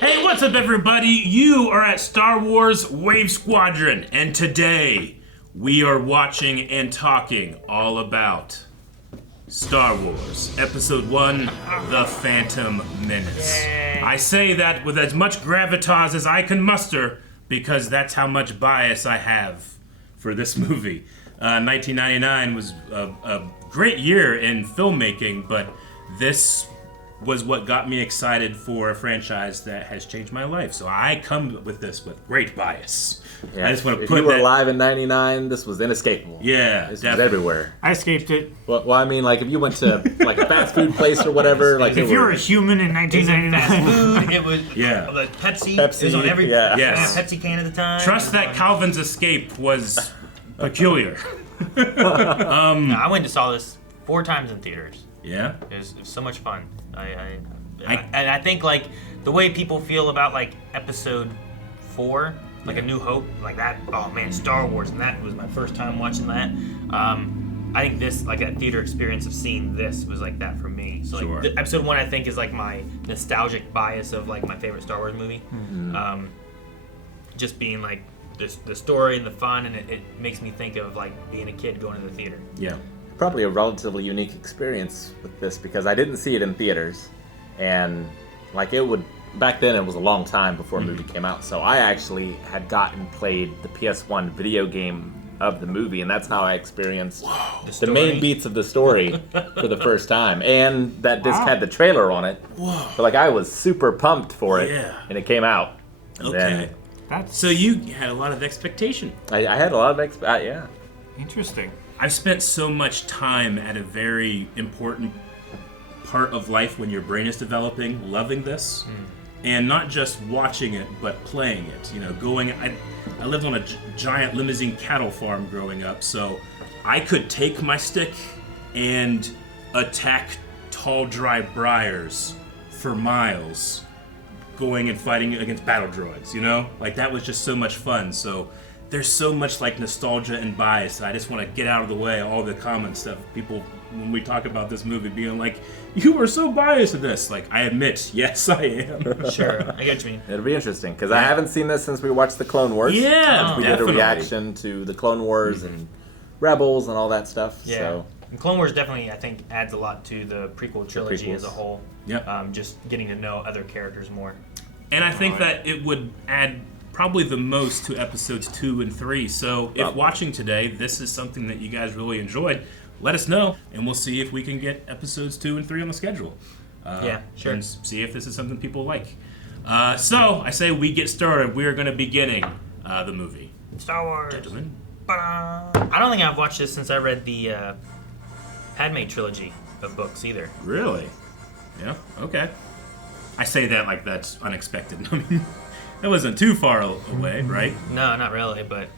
Hey, what's up, everybody? You are at Star Wars Wave Squadron, and today we are watching and talking all about Star Wars Episode 1, The Phantom Menace. Yay. I say that with as much gravitas as I can muster, because that's how much bias I have for this movie. 1999 was a great year in filmmaking, but this was what got me excited for a franchise that has changed my life. So I come with this with great bias. Yeah, I just want to if put you were that... alive in '99, this was inescapable. Yeah, this was definitely. everywhere. I escaped it. Well, I mean, like if you went to like a fast food place or whatever, like If you were a human in Fast 1999, food, it was Yeah. the Pepsi. Pepsi, It was on every yeah. Yes. Pepsi can at the time. Trust that Calvin's escape was peculiar. No, I went and saw this 4 times in theaters. Yeah? It was so much fun. And I think like the way people feel about like Episode 4, like A New Hope, like that. Oh man, Star Wars, and that was my first time watching that. I think this, like that theater experience of seeing this, was like that for me. So like Sure. Episode 1, I think, is like my nostalgic bias of like my favorite Star Wars movie. Just being like the story and the fun, and it makes me think of like being a kid going to the theater. Yeah. Probably a relatively unique experience with this because I didn't see it in theaters, and like it would back then it was a long time before a movie came out, so I actually had played the PS1 video game of the movie, and that's how I experienced the main beats of the story for the first time. And that disc had the trailer on it. Whoa. So like I was super pumped for it, Yeah. and it came out. And Okay. So you had a lot of expectation. then I had a lot of yeah. interesting. I've spent so much time at a very important part of life when your brain is developing, loving this, and not just watching it, but playing it. You know, I lived on a giant limousine cattle farm growing up, so I could take my stick and attack tall, dry briars for miles, going and fighting against battle droids, you know? Like, that was just so much fun. So there's so much like nostalgia and bias. I just want to get out of the way all the common stuff. People, when we talk about this movie, being like, you were so biased to this. Like, I admit, yes, I am. Sure, I get what you mean. It'll be interesting because I haven't seen this since we watched the Clone Wars. Yeah, we definitely. did a reaction to the Clone Wars and Rebels and all that stuff. Yeah. So And Clone Wars definitely, I think, adds a lot to the prequel trilogy prequels. as a whole. Yep. Just getting to know other characters more. And I think that it would add probably the most to episodes 2 and 3. So if watching today, this is something that you guys really enjoyed, let us know, and we'll see if we can get episodes 2 and 3 on the schedule. Yeah, sure. And see if this is something people like. So I say we get started. We are going to be beginning the movie. Star Wars. Gentlemen. I don't think I've watched this since I read the Padme trilogy of books either. Really? Yeah, okay. I say that like that's unexpected. I mean, that wasn't too far away, right? No, not really, but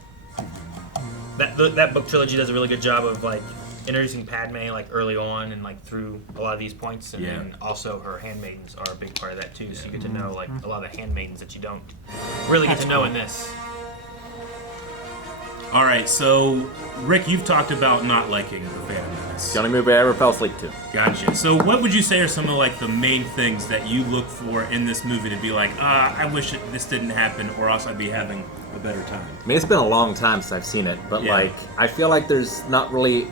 that book trilogy does a really good job of like introducing Padme like early on and like through a lot of these points, and then also her handmaidens are a big part of that too. So you get to know like a lot of the handmaidens that you don't really get to know in this. All right, so Rick, you've talked about not liking the Phantom Menace. the only movie I ever fell asleep to. Gotcha. So what would you say are some of like the main things that you look for in this movie to be like, I wish this didn't happen, or else I'd be having a better time? I mean, it's been a long time since I've seen it, but Yeah. like I feel like there's not really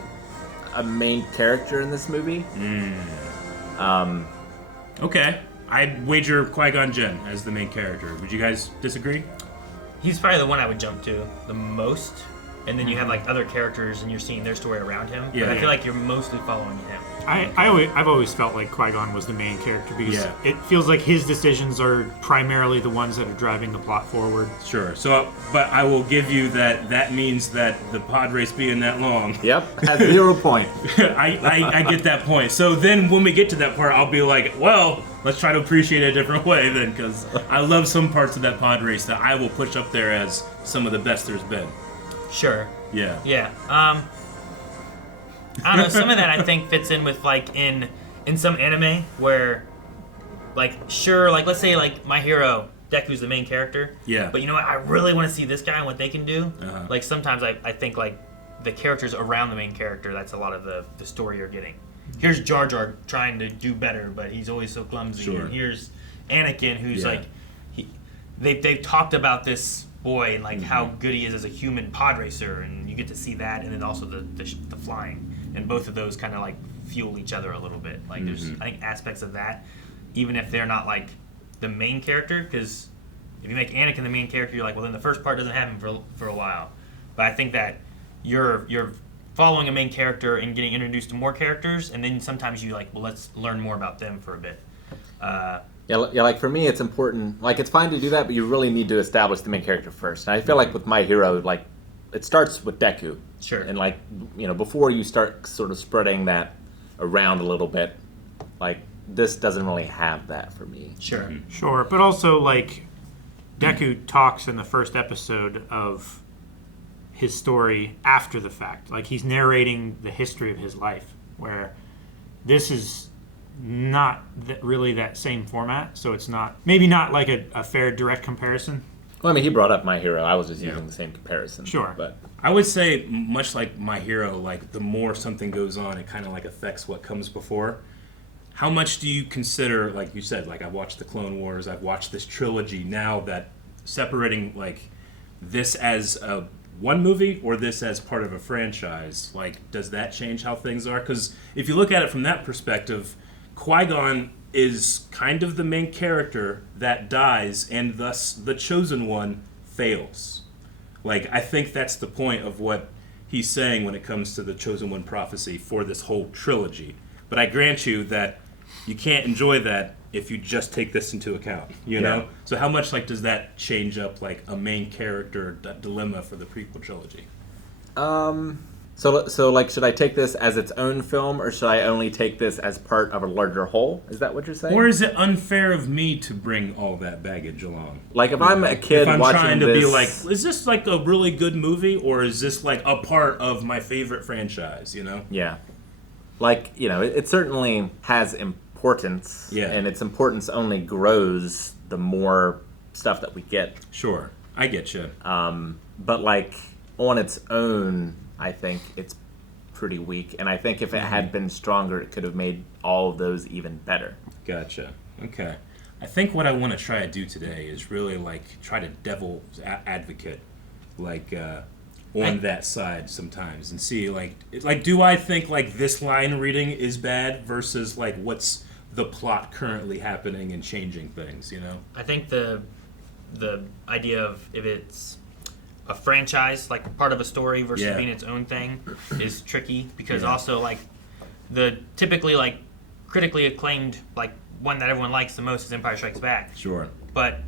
a main character in this movie. Okay, I'd wager Qui-Gon Jinn as the main character. Would you guys disagree? He's probably the one I would jump to the most, and then you have like other characters and you're seeing their story around him. Yeah. But I feel like you're mostly following him. I've always felt like Qui-Gon was the main character because Yeah. it feels like his decisions are primarily the ones that are driving the plot forward. Sure. So, but I will give you that means that the pod race being that long. Yep, at 0 point. I get that point. So then when we get to that part, I'll be like, well, let's try to appreciate it a different way then, because I love some parts of that pod race that I will push up there as some of the best there's been. Sure. Yeah. Yeah. I don't know. Some of that I think fits in with like in some anime where, like, sure, like let's say like My Hero, Deku's the main character. Yeah. But you know what? I really want to see this guy and what they can do. Uh-huh. Like sometimes I think like the characters around the main character. That's a lot of the story you're getting. Here's Jar Jar trying to do better, but he's always so clumsy. Sure. And here's Anakin, who's Yeah. like they've talked about this boy and like how good he is as a human pod racer, and you get to see that, and then also the flying, and both of those kind of like fuel each other a little bit. Like there's I think aspects of that, even if they're not like the main character, because if you make Anakin the main character, you're like, well, then the first part doesn't happen for a while. But I think that you're following a main character and getting introduced to more characters, and then sometimes you like, well, let's learn more about them for a bit. Yeah, like for me, it's important. Like, it's fine to do that, but you really need to establish the main character first. And I feel like with My Hero, like, it starts with Deku. Sure. And like, before you start sort of spreading that around a little bit, like, this doesn't really have that for me. Sure. Sure, but also, like, Deku talks in the first episode of his story after the fact. Like, he's narrating the history of his life, where this is not really that same format, so it's not, maybe not like a fair direct comparison. Well, I mean, he brought up My Hero. I was just using the same comparison. Sure. But I would say, much like My Hero, like the more something goes on, it kind of like affects what comes before. How much do you consider, like you said, like I've watched the Clone Wars, I've watched this trilogy, now that separating like this as a one movie or this as part of a franchise, like does that change how things are? Because if you look at it from that perspective, Qui-Gon is kind of the main character that dies, and thus the Chosen One fails. Like, I think that's the point of what he's saying when it comes to the Chosen One prophecy for this whole trilogy. But I grant you that you can't enjoy that if you just take this into account, you know? So how much, like, does that change up, like, a main character dilemma for the prequel trilogy? So like, should I take this as its own film, or should I only take this as part of a larger whole? Is that what you're saying? Or is it unfair of me to bring all that baggage along? Like, if I'm a kid if I'm watching trying to this, be like, is this like a really good movie, or is this like a part of my favorite franchise, you know? Yeah. Like, it certainly has importance, and its importance only grows the more stuff that we get. Sure, I get you. But, like, on its own, I think it's pretty weak. And I think if it had been stronger, it could have made all of those even better. Gotcha. Okay. I think what I want to try to do today is really, like, try to devil's advocate, like, on that side sometimes, and see, like, do I think, like, this line reading is bad versus, like, what's the plot currently happening and changing things, you know? I think the idea of if it's a franchise, like part of a story versus being its own thing, is tricky, because also, like, the typically, like, critically acclaimed, like, one that everyone likes the most is Empire Strikes Back. Sure. But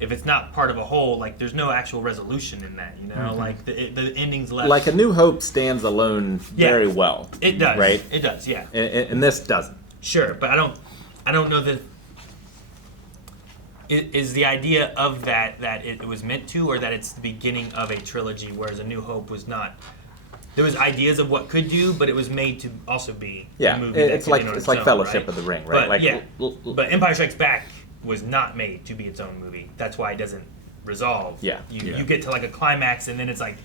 if it's not part of a whole, like, there's no actual resolution in that, you know? Like, the ending's left. Like, A New Hope stands alone very well. It does. Right? It does, yeah. And this doesn't. Sure, but I don't know that is the idea of that it was meant to, or that it's the beginning of a trilogy, whereas A New Hope was not. There was ideas of what could do, but it was made to also be a movie. It's like Fellowship right? of the Ring, right? But but Empire Strikes Back was not made to be its own movie. That's why it doesn't resolve. You get to, like, a climax, and then it's like,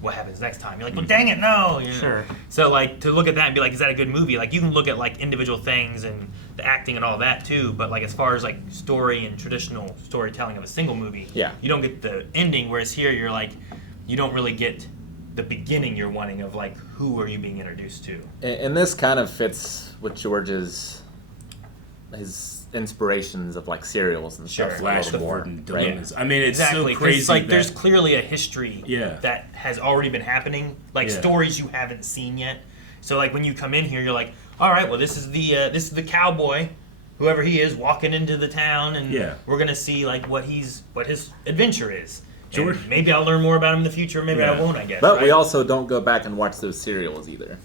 what happens next time? You're like, well, dang it, no. Sure. So, like, to look at that and be like, is that a good movie? Like, you can look at, like, individual things and the acting and all that too, but, like, as far as, like, story and traditional storytelling of a single movie, you don't get the ending. Whereas here, you're like, you don't really get the beginning you're wanting of, like, who are you being introduced to? And this kind of fits with George's his inspirations of, like, serials and stuff. Flash forward dilemmas. I mean, it's exactly. so crazy. It's like there's clearly a history that has already been happening, like stories you haven't seen yet. So, like, when you come in here, you're like, all right, well, this is the cowboy, whoever he is, walking into the town, and we're gonna see, like, what his adventure is. George, and maybe I'll learn more about him in the future. Maybe I won't. I guess. But we also don't go back and watch those serials either.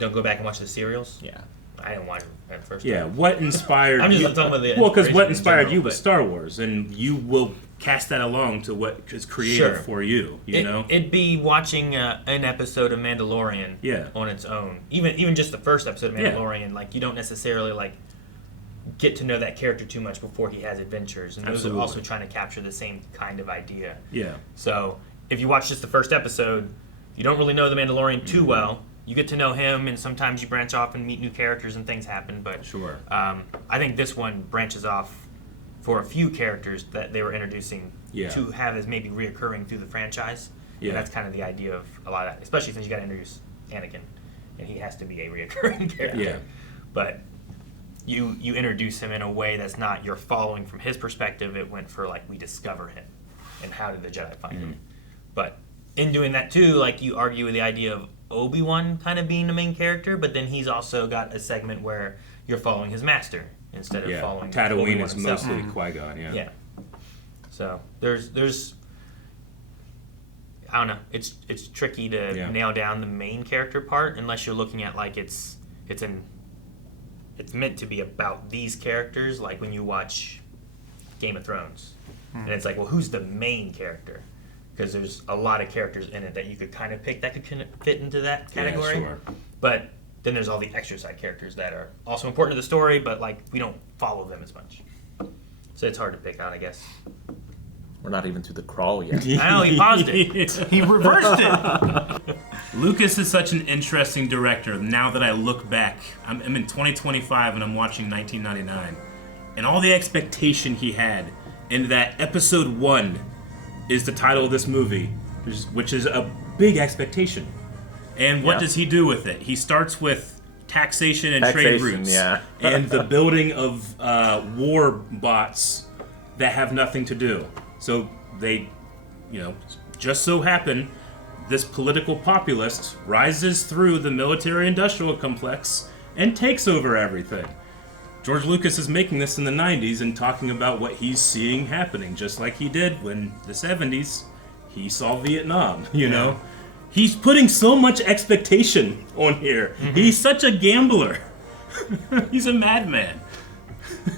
Don't go back and watch the serials. Yeah. I didn't watch it at first. Yeah, what inspired I'm just you? talking about the because what inspired you was Star Wars, and you will cast that along to what is creative for you. You know, it'd be watching an episode of Mandalorian on its own. Even just the first episode of Mandalorian, like, you don't necessarily, like, get to know that character too much before he has adventures, and those are also trying to capture the same kind of idea. Yeah. So if you watch just the first episode, you don't really know the Mandalorian too well. You get to know him, and sometimes you branch off and meet new characters and things happen. But I think this one branches off for a few characters that they were introducing Yeah. to have as maybe reoccurring through the franchise. Yeah. And that's kind of the idea of a lot of that, especially since you got to introduce Anakin, and he has to be a reoccurring character. Yeah. But you introduce him in a way that's not you're following from his perspective. It went for like we discover him, and how did the Jedi find him? But in doing that too, like you argue with the idea of Obi-Wan kind of being the main character, but then he's also got a segment where you're following his master instead of Yeah. following Tatooine Obi-Wan is himself. mostly Qui-Gon. Yeah. Yeah. So there's I don't know. It's tricky to Yeah. nail down the main character part unless you're looking at like it's meant to be about these characters, like when you watch Game of Thrones. And it's like, well, who's the main character? Because there's a lot of characters in it that you could kind of pick that could fit into that category. Yeah, sure. But then there's all the extra side characters that are also important to the story, but like we don't follow them as much. So it's hard to pick out, I guess. We're not even to the crawl yet. I know, he paused it. He reversed it. Lucas is such an interesting director. Now that I look back, I'm in 2025 and I'm watching 1999, and all the expectation he had, and that Episode 1 is the title of this movie, which is a big expectation. And what Yeah. does he do with it? He starts with taxation and trade Taxation, routes, yeah. and the building of war bots that have nothing to do. So they, just so happen, this political populist rises through the military-industrial complex and takes over everything. George Lucas is making this in the 90s and talking about what he's seeing happening, just like he did when the 70s he saw Vietnam, know? He's putting so much expectation on here. He's such a gambler. He's a madman.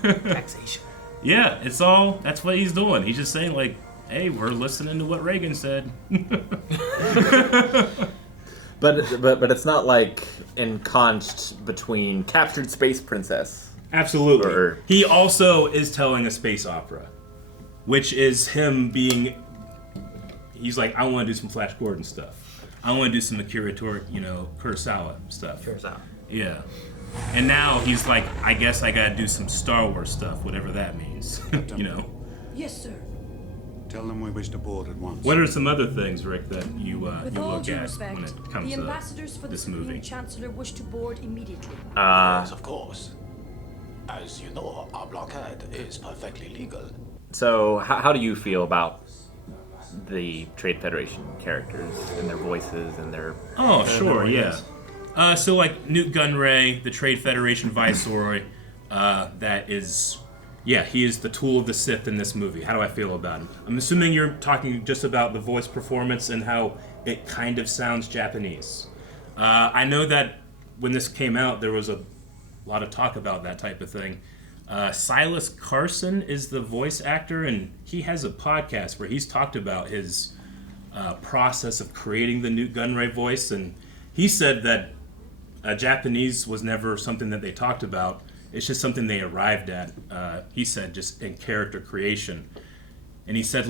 Taxation. Yeah, that's what he's doing. He's just saying, like, hey, we're listening to what Reagan said. But it's not like enconched between captured space princess. Absolutely. Or- He also is telling a space opera, which is him being. He's like, I want to do some Flash Gordon stuff. I want to do some Akira Kurosawa stuff. Kurosawa. Yeah. And now he's like, I guess I gotta do some Star Wars stuff, whatever that means. Yes, sir. Tell them we wish to board at once. What are some other things, Rick, that you With you all look due at respect, when it comes the to ambassadors for the this Supreme movie? Chancellor wish to board immediately. Yes, of course. As you know, our blockade is perfectly legal. So, how do you feel about the Trade Federation characters and their voices and their... Oh, sure, yeah. So like Newt Gunray, the Trade Federation Viceroy, that is, he is the tool of the Sith in this movie. How do I feel about him? I'm assuming you're talking just about the voice performance and how it kind of sounds Japanese. I know that when this came out, there was a lot of talk about that type of thing. Silas Carson is the voice actor, and he has a podcast where he's talked about his process of creating the Newt Gunray voice, and he said that Japanese was never something that they talked about. It's just something they arrived at. He said just in character creation. And he said,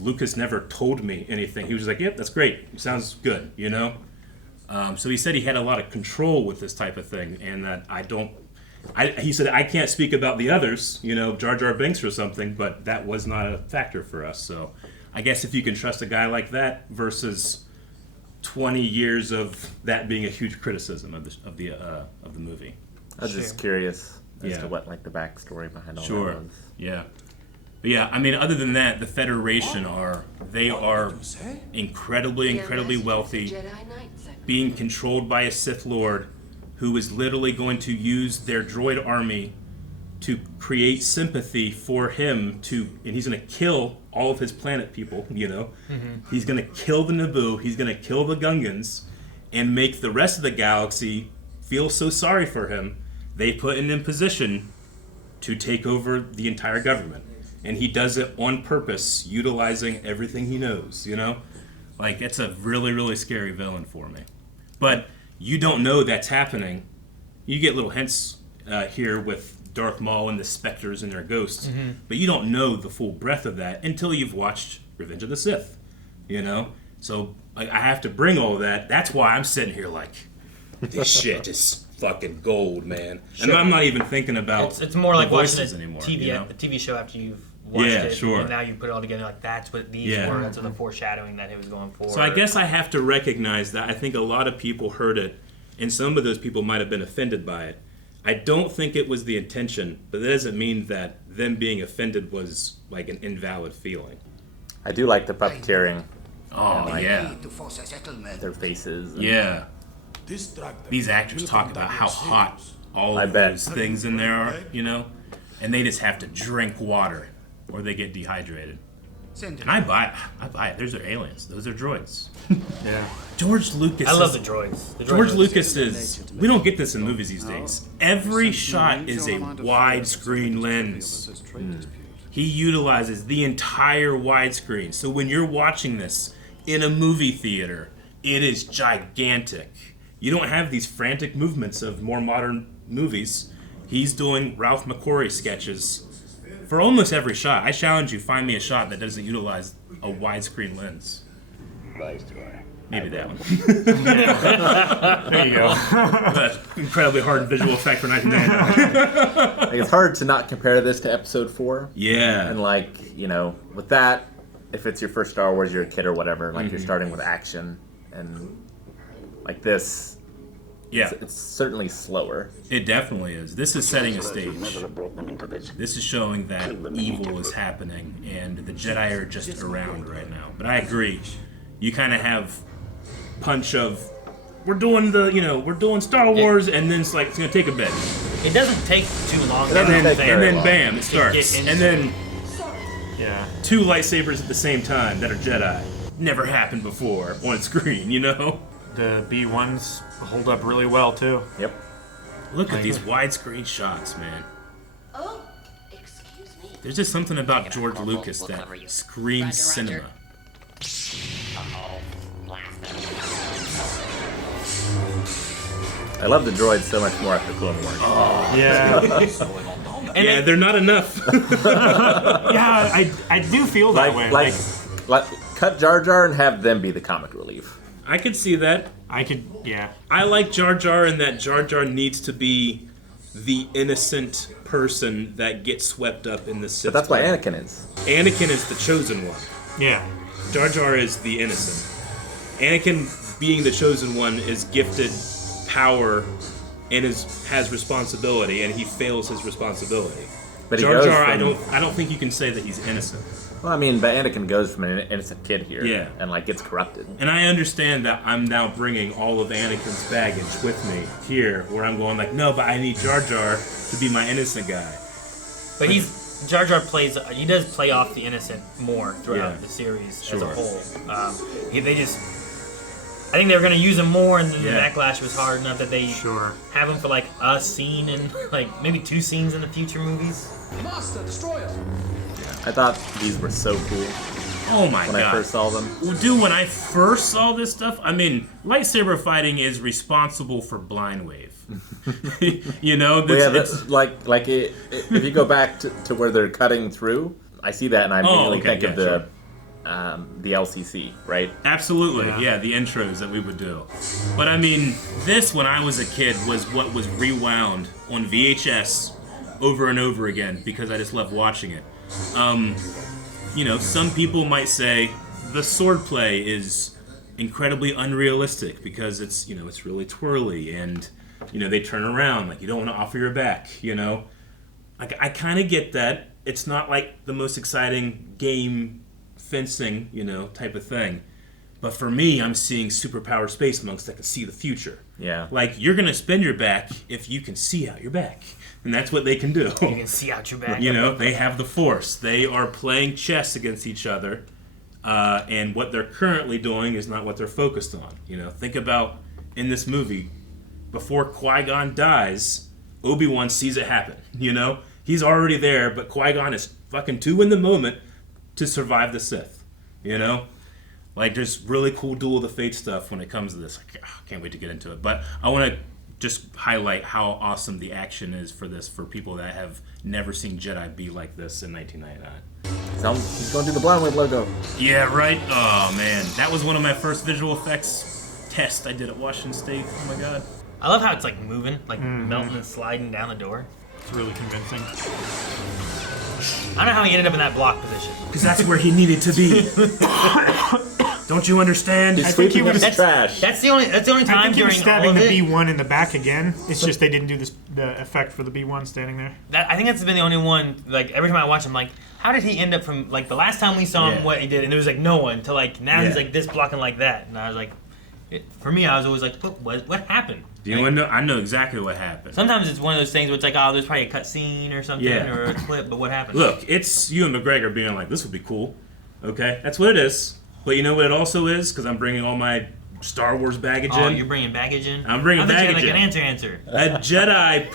Lucas never told me anything. He was like, yep, that's great. Sounds good, So he said he had a lot of control with this type of thing, and that he said, I can't speak about the others, Jar Jar Binks or something, but that was not a factor for us. So I guess if you can trust a guy like that versus 20 years of that being a huge criticism of the movie. I was just curious as Yeah. to what the backstory behind all Sure. that was. Yeah. But yeah, I mean, other than that, the Federation are incredibly wealthy, being controlled by a Sith Lord who is literally going to use their droid army to create sympathy for him and he's going to kill all of his planet people, He's going to kill the Naboo, he's going to kill the Gungans, and make the rest of the galaxy feel so sorry for him, they put him in position to take over the entire government. And he does it on purpose, utilizing everything he knows, It's a really, really scary villain for me. But you don't know that's happening. You get little hints here with Darth Maul and the specters and their ghosts, but you don't know the full breadth of that until you've watched Revenge of the Sith, So I have to bring all that. That's why I'm sitting here like, this shit is fucking gold, man. And I'm not even thinking about It's more like the watching voices a anymore, TV you know? a TV show after you've watched Yeah, it, sure. and now you put it all together. Like that's what these Yeah. were. That's what the foreshadowing that it was going for. So I guess I have to recognize that I think a lot of people heard it, and some of those people might have been offended by it. I don't think it was the intention, but that doesn't mean that them being offended was like an invalid feeling. I do like the puppeteering, Oh, yeah. To force a settlement. their faces. and- Yeah. Distract them. These actors We'll talk come about back how with hot seals. all I of bet. those things in there are, you know? And they just have to drink water or they get dehydrated. Send And I buy it. Those are aliens. Those are droids. Yeah. George Lucas I love is- the droids. The droids George are- Lucas is. We don't get this in movies these days. Every shot is a widescreen lens. He utilizes the entire widescreen. So when you're watching this in a movie theater, it is gigantic. You don't have these frantic movements of more modern movies. He's doing Ralph McQuarrie sketches for almost every shot. I challenge you, find me a shot that doesn't utilize a widescreen lens. Maybe that one. There you go. That's incredibly hard visual effect for 1999. Like, it's hard to not compare this to Episode 4. Yeah. And like, with that, if it's your first Star Wars, you're a kid or whatever, like you're starting with action, and like this, Yeah. it's certainly slower. It definitely is. This is setting a stage. This is showing that evil is happening, and the Jedi are just around right now. But I agree. You kind of have punch of, we're doing Star Wars, and then it's like, it's going to take a bit. It doesn't take too long. doesn't And then, take very long. bam, it get starts. into And then Yeah. two lightsabers at the same time that are Jedi. Never happened before on screen, you know? The B1s hold up really well too. Yep. Look at these widescreen shots, man. Oh, excuse me. There's just something about George Lucas that screams Roger, cinema. roger. Uh-oh, blaster. I love the droids so much more after Clone Wars. Yeah. And Yeah, it- they're not enough. Yeah, I do feel that way. Like, cut Jar Jar and have them be the comic relief. I could see that. I could, yeah. I like Jar Jar in that Jar Jar needs to be the innocent person that gets swept up in the Sith. But that's why plan. Anakin is. Anakin is the chosen one. Yeah. Jar Jar is the innocent. Anakin, being the chosen one, is gifted power and has responsibility, and he fails his responsibility. But he Jar goes Jar, from- I don't think you can say that he's innocent. Well, I mean, but Anakin goes from an innocent kid here, Yeah. and like gets corrupted. And I understand that I'm now bringing all of Anakin's baggage with me here, where I'm going like, no, but I need Jar Jar to be my innocent guy. But Jar Jar he does play off the innocent more throughout Yeah. the series as Sure. a whole. I think they were going to use him more, and the Yeah. backlash was hard enough that they Sure. have him for like a scene and like maybe 2 scenes in the future movies. I thought these were so cool Oh my when god. I first saw them. Well, dude, when I first saw this stuff, I mean, lightsaber fighting is responsible for blind wave. You know, But yeah, it's- that's like if you go back to where they're cutting through, I see that and I immediately okay, think yeah, of the LCC, right? absolutely, Yeah. yeah, the intros that we would do. But I mean, this when I was a kid was what was rewound on VHS over and over again because I just loved watching it. You know, some people might say the swordplay is incredibly unrealistic because it's really twirly and they turn around like you don't want to offer your back. Like I kind of get that. It's not like the most exciting game fencing type of thing. But for me, I'm seeing superpowered space monks that can see the future. Yeah. Like you're gonna spin your back if you can see out your back, and that's what they can do. You can see out your back. They have the Force. They are playing chess against each other, and what they're currently doing is not what they're focused on. Think about in this movie, before Qui-Gon dies, Obi-Wan sees it happen. He's already there, but Qui-Gon is fucking too in the moment to survive the Sith. Like, there's really cool Duel of the Fate stuff when it comes to this. I can't wait to get into it. But I want to just highlight how awesome the action is for this, for people that have never seen Jedi be like this in 1999. He's going to do the Blind Wave logo. Yeah, right? Oh, man. That was one of my first visual effects tests I did at Washington State. Oh, my God. I love how it's like moving, like melting and sliding down the door. It's really convincing. I don't know how he ended up in that block position. Because that's where he needed to be. Don't you understand? He's I think he sweeping was- his trash. That's the only I time think he during was stabbing all of the it. B1 in the back again. It's just they didn't do the effect for the B1 standing there. I think that's been the only one. Like every time I watch him, like, how did he end up from like the last time we saw him? Yeah. What he did, and there was like no one to like now he's Yeah. like this blocking like that, and I was like, for me, I was always like, what happened? Do you Like, want to know? I know exactly what happened. Sometimes it's one of those things where it's like, oh, there's probably a cut scene or something Yeah. or a clip, but what happened? Look, it's Ewan McGregor being like, this would be cool. Okay? That's what it is. But you know what it also is? Because I'm bringing all my Star Wars baggage Oh, in. you're bringing baggage in. I'm bringing I thought you baggage had, like in. an answer. A Jedi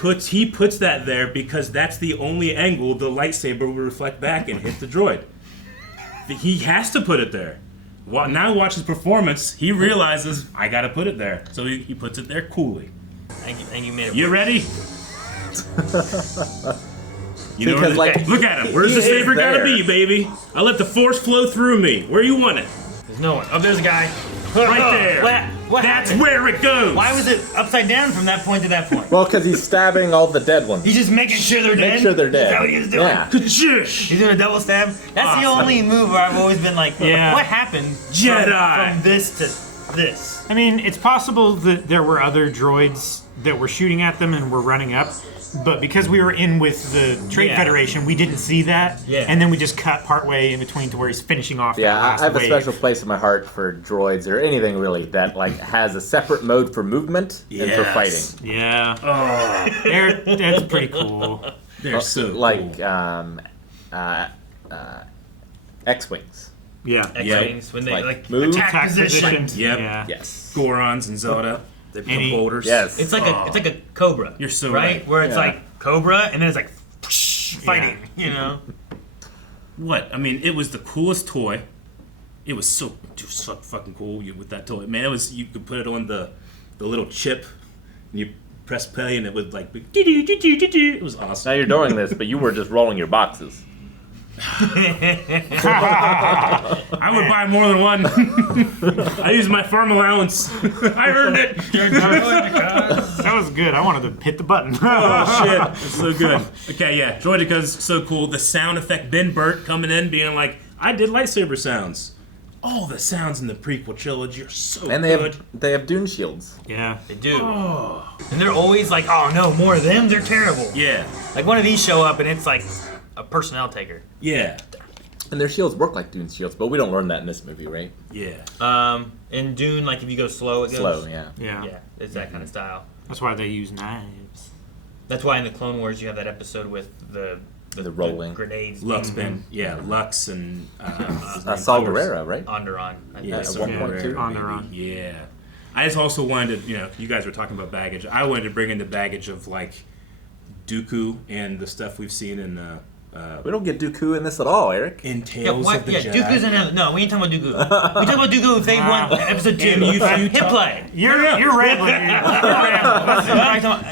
puts that there because that's the only angle the lightsaber will reflect back and hit the droid. He has to put it there. Now watch his performance. He realizes I got to put it there, so he puts it there coolly. And you made it. You work. ready? You know Because, where like, look at him. Where's he the is saber gotta there. be, baby? I let the force flow through me. Where you want it? There's no one. Oh, there's a guy. Right there. What That's happened? where it goes. Why was it upside down from that point to that point? Well, because he's stabbing all the dead ones. He's just making sure they're dead. Make sure they're dead. Is that what he was doing? Yeah. Ka-chish. He's doing a double stab. That's the Awesome. only move where I've always been like, Yeah. what happened Jedi. from this to this? I mean, it's possible that there were other droids that were shooting at them and were running up, but because we were in with the Trade Yeah. Federation, we didn't see that, Yeah. and then we just cut partway in between to where he's finishing off Yeah, that last I have a wave. special place in my heart for droids or anything really that like has a separate mode for movement and for Yes. fighting. Yeah, Oh, that's pretty cool. they're so Like cool. X-wings. Yeah, X-wings when they Like, like move. attack attack position. position. Yep. Yeah. Yes. Gorons and Zelda. They become Any- boulders. Yes. It's like a cobra. You're so right. right. Where it's Yeah. like cobra and then it's like fighting. You know. What? I mean, it was the coolest toy. It was so fucking cool with that toy. Man, it was. You could put it on the little chip, and you press play, and it would like. It was Now awesome. you're doing this, but you were just rolling your boxes. I would buy more than one. I used my farm allowance. I earned it. That was good. I wanted to hit the button. Oh shit, it's so good. Okay, yeah, Droideca's so cool. The sound effect, Ben Burt coming in, being like, "I did lightsaber sounds." All the sounds in the prequel trilogy are so And good. they have dune shields. Yeah. They do. Oh, And they're always like, oh no, more of them. They're terrible. yeah, Like one of these show up and it's like a personnel taker. yeah, And their shields work like dune shields, but we don't learn that in this movie, right? yeah. In Dune, like if you go slow, it goes Slow, yeah. Yeah. Yeah, it's that kind of style. That's why they use knives. That's why in the Clone Wars you have that episode with the rolling. grenades. Lux being Ben, yeah, Lux and Saul Guerrero, right? Onderon. I think. Yeah, at Saul 1.2. Guerrero, Onderon. maybe. Yeah. I just also wanted to, you guys were talking about baggage. I wanted to bring in the baggage of like Dooku and the stuff we've seen in We don't get Dooku in this at all, Eric. in Yeah, Tales what? of the Yeah, Jedi. Dooku's in. No, we ain't talking about Dooku. We talking about Dooku if they won episode 2. And you Hit play. You're rambling.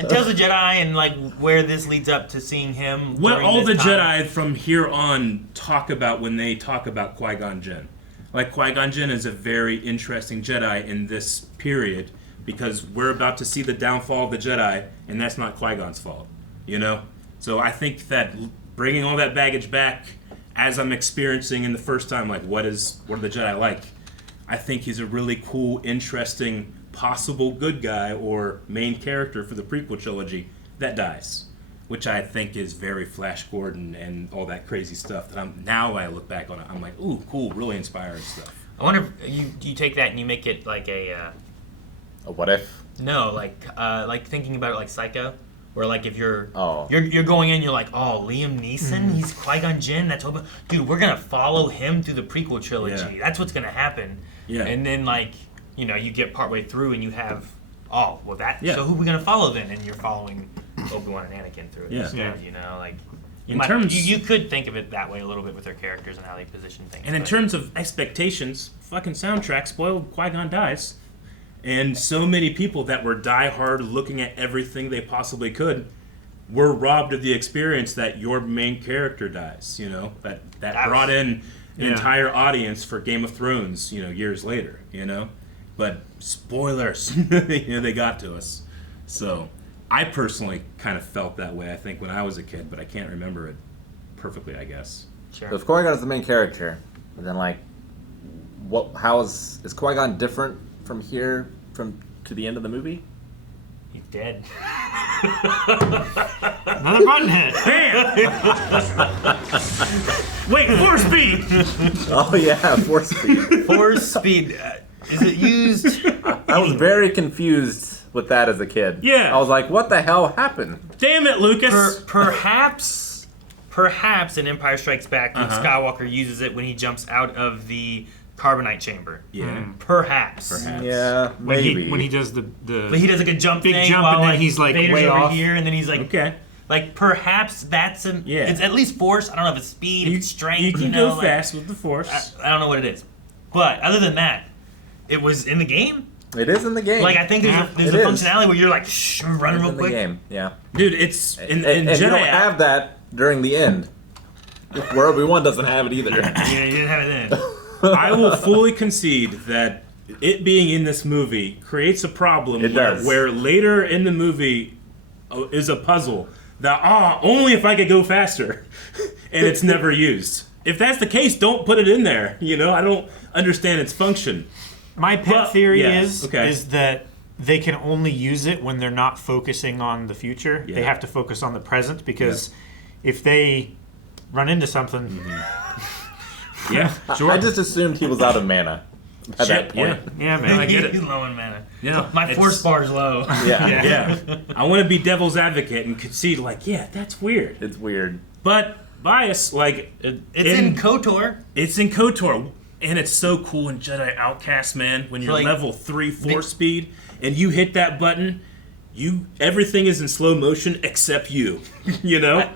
Tales of Jedi and like where this leads up to seeing him. What during all the this time. Jedi from here on talk about when they talk about Qui-Gon Jinn. Like, Qui-Gon Jinn is a very interesting Jedi in this period because we're about to see the downfall of the Jedi, and that's not Qui-Gon's fault, you know? So I think that bringing all that baggage back as I'm experiencing in the first time, like, what are the Jedi like? I think he's a really cool, interesting, possible good guy or main character for the prequel trilogy that dies, which I think is very Flash Gordon and all that crazy stuff. That now I look back on it, I'm like, ooh, cool, really inspiring stuff. I wonder if you take that and you make it like a What if? no, like thinking about it like Psycho, where like if you're Oh. you're going in, you're like, oh, Liam Neeson, he's Qui-Gon Jinn. That's all. Dude, we're gonna follow him through the prequel trilogy. Yeah. That's what's gonna happen. Yeah. And then like you get partway through and you have Yeah. So who are we gonna follow then? And you're following Obi-Wan and Anakin through it Yeah. instead. Yeah. Like In terms- you could think of it that way a little bit with their characters and how they position things. And in but- terms of expectations, fucking soundtrack spoiled Qui-Gon dies. And so many people that were die-hard looking at everything they possibly could were robbed of the experience that your main character dies, that brought in an entire audience for Game of Thrones, years later, But spoilers, they got to us. So I personally kind of felt that way, I think, when I was a kid, but I can't remember it perfectly, I guess. So if Qui-Gon is the main character, then like, how is Qui-Gon different from here to the end of the movie? He's dead. Another button hit. Wait, force speed! Oh yeah, force speed. Force speed. Is it used? I was very confused with that as a kid. Yeah. I was like, what the hell happened? Damn it, Lucas! Perhaps in Empire Strikes Back, Luke Skywalker uses it when he jumps out of the carbonite chamber. Yeah. Perhaps. Yeah, maybe. When he does the But he does like a jump big thing jump, while, and then he's like Vader's way over off. here, and then he's like, Okay. like perhaps that's it's at least force. I don't know if it's speed, if it's strength. You can know, go fast with the force. I don't know what it is, but other than that, it was in the game. It is in the game. Like I think there's It a is. functionality where you're like, shh, I'm running It's real in the quick. game. Yeah. Dude, it's in And Jedi. you don't have that during the end. Where Obi-Wan doesn't have it either. Yeah, you didn't have it then. I will fully concede that it being in this movie creates a problem It does. where later in the movie is a puzzle that, only if I could go faster. And it's never used. If that's the case, don't put it in there. You know, I don't understand its function. My pet Well, theory yeah, is okay. that they can only use it when they're not focusing on the future. Yeah. They have to focus on the present because if they run into something, Yeah, sure. I just assumed he was out of mana at that point. yeah, man. I get it. He's low in mana. Yeah, My it's- force bar's low. Yeah. Yeah. I want to be devil's advocate and concede, like, yeah, that's weird. It's weird. But bias, like, It's in KOTOR. It's in KOTOR, and it's so cool in Jedi Outcast, man. When you're Like, level 3 force speed and you hit that button, everything is in slow motion except you. You know,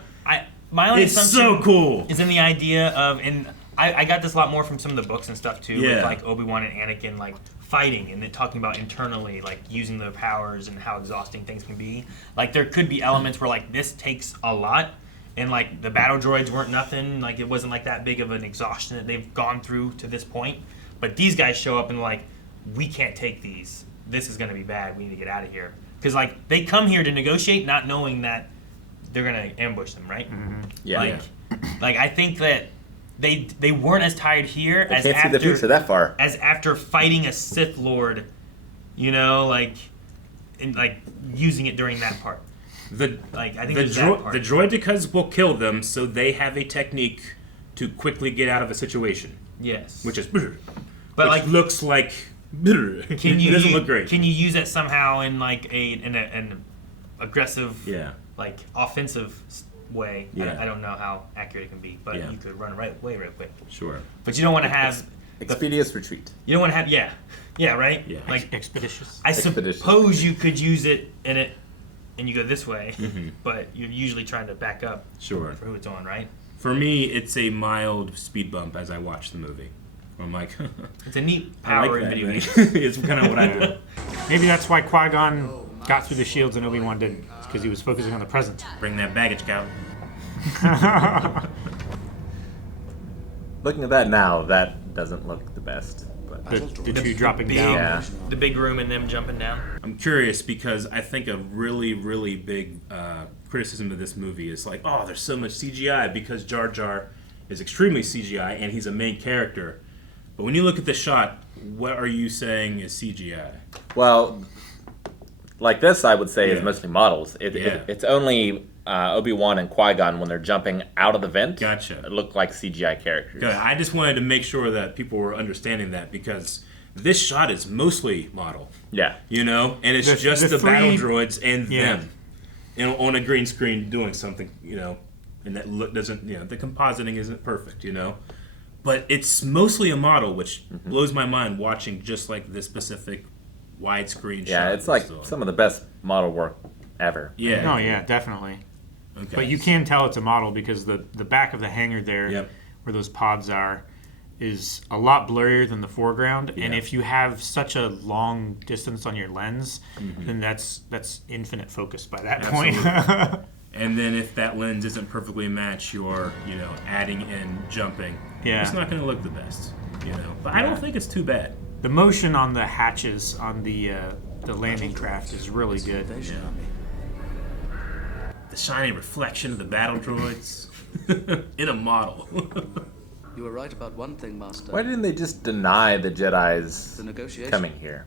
My only it's assumption so cool. is in the idea of, and I got this a lot more from some of the books and stuff too, Yeah. with like Obi-Wan and Anakin like fighting and then talking about internally like using their powers and how exhausting things can be. Like there could be elements where like this takes a lot. And like the battle droids weren't nothing, like it wasn't like that big of an exhaustion that they've gone through to this point. But these guys show up and like, we can't take these. This is gonna be bad. We need to get out of here. Because like they come here to negotiate, not knowing that they're gonna ambush them, right? Mm-hmm. Yeah. Like I think that they weren't as tired here I as can't after see the future that far. as after fighting a Sith Lord, you know, like and like using it during that part. I think the it's that part. the droidicas will kill them, so they have a technique to quickly get out of a situation, Yes. which is, But which like, looks like, can you it doesn't look great. Can you use it somehow in like an aggressive, Yeah. like offensive way? Yeah. I don't know how accurate it can be, but Yeah. you could run away real quick. Sure. But you don't want to have Expeditious retreat. you don't want to have yeah right Yeah. like Expeditious. I Expeditious. suppose you could use it and you go this way, but you're usually trying to back up Sure. for who it's on, right? For me, it's a mild speed bump as I watch the movie. I'm like, It's a neat I power like in that, video man. games. It's kind of what I do. Maybe that's why Qui-Gon got through the shields and Obi-Wan didn't. It's because he was focusing on the present. Bring that baggage, cow. Looking at that now, that doesn't look the best. But The two dropping Big, down. Yeah. The big room and them jumping down. I'm curious because I think a really, really big criticism of this movie is like, oh, there's so much CGI because Jar Jar is extremely CGI and he's a main character. But when you look at the shot, what are you saying is CGI? Well, like this, I would say Yeah. is mostly models. Yeah. It's only Obi-Wan and Qui-Gon when they're jumping out of the vent. Gotcha. It look like CGI characters. Good. I just wanted to make sure that people were understanding that because this shot is mostly model, Yeah. you know, and it's The- just the the battle three- droids and Yeah. them, you know, on a green screen doing something, you know, and that look doesn't, you know, the compositing isn't perfect, you know, but it's mostly a model, which blows my mind watching just like this specific widescreen shot. Yeah, it's like So, some of the best model work ever. yeah, Oh yeah, definitely. okay. But you can tell it's a model because the back of the hangar there, Yep. where those pods are, is a lot blurrier than the foreground. And Yeah. if you have such a long distance on your lens, then that's infinite focus by that point. And then if that lens isn't perfectly matched, you're, you know, adding in jumping. Yeah. It's not going to look the best, you know. But I don't think it's too bad. The motion on the hatches on the the landing craft is really good. The shiny reflection of the battle droids in a model. You were right about one thing, Master. Why didn't they just deny the Jedi's The negotiation. coming here?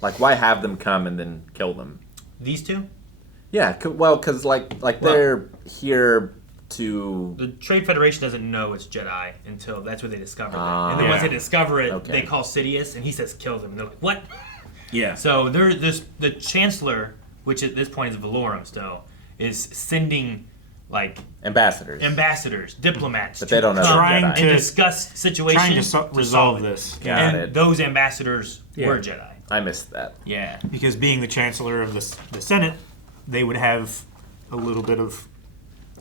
Like, why have them come and then kill them? These two? Yeah, because they're here to. The Trade Federation doesn't know it's Jedi until that's where they discover it. And then once they discover it, they call Sidious, and he says kills them. And they're like, what? Yeah. So there's the Chancellor, which at this point is Valorum still, is sending ambassadors, diplomats, but they don't know trying Jedi. to and discuss situations trying to solve resolve it. this. And those ambassadors were Jedi. I missed that. Yeah. Because being the Chancellor of the Senate, they would have a little bit of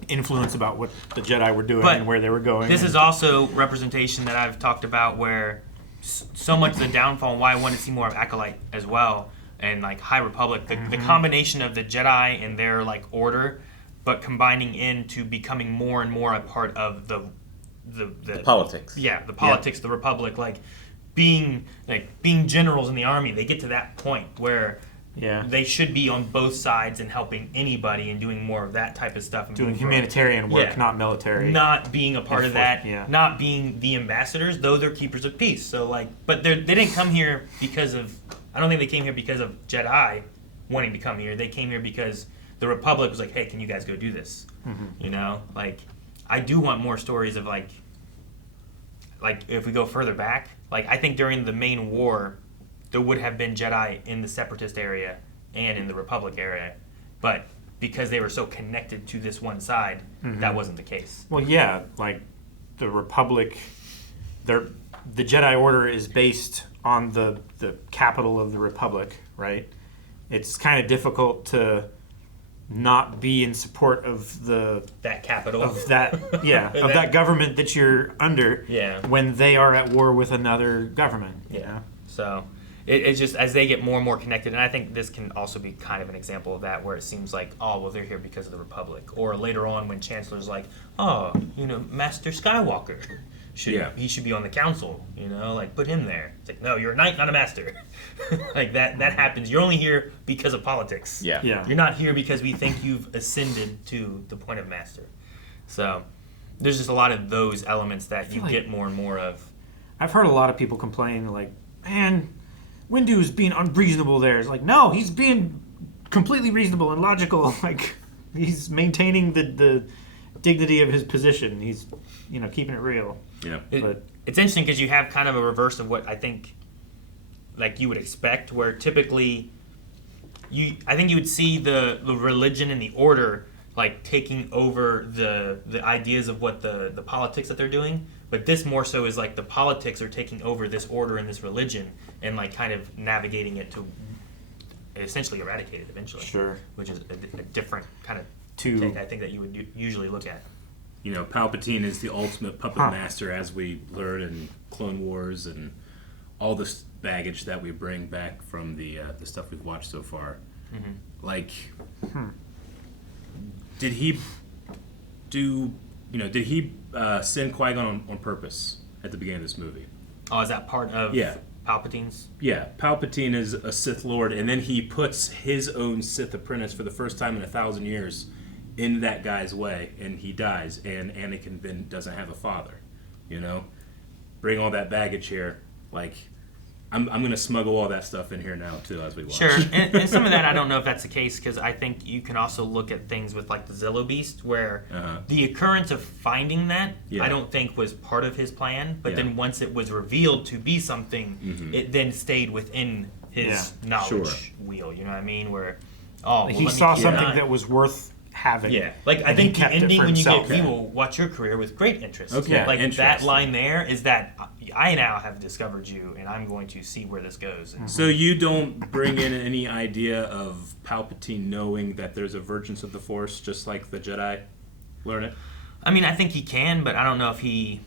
influence about what the Jedi were doing But and where they were going. This is also representation that I've talked about where so much of the downfall and why I wanted to see more of Acolyte as well and like High Republic, the combination of the Jedi and their like order, but combining into becoming more and more a part of the Politics. Yeah, the politics, the Republic, being generals in the army. They get to that point where they should be on both sides and helping anybody and doing more of that type of stuff. And doing humanitarian work, not military. Not being a part of that, not being the ambassadors, though they're keepers of peace. So but they didn't come here because of, I don't think they came here because of Jedi wanting to come here. They came here because the Republic was like, hey, can you guys go do this? You know, I do want more stories of like if we go further back, I think during the main war, there would have been Jedi in the Separatist area and in the Republic area, but because they were so connected to this one side, that wasn't the case. Well, yeah, the Republic, the Jedi Order is based on the capital of the Republic, right? It's kind of difficult to not be in support of that capital of that of that government that you're under when they are at war with another government. You know? So it's just as they get more and more connected, and I think this can also be kind of an example of that, where it seems like, oh, well, they're here because of the Republic, or later on when Chancellor's like, oh, Master Skywalker he should be on the council, put him there. It's like, no, you're a knight, not a master. that happens. You're only here because of politics. Yeah. You're not here because we think you've ascended to the point of master. So there's just a lot of those elements that you get more and more of. I've heard a lot of people complain, man, Windu's being unreasonable there. It's like, no, he's being completely reasonable and logical. He's maintaining the dignity of his position. He's, keeping it real. Yeah. It's interesting because you have kind of a reverse of what I think, you would expect, where typically, I think you would see the religion and the order taking over the ideas of what the politics that they're doing. But this more so is the politics are taking over this order and this religion and kind of navigating it to essentially eradicate it eventually. Sure. Which is a different kind of take I think that you would usually look at. Palpatine is the ultimate puppet master, as we learn in Clone Wars and all this baggage that we bring back from the stuff we've watched so far. Did he send Qui-Gon on purpose at the beginning of this movie? Oh, is that part of Palpatine's? Yeah, Palpatine is a Sith Lord, and then he puts his own Sith apprentice for the first time in 1,000 years in that guy's way, and he dies, and Anakin then doesn't have a father. Bring all that baggage here. I'm going to smuggle all that stuff in here now, too, as we watch. Sure, and some of that, I don't know if that's the case, because I think you can also look at things with, the Zillo Beast, where the occurrence of finding that, I don't think was part of his plan, but then once it was revealed to be something, it then stayed within his knowledge wheel, you know what I mean? Where, he saw something that was worth having. Yeah, I think the ending when you get, we will watch your career with great interest. Okay, that line there is that I now have discovered you, and I'm going to see where this goes. So you don't bring in any idea of Palpatine knowing that there's a vergence of the Force, just like the Jedi learn it? I mean, I think he can, but I don't know if he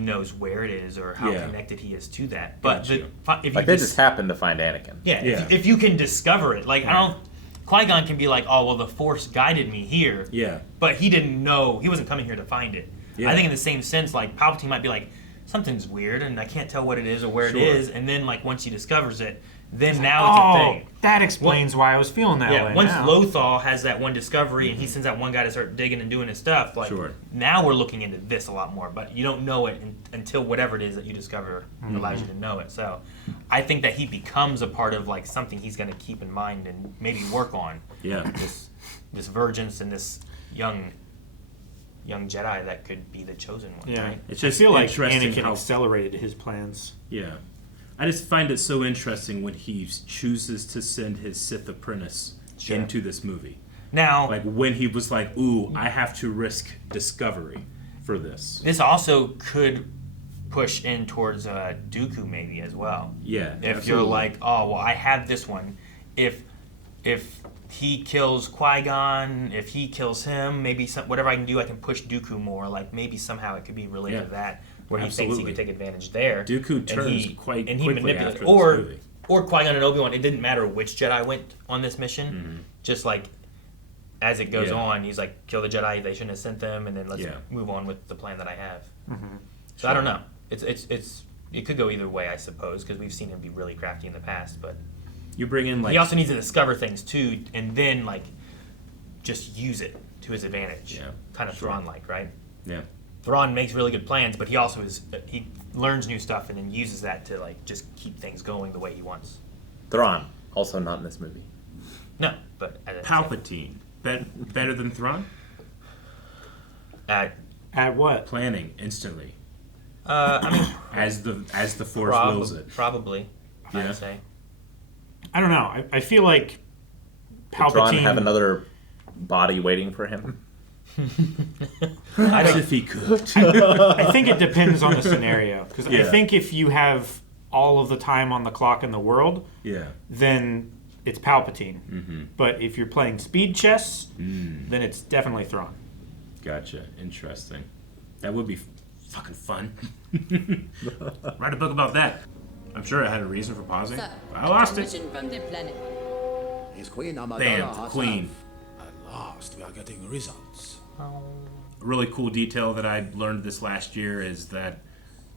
knows where it is or how connected he is to that. But if you they just happen to find Anakin. If you can discover it, I don't. Qui-Gon can be like, oh, well, the Force guided me here. Yeah. But he didn't know. He wasn't coming here to find it. Yeah. I think in the same sense, Palpatine might be like, something's weird, and I can't tell what it is or where Sure. it is. And then, like, once he discovers it, then now it's a thing. That explains why I was feeling that way. Once now. Lothal has that one discovery and he sends out one guy to start digging and doing his stuff, like Sure. now we're looking into this a lot more. But you don't know it until whatever it is that you discover allows you to know it. So I think that he becomes a part of like something he's going to keep in mind and maybe work on. Yeah. This virgins and this young Jedi that could be the chosen one. Yeah, Right? It's I just feel like interesting Anakin how- accelerated his plans. Yeah. I just find it so interesting when he chooses to send his Sith apprentice Sure. into this movie. Now, Like when he was like, ooh, I have to risk discovery for this. this also could push in towards Dooku maybe as well. Yeah. If you're like, oh well, I have this one. If he kills Qui-Gon, if he kills him, maybe whatever I can do, I can push Dooku more. Like maybe somehow it could be related Yeah. to that, where he thinks he Absolutely. could take advantage there. Dooku and turns he, quite and he quickly manipulates, after this movie. or Qui-Gon and Obi-Wan. It didn't matter which Jedi went on this mission. Mm-hmm. Just like as it goes Yeah. on, he's like, kill the Jedi. They shouldn't have sent them, and then let's Yeah. move on with the plan that I have. Mm-hmm. So I don't know. It could go either way, I suppose, because we've seen him be really crafty in the past. But You bring in like he also needs to discover things too, and then like just use it to his advantage. Yeah, Kind of sure. Thrawn-like, right? yeah. Thrawn makes really good plans, but he also he learns new stuff and then uses that to like just keep things going the way he wants. Thrawn, also not in this movie. No, but as I said, Palpatine. Better than Thrawn? at At what? Planning instantly. I mean, As the Force wills it. probably, Yeah. I'd say. I don't know. I feel like Did Thrawn Palpatine. have another body waiting for him? As if he could. I think it depends on the scenario. Because I Yeah. think if you have all of the time on the clock in the world, Yeah. then it's Palpatine. Mm-hmm. But if you're playing speed chess, Mm. then it's definitely Thrawn. Gotcha. Interesting. That would be fucking fun. Write a book about that. I'm sure I had a reason for pausing. Sir, I lost it. transmission from the planet. His Queen Amidala Bam, herself. Queen. At last, we are getting results. A really cool detail that I learned this last year is that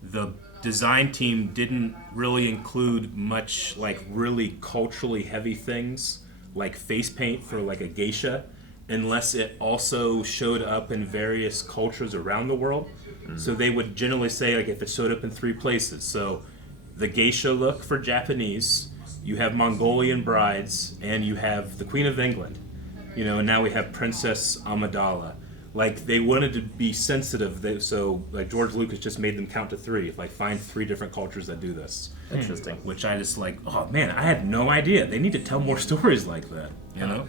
the design team didn't really include much like really culturally heavy things like face paint for like a geisha unless it also showed up in various cultures around the world. So they would generally say like if it showed up in 3 places. So the geisha look for Japanese, you have Mongolian brides, and you have the Queen of England. You know, and now we have Princess Amidala. Like they wanted to be sensitive, so like George Lucas just made them count to 3. Like find 3 different cultures that do this. Interesting. Which I just like, oh man, I had no idea. They need to tell more stories like that. You know,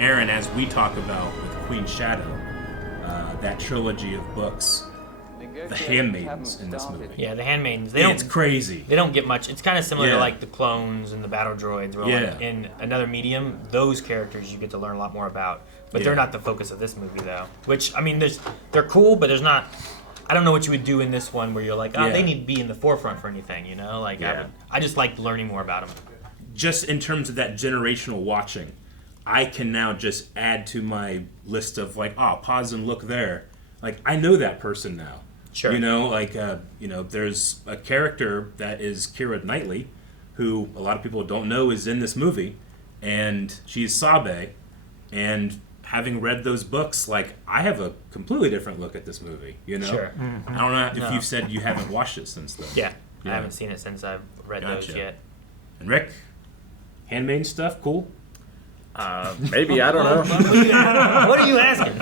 Aaron, as we talk about with Queen Shadow, that trilogy of books, the handmaidens in this movie. Yeah, the handmaidens. They It's don't. crazy. They don't get much. It's kind of similar Yeah. to like the clones and the battle droids. Where like Yeah. in another medium, those characters you get to learn a lot more about. But Yeah. they're not the focus of this movie, though. Which I mean, they're cool, but there's not. I don't know what you would do in this one where you're like, oh, Yeah. they need to be in the forefront for anything, you know? Like Yeah. I just like learning more about them. Just in terms of that generational watching, I can now just add to my list of like, oh, pause and look there. Like I know that person now. Sure. You know, like there's a character that is Keira Knightley, who a lot of people don't know is in this movie, and she's Sabe, and having read those books, like I have a completely different look at this movie. You know, Sure. I don't know if No. you've said you haven't watched it since then. Yeah. Yeah. I haven't seen it since I've read those Gotcha. yet. And Rick, handmaiden stuff, cool. Maybe, I don't know. What are you asking?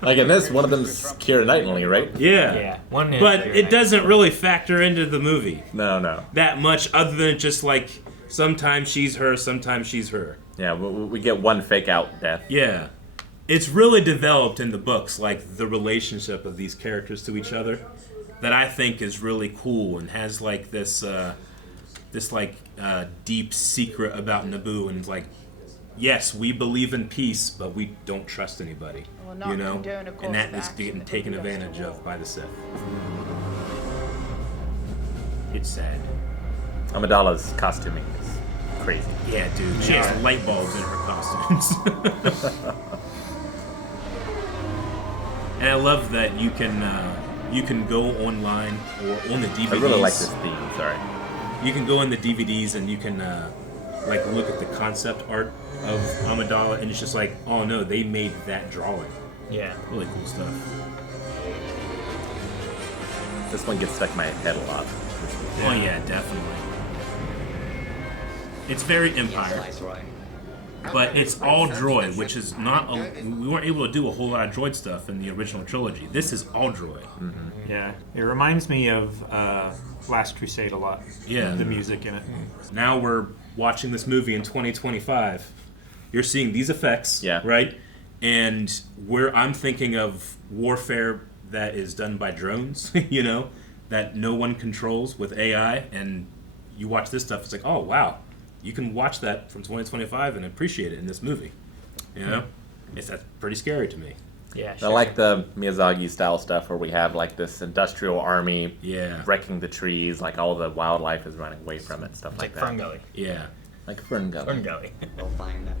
Like in this, one of them's Keira Knightley, right? Yeah. Yeah. One is But Keira it doesn't really factor into the movie No. that much, other than just like sometimes she's her, sometimes she's her. Yeah, we get one fake out death. Yeah. It's really developed in the books, like the relationship of these characters to each other, that I think is really cool and has like this deep secret about Naboo, and like, yes, we believe in peace, but we don't trust anybody, will not you know, condone a course and that of is action getting that taken would lead us to advantage war. of by the Sith. It's sad. Amidala's costuming is crazy. Yeah, dude, she has light bulbs in her costumes. And I love that you you can go online or on the DVDs. I really like this theme. Sorry. You can go in the DVDs and you can like look at the concept art of Amidala, and it's just like, oh no, they made that drawing. Yeah. Really cool stuff. This one gets stuck in my head a lot. Oh yeah, definitely. It's very Empire, but it's all droid, which is not. We weren't able to do a whole lot of droid stuff in the original trilogy. This is all droid. Mm-hmm. Yeah, it reminds me of Last Crusade a lot. Yeah, the music in it. Now we're watching this movie in 2025. You're seeing these effects, right? And where I'm thinking of warfare that is done by drones, you know, that no one controls with AI, and you watch this stuff, it's like, oh wow, you can watch that from 2025 and appreciate it in this movie. You know, that's pretty scary to me. Yeah, I like the Miyazaki style stuff where we have like this industrial army wrecking the trees, like all the wildlife is running away from it, stuff like that. Fern Gully. Yeah. Like Fern Gully. Fern Gully. We'll find them.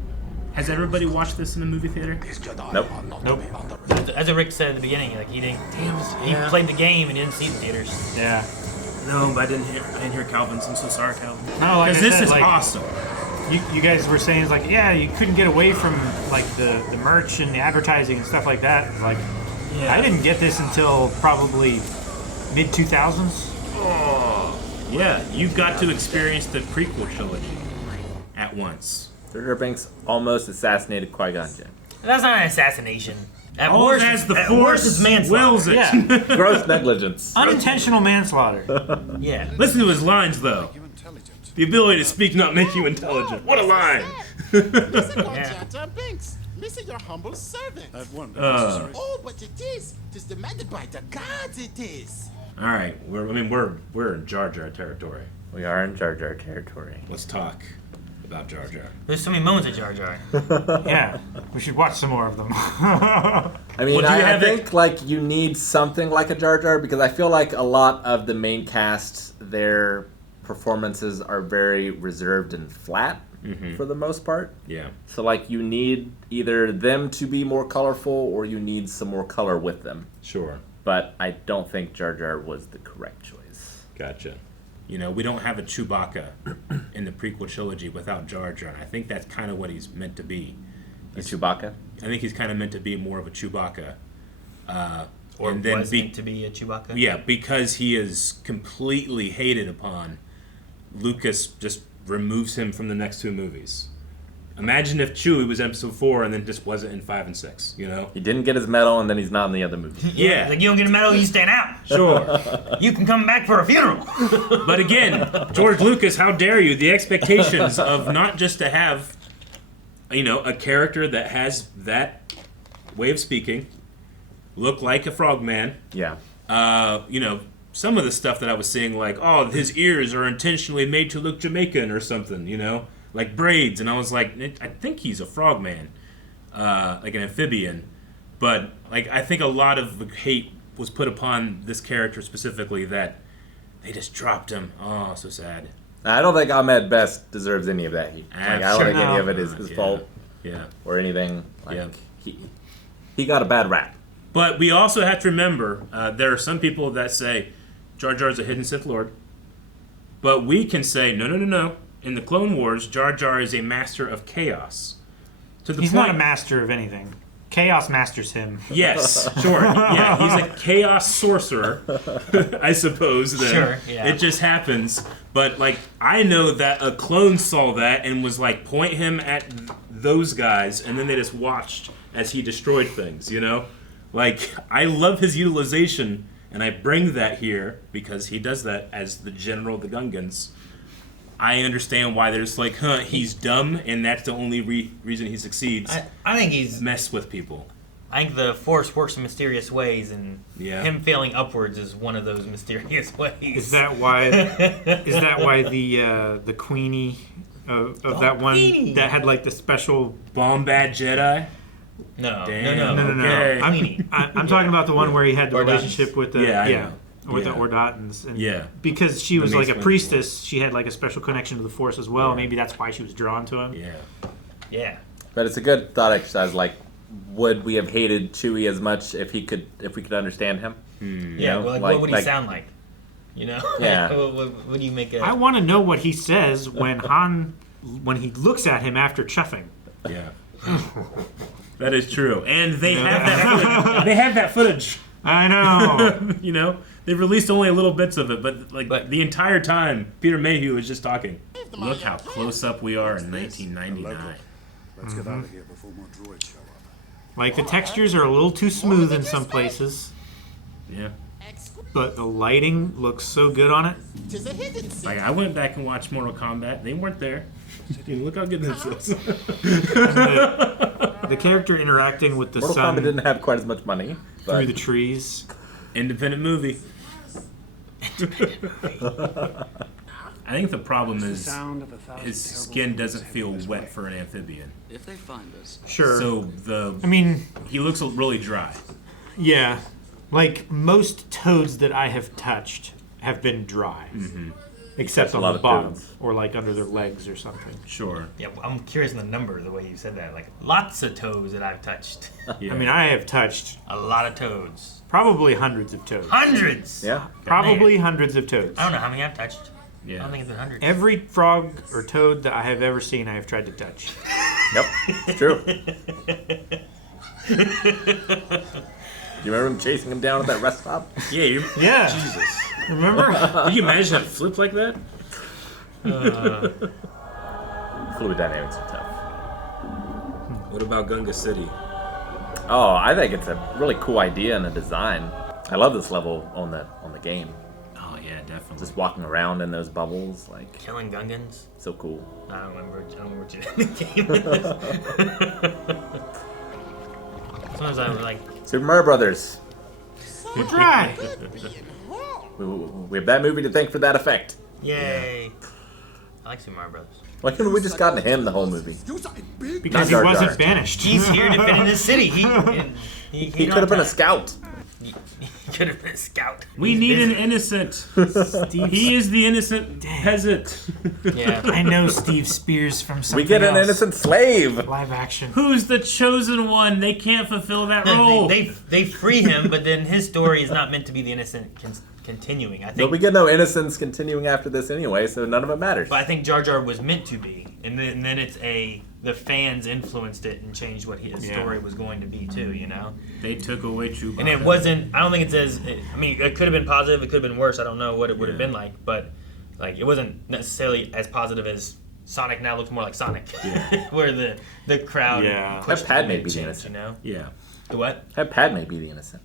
Has everybody watched this in a movie theater? Nope. Nope. As Rick said at the beginning, like he didn't. He played the game and didn't see the theaters. Yeah. No, but I didn't hear Calvin's. I'm so sorry, Calvin. No, like because this is awesome. You guys were saying like, yeah, you couldn't get away from like the merch and the advertising and stuff like that. Like, I didn't get this until probably mid 2000s. Oh, yeah, you got to experience the prequel trilogy at once. Jar Jar Binks almost assassinated Qui-Gon Jinn. That's not an assassination. At All worst, as the at Force worst, it's manslaughter. wills it. Yeah. Gross negligence. Unintentional manslaughter. Yeah. Listen to his lines, though. The ability to speak not make you intelligent. What a line! Listen, Jar Jar Binks. Listen, your humble servant. That won't be Uh. necessary. Oh, but it is. It is demanded by the gods. It is. All right, we're in Jar Jar territory. We are in Jar Jar territory. Let's talk about Jar Jar. There's so many moments of Jar Jar. Yeah, we should watch some more of them. I mean, Well, do you I have think like you need something like a Jar Jar because I feel like a lot of the main cast, their performances are very reserved and flat for the most part. Yeah. So like you need either them to be more colorful or you need some more color with them. Sure. But I don't think Jar Jar was the correct choice. Gotcha. You know, we don't have a Chewbacca in the prequel trilogy without Jar Jar. And I think that's kind of what he's meant to be. A Chewbacca? I think he's kind of meant to be more of a Chewbacca. Or and then was meant to be a Chewbacca. Yeah, because he is completely hated upon, Lucas just removes him from the next two movies. Imagine if Chewie was episode 4 and then just wasn't in 5 and 6, you know? He didn't get his medal and then he's not in the other movies. Yeah. Like, you don't get a medal, you stand out. Sure. You can come back for a funeral. But again, George Lucas, how dare you? The expectations of not just to have, you know, a character that has that way of speaking, look like a frogman. Yeah. You know, some of the stuff that I was seeing, like, oh, his ears are intentionally made to look Jamaican or something, you know? Like braids, and I was like, I think he's a frogman, like an amphibian. But like, I think a lot of hate was put upon this character specifically that they just dropped him. Oh, so sad. I don't think Ahmed Best deserves any of that heat. Like, I don't think any of it is his fault. Yeah. Or anything. Like, he got a bad rap. But we also have to remember, there are some people that say Jar Jar's a hidden Sith Lord. But we can say, no. In the Clone Wars, Jar Jar is a master of chaos. He's not a master of anything. Chaos masters him. Yes, sure. Yeah, he's a chaos sorcerer, I suppose. Then. Sure, yeah. It just happens. But, like, I know that a clone saw that and was like, point him at those guys, and then they just watched as he destroyed things, you know? Like, I love his utilization, and I bring that here because he does that as the general of the Gungans. I understand why there's like, he's dumb, and that's the only reason he succeeds. I think he's mess with people. I think the Force works in mysterious ways, and him failing upwards is one of those mysterious ways. Is that why? The Queenie of that one Queenie. that had like the special Bombad Jedi? No. No. I'm talking about the one where he had the Ordotans. relationship with the with the Ordotans. And because she was like a priestess, she had like a special connection to the Force as well. Maybe that's why she was drawn to him. Yeah. But it's a good thought exercise. Like, would we have hated Chewie as much if we could understand him? Yeah, well, what would he sound like? You know? Yeah. What do you make? I want to know what he says when he looks at him after chuffing. Yeah. That is true. And they have that footage. They have that footage. I know. You know? They've released only little bits of it, but the entire time, Peter Mayhew is just talking. Look how close up we are in 1999. Let's get out of here before more droids show up. Like, the textures are a little too smooth in some places, Yeah. but the lighting looks so good on it. Tis a hidden city. Like, I went back and watched Mortal Kombat. They weren't there. Look how good this looks. The character interacting with the Mortal sun Kombat didn't have quite as much money. But through the trees. Independent movie. I think the problem is his skin doesn't feel wet for an amphibian. If they find us, Sure. So he looks really dry. Yeah. Like, most toads that I have touched have been dry. Mm-hmm. Except a on lot the of bottom. toads. Or, like, under their legs or something. Sure. Yeah, I'm curious in the number, the way you said that. Like, lots of toads that I've touched. Yeah. I mean, I have touched A lot of toads. probably hundreds of toads. Hundreds! yeah. Probably hundreds of toads. I don't know how many I've touched. I Yeah. don't think it's been hundreds. Every frog or toad that I have ever seen, I have tried to touch. Yep. It's true. You remember him chasing him down at that rest stop? Yeah. Yeah. Jesus. Remember? Can you imagine that flip like that? Fluid dynamics are tough. What about Gunga City? Oh, I think it's a really cool idea and a design. I love this level on the game. Oh yeah, definitely. Just walking around in those bubbles, like Killing Gungans. so cool. I don't remember what you did in the game with this. Sometimes I was like, Super Mario Brothers. We're dry. We have that movie to thank for that effect. yay. I like Super Mario Brothers. Why couldn't we just gotten him the whole movie? Because he Jar Jar. wasn't banished. He's here defending his city. He He could have been a scout. He could have been a scout. We He's need busy. an innocent. He is the innocent peasant. Yeah. I know Steve Spears from something We get an else. innocent slave. Live action. Who's the chosen one? They can't fulfill that role. They free him, but then his story is not meant to be the innocent continuing. I But think. we get no innocence continuing after this anyway, so none of it matters. But I think Jar Jar was meant to be, and then it's the fans influenced it and changed what his story was going to be too. You know. They took away Chewbacca. And it wasn't. I don't think it's as. I mean, it could have been positive. It could have been worse. I don't know what it would have been like, but like it wasn't necessarily as positive as Sonic. Now looks more like Sonic, where the crowd. Have Padme be the changed, innocent. You know. Yeah. The what? Have Padme be the innocent.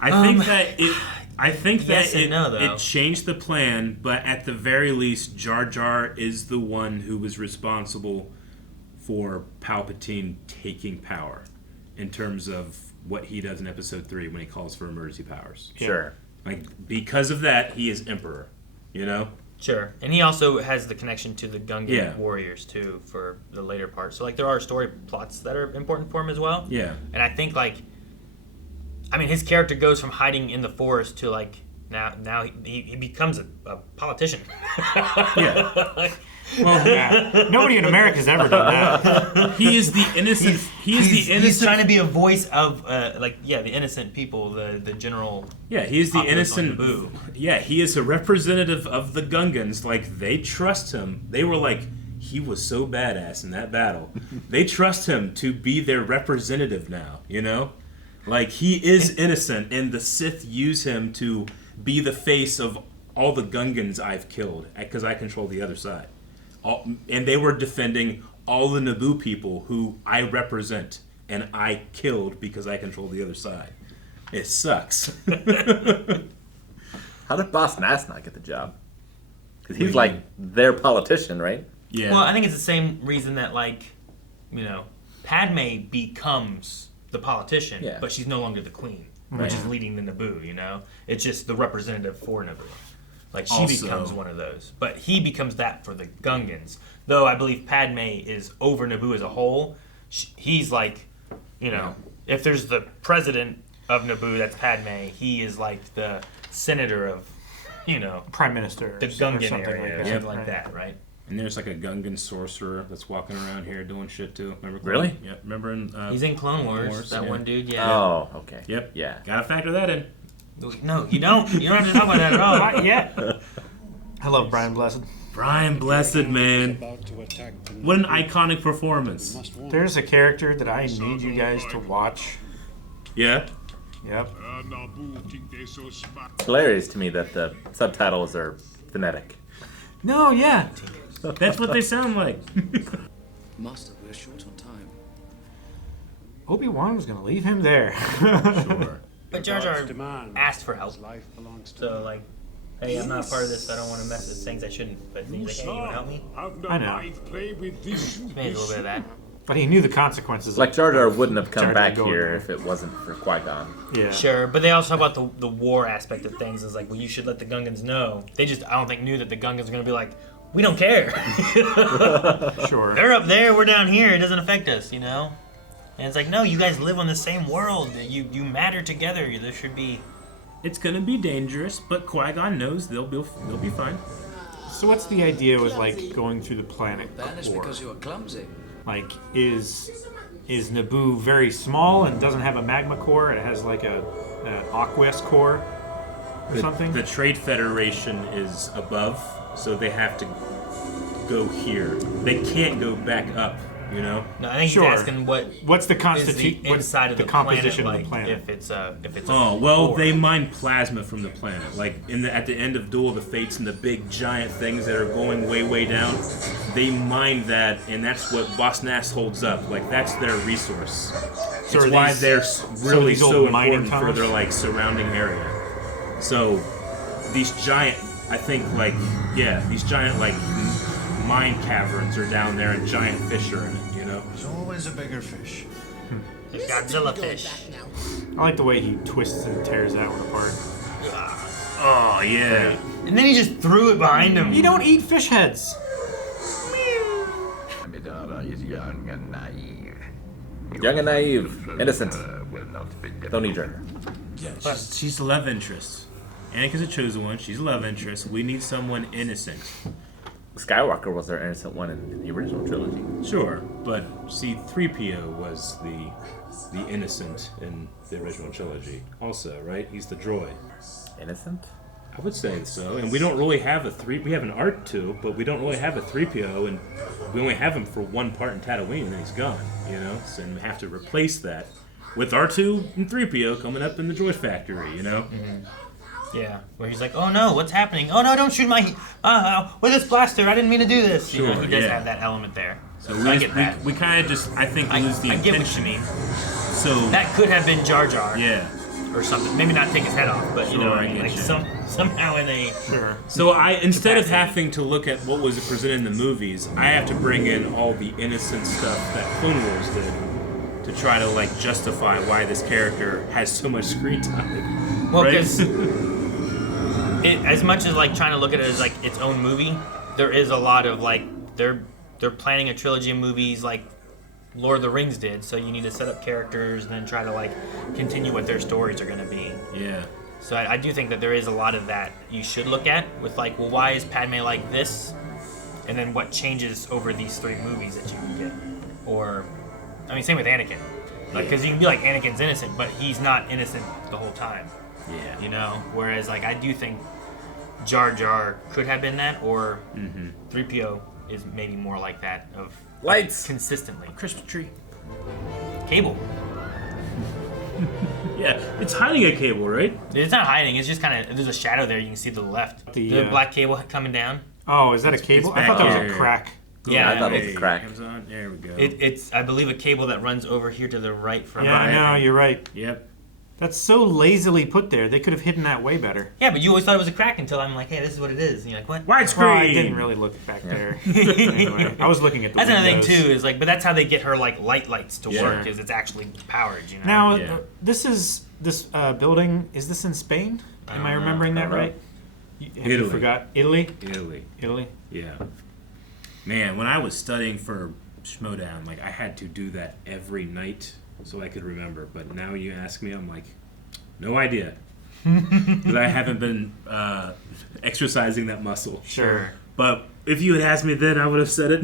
I think that it. I think yes that and no, though. it changed the plan, but at the very least, Jar Jar is the one who was responsible for Palpatine taking power, in terms of what he does in Episode 3 when he calls for emergency powers. Sure. Like because of that, he is Emperor. You know. Sure, and he also has the connection to the Gungan Yeah. warriors too for the later part. So like there are story plots that are important for him as well. Yeah. And I think like, I mean, his character goes from hiding in the forest to like now he becomes a politician. Yeah. Well, yeah. Nobody in America's ever done that. He is the innocent. He's trying to be a voice of the innocent people, the general. Yeah, he's the populace on innocent. Naboo. Yeah, he is a representative of the Gungans. Like they trust him. They were like, he was so badass in that battle. They trust him to be their representative now. You know, like he is innocent, and the Sith use him to be the face of all the Gungans I've killed because I control the other side. And they were defending all the Naboo people who I represent and I killed because I control the other side. It sucks. How did Boss Nass not get the job? Because he's like their politician, right? Yeah. Well, I think it's the same reason that Padme becomes the politician, but she's no longer the queen, which is leading the Naboo. You know, it's just the representative for Naboo. Like she Also, becomes one of those, but he becomes that for the Gungans. Though I believe Padme is over Naboo as a whole. He's like, if there's the president of Naboo, that's Padme. He is like the senator of, Prime Minister, the Gungan something area, like that. something like that, right? And there's like a Gungan sorcerer that's walking around here doing shit too. Remember? Really? Yeah. Remember in He's in Clone Wars. That one dude. Yeah. Oh, okay. Yep. Yeah. Gotta factor that in. No, you don't. You don't have to talk about that at all. Not yet. I love Brian Blessed. Brian Blessed, man. What an iconic performance. There's a character that I need you guys to watch. Yeah? Yep. It's hilarious to me that the subtitles are phonetic. No, yeah. That's what they sound like. Master, we're short on time. Obi-Wan was going to leave him there. Sure. But Jar Jar asked for help. So, like, hey, I'm not part of this, so I don't want to mess with things I shouldn't. But he's like, hey, you want to help me? I know. Maybe a little bit of that. But he knew the consequences. Like Jar Jar wouldn't have come Jar Jar back going here there. if it wasn't for Qui-Gon. Yeah. Sure, but they also talk about the war aspect of things. It's like, well, you should let the Gungans know. They just, I don't think, knew that the Gungans were going to be like, we don't care. Sure. They're up there, we're down here. It doesn't affect us, you know? And it's like, no, you guys live on the same world. You matter together. There should be... It's gonna be dangerous, but Qui-Gon knows they'll be fine. So what's the idea with, like, going through the planet Vanished core? because you were clumsy. Like, is Naboo very small and doesn't have a magma core? It has, like, an aqueous core or something? The Trade Federation is above, so they have to go here. They can't go back up, you know? No, I think Sure. he's asking What's the is the inside of the composition planet, of the like, planet? if it's a Oh, well, core. they mine plasma from the planet. Like, at the end of Duel of the Fates and the big giant things that are going way, way down, they mine that, and that's what Boss Nass holds up. Like, that's their resource. So It's are why these- they're really these old so mining important for tunnels? their, like, surrounding area. So, these giant, I think, like, yeah, these giant, like, mine caverns are down there, and giant fish are in it, you know? There's always a bigger fish. The Godzilla fish. I like the way he twists and tears that one apart. Oh, yeah. And then he just threw it behind him. You don't eat fish heads. Young and naive, innocent. Don't need her. She's the love interest. Anakin's a chosen one. She's a love interest. We need someone innocent. Skywalker was our innocent one in the original trilogy. Sure, but C-3PO was the innocent in the original trilogy. Also, right? He's the droid. Innocent? I would say so. And we don't really have we have an R2, but we don't really have a 3PO, and we only have him for one part in Tatooine, and then he's gone, you know? So we have to replace that with R2 and 3PO coming up in the droid factory, you know? Mm-hmm. Yeah, where he's like, oh no, what's happening? Oh no, don't shoot my... with this blaster, I didn't mean to do this. You know, Sure, he does yeah. have that element there. So I get that. we kind of just, I think, I lose the get intention. what you mean. So That could have been Jar Jar. yeah. Or something. Maybe not take his head off, but you know Sure, what I I mean? get Like you. somehow in a... Sure. So instead of capacity. having to look at what was presented in the movies, I have to bring in all the innocent stuff that Clone Wars did to try to like justify why this character has so much screen time. Well, right? because as much as like trying to look at it as like its own movie, there is a lot of like they're planning a trilogy of movies like Lord of the Rings did. So you need to set up characters and then try to like continue what their stories are going to be. Yeah. So I do think that there is a lot of that you should look at with like, well, why is Padme like this? And then what changes over these 3 movies that you can get? Or, I mean, same with Anakin. Like, because you can be like, Anakin's innocent, but he's not innocent the whole time. Yeah. You know? Whereas, like, I do think Jar Jar could have been that, or 3PO is maybe more like that of Lights! consistently. Christmas tree. Cable. Yeah, it's hiding a cable, right? It's not hiding. It's just kind of there's a shadow there. You can see to the left. The black cable coming down. Oh, is that a cable? I back thought that was here. a crack. Yeah, I thought it was Hey, a crack. comes on. There we go. It's I believe a cable that runs over here to the right from. Yeah, I know, you're right. Yep. That's so lazily put there. They could have hidden that way better. Yeah, but you always thought it was a crack until I'm like, hey, this is what it is. And you're like, what? Widescreen. Well, I didn't really look back there. Anyway, I was looking at the That's another thing windows. too. Is like, but that's how they get her like lights to Yeah. work. Is it's actually powered. You know. Now, Yeah. this building, is this in Spain? Am I remembering that right? Have you Italy. forgot? Italy? Italy. Yeah. Man, when I was studying for Schmodown, like I had to do that every night so I could remember. But now you ask me, I'm like, no idea. Because I haven't been exercising that muscle. Sure. But if you had asked me then, I would have said it.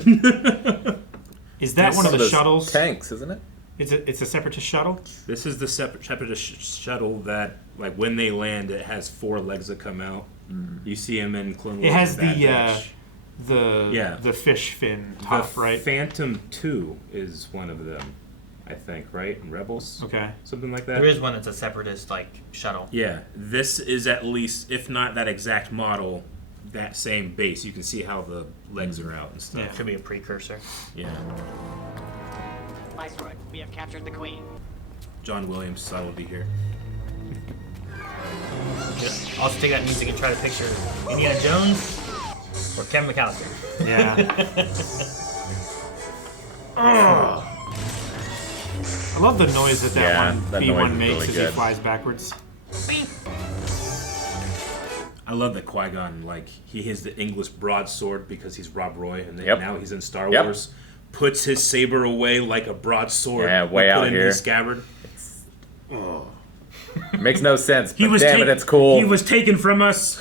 Is that one of the those shuttles? Tanks, isn't it? It's a Separatist shuttle? This is the Separatist shuttle that, like, when they land, it has 4 legs that come out. You see them in Clone Wars. It has and Bad Batch. the fish fin top, the right? Phantom 2 is one of them, I think, right? In Rebels? Okay. Something like that. There is one that's a Separatist, like, shuttle. Yeah. This is at least, if not that exact model, that same base. You can see how the legs are out and stuff. Yeah, it could be a precursor. Yeah. Viceroy, we have captured the Queen. John Williams subtlety here. Just also take that music and try to picture Indiana Jones or Kevin McAllister. Yeah. I love the noise that that B1 noise is makes really as good. he flies backwards. I love that Qui-Gon, like, he has the English broadsword because he's Rob Roy, and then Yep. now he's in Star Yep. Wars. Puts his saber away like a broadsword. Yeah, way put out in here. his scabbard. Makes no sense, but He damn it, it's cool. He was taken from us.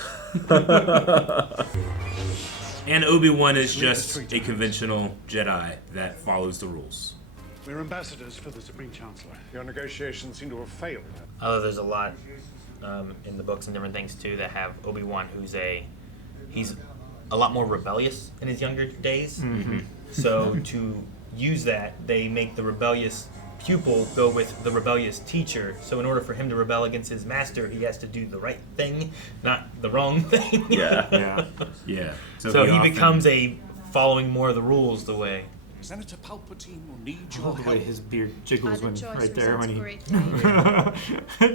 And Obi-Wan is just a conventional Jedi that follows the rules. We're ambassadors for the Supreme Chancellor. Your negotiations seem to have failed. Oh, there's a lot in the books and different things too that have Obi-Wan, he's a lot more rebellious in his younger days. Mm-hmm. So to use that, they make the rebellious pupil go with the rebellious teacher. So in order for him to rebel against his master, he has to do the right thing, not the wrong thing. Yeah. Yeah. So he often- becomes a following more of the rules the way. Senator Palpatine will need I your love the way help. his beard jiggles when right there when he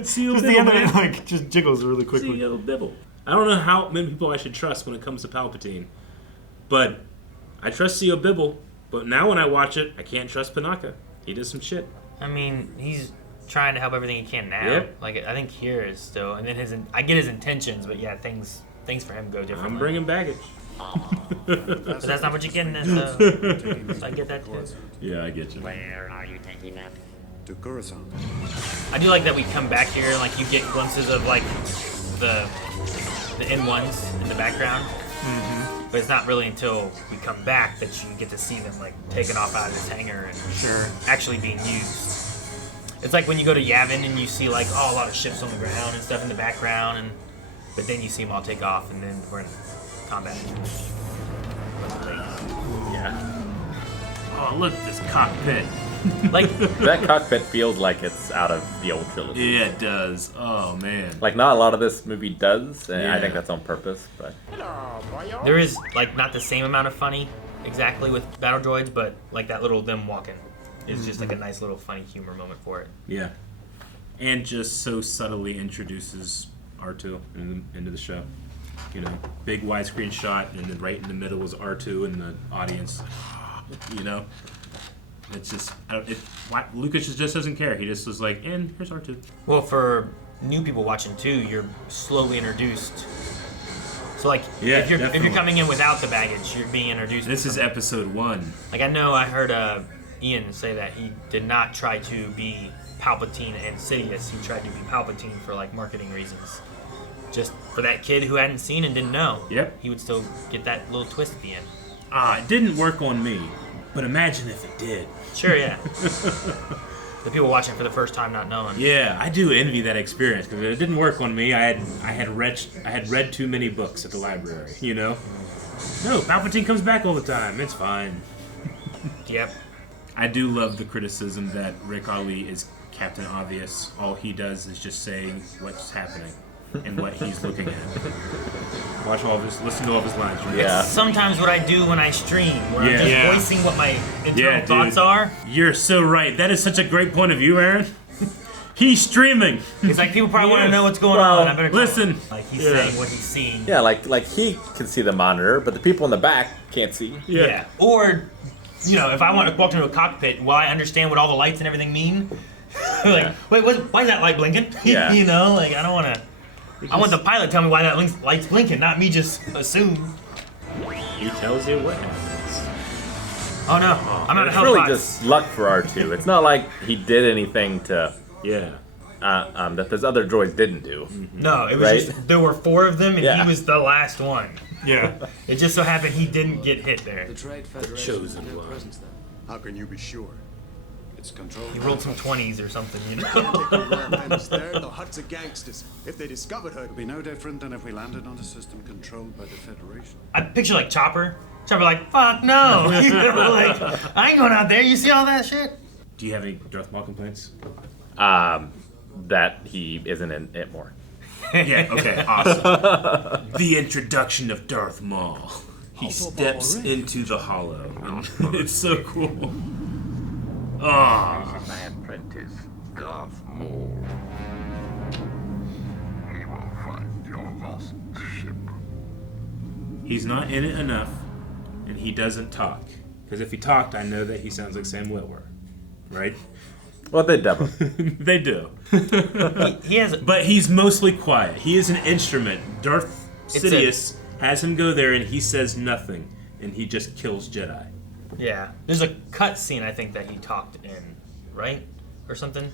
See just the end of it like just jiggles really quickly. See, bibble. I don't know how many people I should trust when it comes to Palpatine, but I trust C.O. Bibble. But now when I watch it, I can't trust Panaka. He does some shit. I mean, he's trying to help everything he can now. Yep. Like I think here is still, and then I get his intentions, but yeah, things for him go differently. I'm bringing baggage. But that's not what you're getting at, though. So I get that too. Yeah, I get you. Where are you taking them? To Coruscant. I do like that we come back here and like you get glimpses of like the N1s in the background. Mm-hmm. But it's not really until we come back that you get to see them like taken off out of this hangar and actually being used. It's like when you go to Yavin and you see like a lot of ships on the ground and stuff in the background, but then you see them all take off and then we're in combat. Yeah. Oh, look at this cockpit. Like That cockpit feels like it's out of the old trilogy. Yeah, it does. Oh, man. Like, not a lot of this movie does, and I Yeah. think that's on purpose, but... there is like not the same amount of funny exactly with battle droids, but like that little them walking is just like a nice little funny humor moment for it. Yeah. And just so subtly introduces R2 into the show. You know, big widescreen shot, and then right in the middle was R2 and the audience. You know? It's just, Lucas just doesn't care. He just was like, and here's R2. Well, for new people watching too, you're slowly introduced. So like, Yeah, if you're definitely. coming in without the baggage, you're being introduced. This to is something. episode 1. Like I heard Ian say that he did not try to be Palpatine and Sidious. He tried to be Palpatine for like marketing reasons. Just for that kid who hadn't seen and didn't know. Yep. He would still get that little twist at the end. It didn't work on me, but imagine if it did. Sure, yeah. The people watching for the first time not knowing. Yeah, I do envy that experience because it didn't work on me. I had read too many books at the library. You know, no, Palpatine comes back all the time. It's fine. Yep. I do love the criticism that Rick Ali is Captain Obvious. All he does is just say what's happening and what he's looking at. Listen to all of his lines. Right? Yeah. Sometimes what I do when I stream, where I'm Yeah. just Yeah. voicing what my internal dude. thoughts are. You're so right. That is such a great point of view, Aaron. He's streaming. It's like people probably want to Yes. know what's going Well, on. I better tell listen. them. Like he's Yeah. saying what he's seen. Yeah, like he can see the monitor, but the people in the back can't see. Yeah. Or, you know, if I want to walk into a cockpit, will I understand what all the lights and everything mean? Like, wait, why is that light blinking? Yeah. You know, like I don't want to. I want the pilot to tell me why that light's blinking, not me just assume. He tells you what happens. Oh no, I'm out of It's health really pots. just luck for R2. It's not like he did anything to Yeah. that those other droids didn't do. No, it was Right? just there were 4 of them, and Yeah. he was the last one. Yeah. It just so happened he didn't get hit there. The Trade Federation chosen had no one. presence there. How can you be sure? It's controlled. He rolled some 20s or something, you Take over know. our advantage there. The Hutts are gangsters. If they discovered her, It would be no different than if we landed on a system controlled by the Federation. I picture like Chopper. Chopper like, fuck no. You know, like, I ain't going out there. You see all that shit? Do you have any Darth Maul complaints? That he isn't in it more. Yeah, okay, awesome. The introduction of Darth Maul. He steps into the hollow. And it's so cool. Ah. My apprentice, Darth Maul. He will find your lost ship. He's not in it enough, and he doesn't talk. Because if he talked, I know that he sounds like Sam Witwer. Right? Well, they double. They do. He has. But he's mostly quiet. He is an instrument. Darth Sidious has him go there, and he says nothing, and he just kills Jedi. Yeah. There's a cut scene, I think, that he talked in, right? Or something?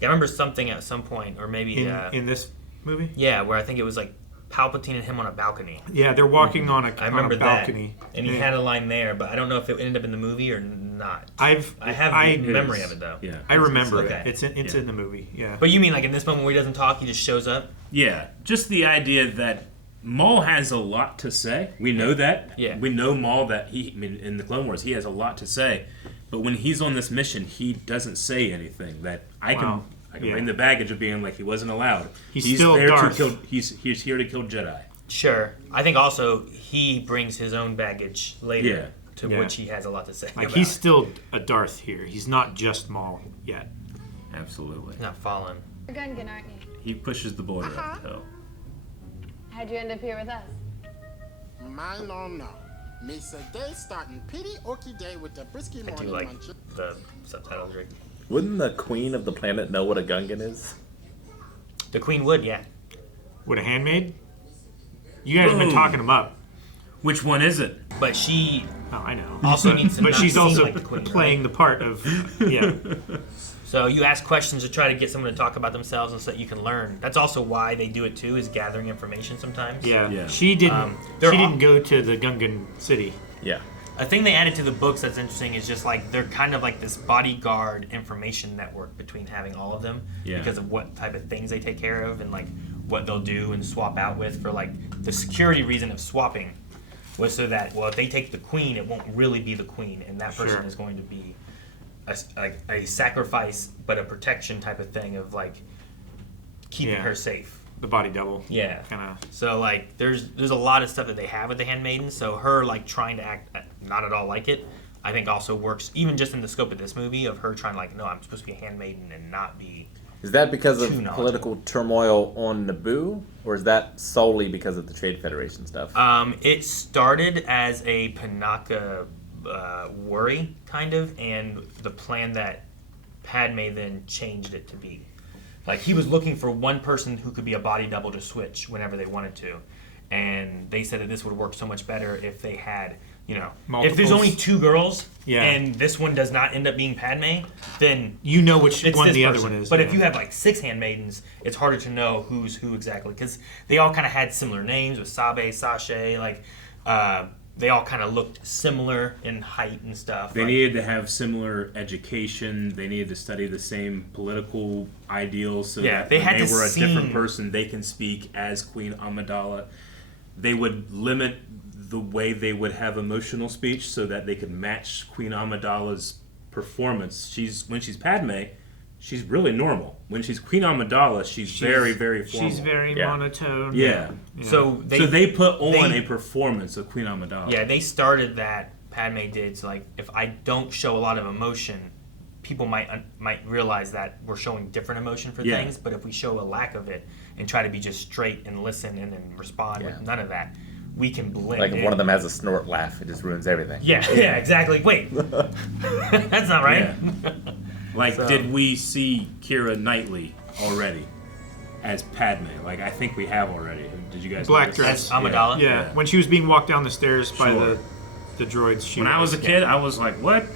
Yeah, I remember something at some point, or maybe... In this movie? Yeah, where I think it was like Palpatine and him on a balcony. Yeah, they're walking on a balcony. That. And he had a line there, but I don't know if it ended up in the movie or not. I have memory of it, though. Yeah. I remember okay. it. It's in the movie, yeah. But you mean like in this moment where he doesn't talk, he just shows up? Yeah, just the idea that Maul has a lot to say. We know that. Yeah. We know Maul that in the Clone Wars, he has a lot to say. But when he's on this mission, he doesn't say anything that I can bring the baggage of being like he wasn't allowed. He's still there Darth. to kill. He's here to kill Jedi. Sure. I think also he brings his own baggage later, which he has a lot to say Like, about. he's still a Darth here. He's not just Maul yet. Absolutely. He's not fallen. You're Gungan, aren't you? He pushes the border up the hill. How'd you end up here with us? mine no no. Me say day starting pretty okie day with the brisky I do morning like munch. the subtitles, right? Wouldn't the queen of the planet know what a Gungan is? The queen would, yeah. What, a handmaid? You guys have been talking them up. Which one is it? But she... Oh, I know. Also needs to but not she's seem also like the queen, playing the part of... Yeah. So you ask questions to try to get someone to talk about themselves and so that you can learn. That's also why they do it too, is gathering information sometimes. Yeah. She didn't. She didn't go to the Gungan city. Yeah. A thing they added to the books that's interesting is just like they're kind of like this bodyguard information network between having all of them because of what type of things they take care of and like what they'll do and swap out with for like the security reason of swapping was so that if they take the queen, it won't really be the queen and that person is going to be a sacrifice but a protection type of thing of like keeping her safe. The body double. Yeah. Kind of. So like there's a lot of stuff that they have with the handmaiden. So her like trying to act not at all like it, I think also works even just in the scope of this movie of her trying to like, no, I'm supposed to be a handmaiden and not be. Is that because of political turmoil on Naboo, or is that solely because of the Trade Federation stuff? It started as a Panaka worry kind of, and the plan that Padme then changed it to be. Like, he was looking for one person who could be a body double to switch whenever they wanted to. And they said that this would work so much better if they had, multiples. If there's only two girls Yeah. and this one does not end up being Padme, then you know which it's one this the person. other one is. But if you have like 6 handmaidens, it's harder to know who's who exactly. Because they all kind of had similar names with Sabe, Sashay, like, they all kind of looked similar in height and stuff. They needed to have similar education. They needed to study the same political ideals so that they when they were a different person, they can speak as Queen Amidala. They would limit the way they would have emotional speech so that they could match Queen Amidala's performance. When she's Padme, she's really normal. When she's Queen Amidala, she's very, very formal. She's very monotone. Yeah. So they put on a performance of Queen Amidala. Yeah, they started that. Padme did. So like, if I don't show a lot of emotion, people might realize that we're showing different emotion for things. But if we show a lack of it and try to be just straight and listen and then respond with none of that, we can blend. Like if one of them has a snort laugh, it just ruins everything. Yeah, exactly. Wait, that's not right. Yeah. Like, did we see Keira Knightley already as Padme? Like, I think we have already. Did you guys? Black notice? dress. As Amidala? Yeah. When she was being walked down the stairs by the droids. When I was a kid, I was like, what?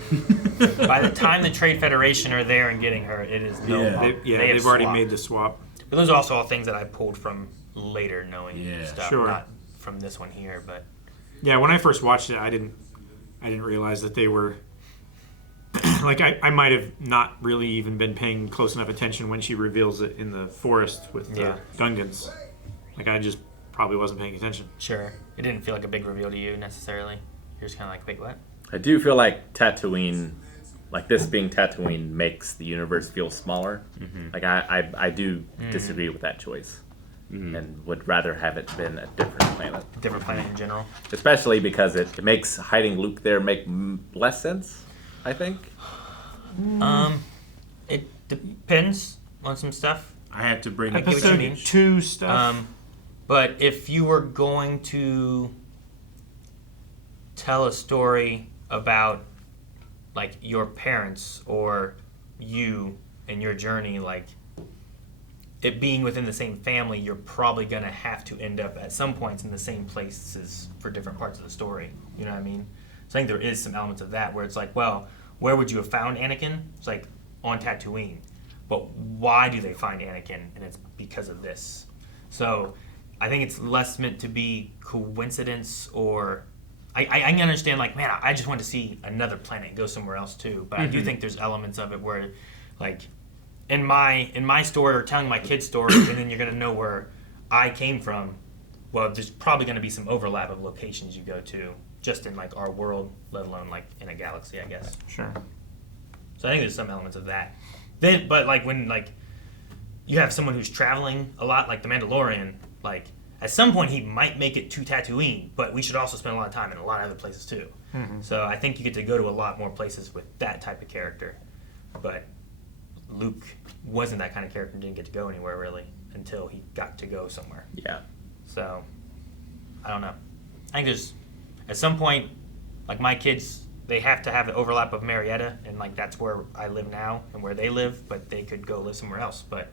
By the time the Trade Federation are there and getting her, it is no longer. They've already made the swap. But those are also all things that I pulled from later knowing stuff, Sure. not from this one here. But yeah, when I first watched it, I didn't realize that they were like I might have not really even been paying close enough attention when she reveals it in the forest with the Gungans. Like I just probably wasn't paying attention. Sure. It didn't feel like a big reveal to you necessarily. You're just kind of like, wait, what? I do feel like Tatooine, like this being Tatooine, makes the universe feel smaller. Like I do disagree with that choice, and would rather have it been a different planet. Different planet in general. Especially because it makes hiding Luke there make less sense, I think. It depends on some stuff. I had to bring I get what you mean. 2 stuff. But if you were going to tell a story about like your parents or you and your journey, like it being within the same family, you're probably gonna have to end up at some points in the same places for different parts of the story. You know what I mean? So I think there is some elements of that where it's like, well, where would you have found Anakin? It's like on Tatooine. But why do they find Anakin? And it's because of this. So I think it's less meant to be coincidence, or I can understand like, man, I just want to see another planet and go somewhere else too. But I do think there's elements of it where like in my story or telling my kid's story and then you're gonna know where I came from, well, there's probably gonna be some overlap of locations you go to just in like our world, let alone like in a galaxy, I guess. Sure. So I think there's some elements of that. Then but like when like you have someone who's traveling a lot, like the Mandalorian, like at some point he might make it to Tatooine, but we should also spend a lot of time in a lot of other places too. So I think you get to go to a lot more places with that type of character. But Luke wasn't that kind of character and didn't get to go anywhere really until he got to go somewhere. Yeah. So I don't know. I think there's at some point, like my kids, they have to have an overlap of Marietta, and like that's where I live now and where they live, but they could go live somewhere else. But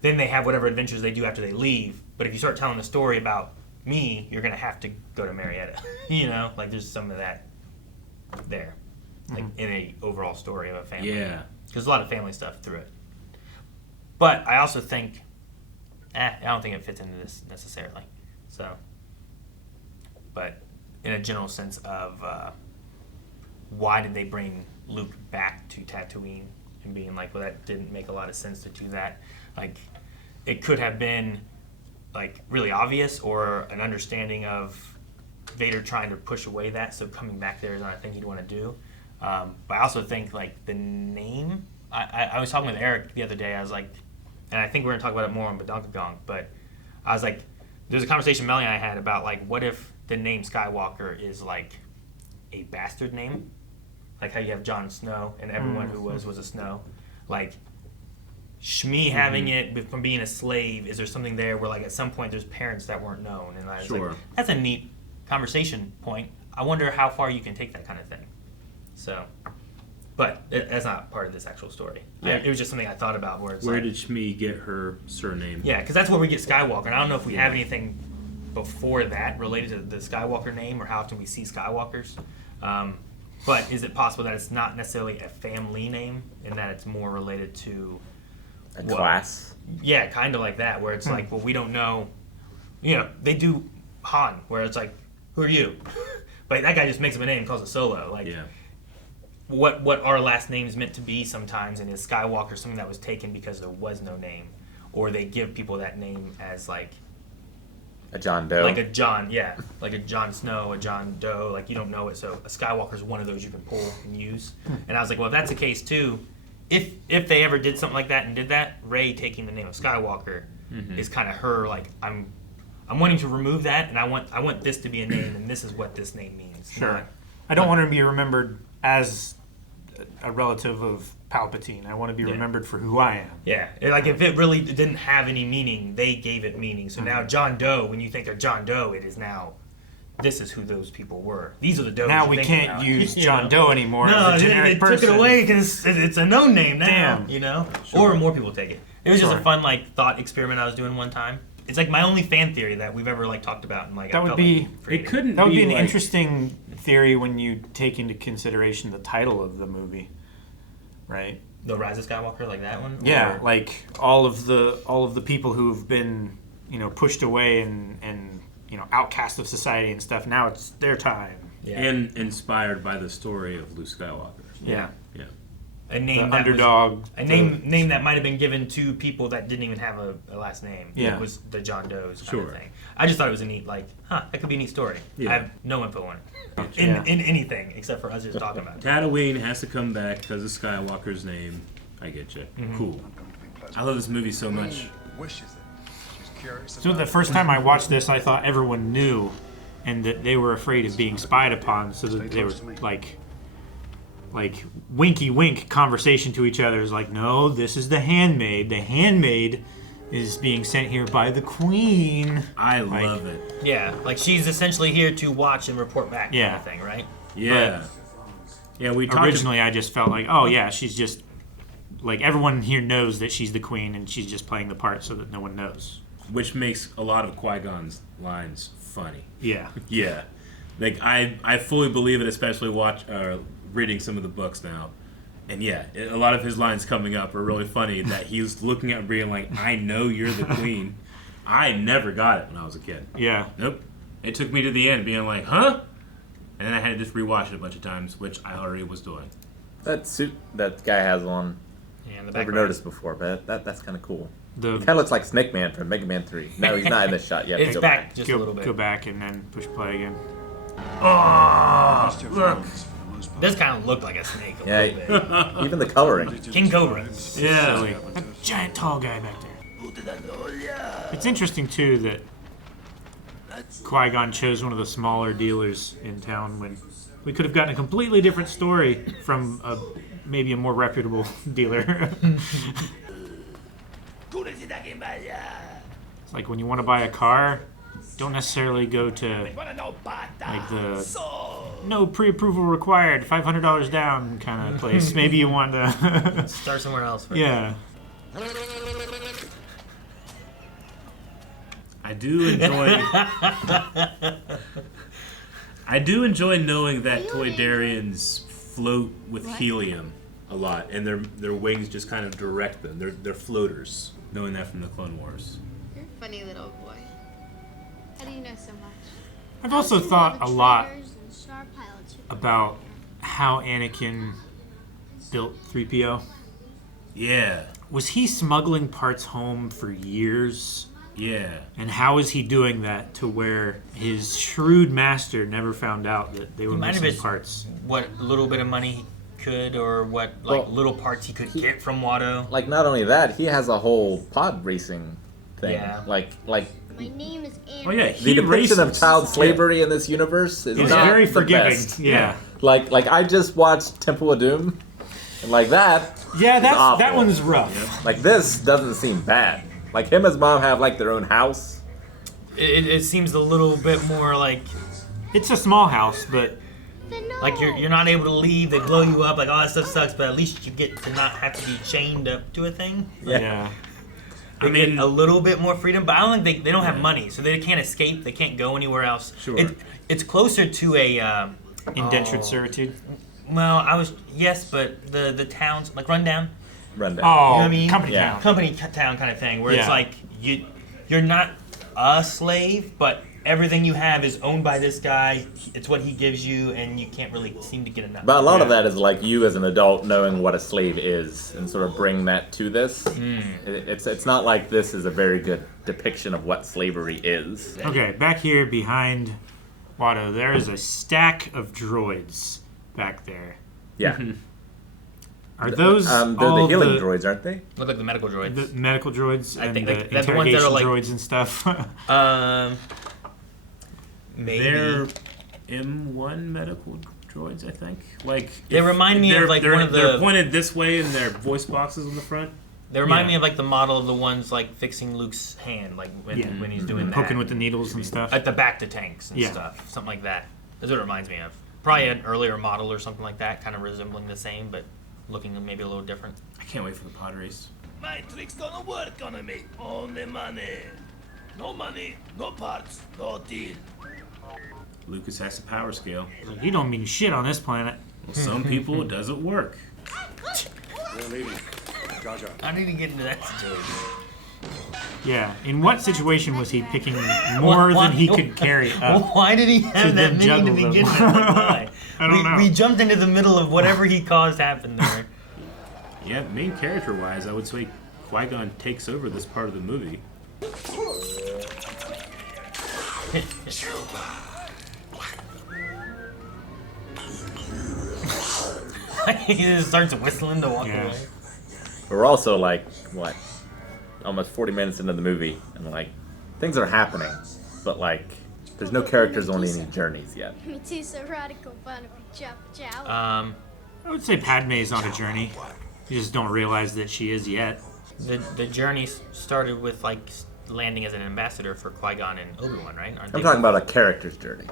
then they have whatever adventures they do after they leave. But if you start telling the story about me, you're gonna have to go to Marietta. You know, like there's some of that there, like in a overall story of a family. Yeah. There's a lot of family stuff through it. But I also think, I don't think it fits into this necessarily. So, but in a general sense of why did they bring Luke back to Tatooine and being like, well, that didn't make a lot of sense to do that. Like, it could have been like really obvious or an understanding of Vader trying to push away that, so coming back there is not a thing he'd want to do. But I also think like the name. I was talking with Eric the other day. I was like, and I think we're gonna talk about it more on Badonkagong. But I was like, there's a conversation Melly and I had about like, what if the name Skywalker is like a bastard name, like how you have Jon Snow and everyone who was a Snow, like Shmi having it from being a slave. Is there something there where like at some point there's parents that weren't known? And I was like, that's a neat conversation point. I wonder how far you can take that kind of thing. So, but that's not part of this actual story. Yeah. It was just something I thought about. Where it's where like, did Shmi get her surname? Yeah, because that's where we get Skywalker. And I don't know if we have anything before that related to the Skywalker name or how often we see Skywalkers. But is it possible that it's not necessarily a family name and that it's more related to a class? Yeah, kind of like that, where it's like, well, we don't know. You know, they do Han, where it's like, who are you? But that guy just makes him a name and calls it Solo. Like, what our last names meant to be sometimes, and is Skywalker something that was taken because there was no name, or they give people that name as like a John Doe, like a John, like a Jon Snow, a John Doe, like you don't know it, so a Skywalker's one of those you can pull and use. And I was like, well, if that's the case too, if they ever did something like that and did that, Rey taking the name of Skywalker is kind of her like, I'm wanting to remove that, and I want this to be a name, and this is what this name means. Sure. I don't want her to be remembered as a relative of Palpatine. I want to be remembered for who I am. Yeah. Like, if it really didn't have any meaning, they gave it meaning. So now John Doe, when you think they're John Doe, it is now, this is who those people were. These are the Does. Now we can't use John Doe anymore as a generic person. They took it away because it's a known name now. Damn. You know? Sure. Or more people take it. It was just a fun, like, thought experiment I was doing one time. It's like my only fan theory that we've ever like talked about, and like that would be an like, interesting theory when you take into consideration the title of the movie, right? The Rise of Skywalker, like that one. Yeah, like all of the people who've been pushed away and outcast of society and stuff. Now it's their time. Yeah. And inspired by the story of Luke Skywalker. Yeah. a name the that underdog. was, a name that might have been given to people that didn't even have a last name. Yeah. It was the John Doe's kind Sure. of thing. I just thought it was a neat, like, that could be a neat story. Yeah. I have no info on it. In anything, except for us just talking about it. Tatooine has to come back because of Skywalker's name. I get you. Cool. I love this movie so much. So the first time I watched this, I thought everyone knew, and that they were afraid of being spied upon, so that they were like winky wink conversation to each other. Is like, no, this is the handmaid. The handmaid is being sent here by the queen. I love it. Yeah, like she's essentially here to watch and report back kind of thing, right? Yeah. Yeah, we talked Originally, I just felt like, oh yeah, she's just like everyone here knows that she's the queen, and she's just playing the part so that no one knows. Which makes a lot of Qui-Gon's lines funny. Yeah. Yeah. Like, I fully believe it, especially reading some of the books now. And yeah, a lot of his lines coming up are really funny that he's looking at and being like, I know you're the queen. I never got it when I was a kid. Yeah. Nope. It took me to the end being like, huh? And then I had to just rewatch it a bunch of times, which I already was doing. That suit that guy has on, Yeah, in the never background. noticed before, but that's kind of cool. The Kind of looks like Snake Man from Mega Man 3. No, he's not in this shot yet. It's Go back just a little bit. go back and then push play again. Oh, look. This kind of looked like a snake a Yeah, little bit. even the coloring. King Cobra. Yeah. Silly. That giant tall guy back there. It's interesting too that Qui-Gon chose one of the smaller dealers in town when we could have gotten a completely different story from maybe a more reputable dealer. It's like when you want to buy a car, don't necessarily go to like the no pre-approval required, $500 down kind of place. Maybe you want to Start somewhere else. First. yeah. I do enjoy knowing that Toydarians float with helium a lot, and their wings just kind of direct them. They're floaters. Knowing that from the Clone Wars. You're a funny little boy. How do you know so much? I've also thought a lot about how Anakin built 3PO. Yeah. Was he smuggling parts home for years? Yeah. And how is he doing that to where his shrewd master never found out that they were might have missing been- parts? What little bit of money he could, or what little parts he could get from Watto. Like, not only that, he has a whole pod racing thing. Yeah. Like My name is Anna. Oh yeah. the He depiction races. of child slavery in this universe is It's not very the forgiving. best. Yeah. Like I just watched Temple of Doom, and like that. Yeah, that awful. one's rough. Like this doesn't seem bad. Like him and his mom have like their own house. It seems a little bit more like It's a small house, but like you're not able to leave. They blow you up. Like, oh, that stuff sucks, but at least you get to not have to be chained up to a thing. yeah. I mean, a little bit more freedom, but I don't think they don't have money, so they can't escape. They can't go anywhere else. Sure. It's closer to a Indentured servitude. Well, but the towns like rundown. Rundown. Oh, You know what I mean? company Yeah. town. Company town kind of thing, where it's Yeah. like you're not a slave, but everything you have is owned by this guy. It's what he gives you, and you can't really seem to get enough. But a lot of that is like you as an adult knowing what a slave is and sort of bring that to this. It's not like this is a very good depiction of what slavery is. Okay, back here behind Watto, there is a stack of droids back there. Yeah. Are those They're all the healing droids, aren't they? Look like the medical droids. the medical droids I and think, the like, that's the ones that interrogation are, like- droids and stuff? Maybe. They're M1 medical droids, I think. Like They remind me of, they're- like, they're, one of the- They're pointed this way, and their voice boxes on the front. They remind Yeah. me of like the model of the ones like fixing Luke's hand, like when he's doing that. Poking with the needles and stuff. At the back to tanks and Yeah. stuff, something like that. That's what it reminds me of. Probably an earlier model or something like that, kind of resembling the same, but looking maybe a little different. I can't wait for the pod race. My trick's gonna work on me. Only money. No money, no parts, no deal. Lucas has a power scale. Like, you don't mean shit on this planet. Well, some people it doesn't work. We're leaving. Jar Jar. I need to get into that situation. Yeah. In what situation was he picking more than he could carry up? Why did he have that then many to juggle them. begin with? Like, why? I don't know. We jumped into the middle of whatever he caused happen there. Yeah, main character-wise, I would say Qui-Gon takes over this part of the movie. He just starts whistling to walk away. But we're also like, what, almost 40 minutes into the movie, and like, things are happening, but like, there's no characters on any journeys yet. Me too, so radical fun of you, chow. I would say Padme's on a journey. You just don't realize that she is yet. The journey started with like landing as an ambassador for Qui-Gon and Obi-Wan, right? I'm talking about a character's journey.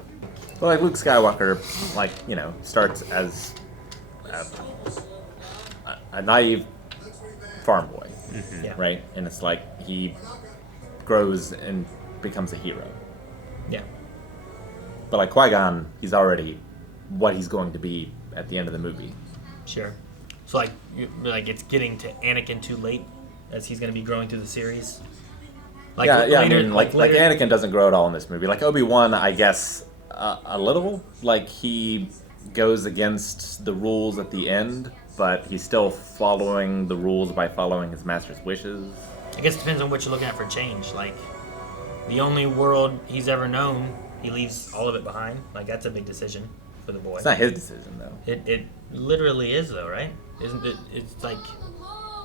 Well, like Luke Skywalker, like, you know, starts as a naive farm boy, right? And it's like he grows and becomes a hero. Yeah. But like Qui-Gon, he's already what he's going to be at the end of the movie. Sure. So like it's getting to Anakin too late, as he's going to be growing through the series. Like, yeah. Later, I mean, like later, Anakin doesn't grow at all in this movie. Like Obi-Wan, I guess a little. Like he goes against the rules at the end, but he's still following the rules by following his master's wishes. I guess it depends on what you're looking at for change. Like the only world he's ever known, he leaves all of it behind. Like that's a big decision for the boy. It's not his decision though. It literally is though, right? Isn't it? It's like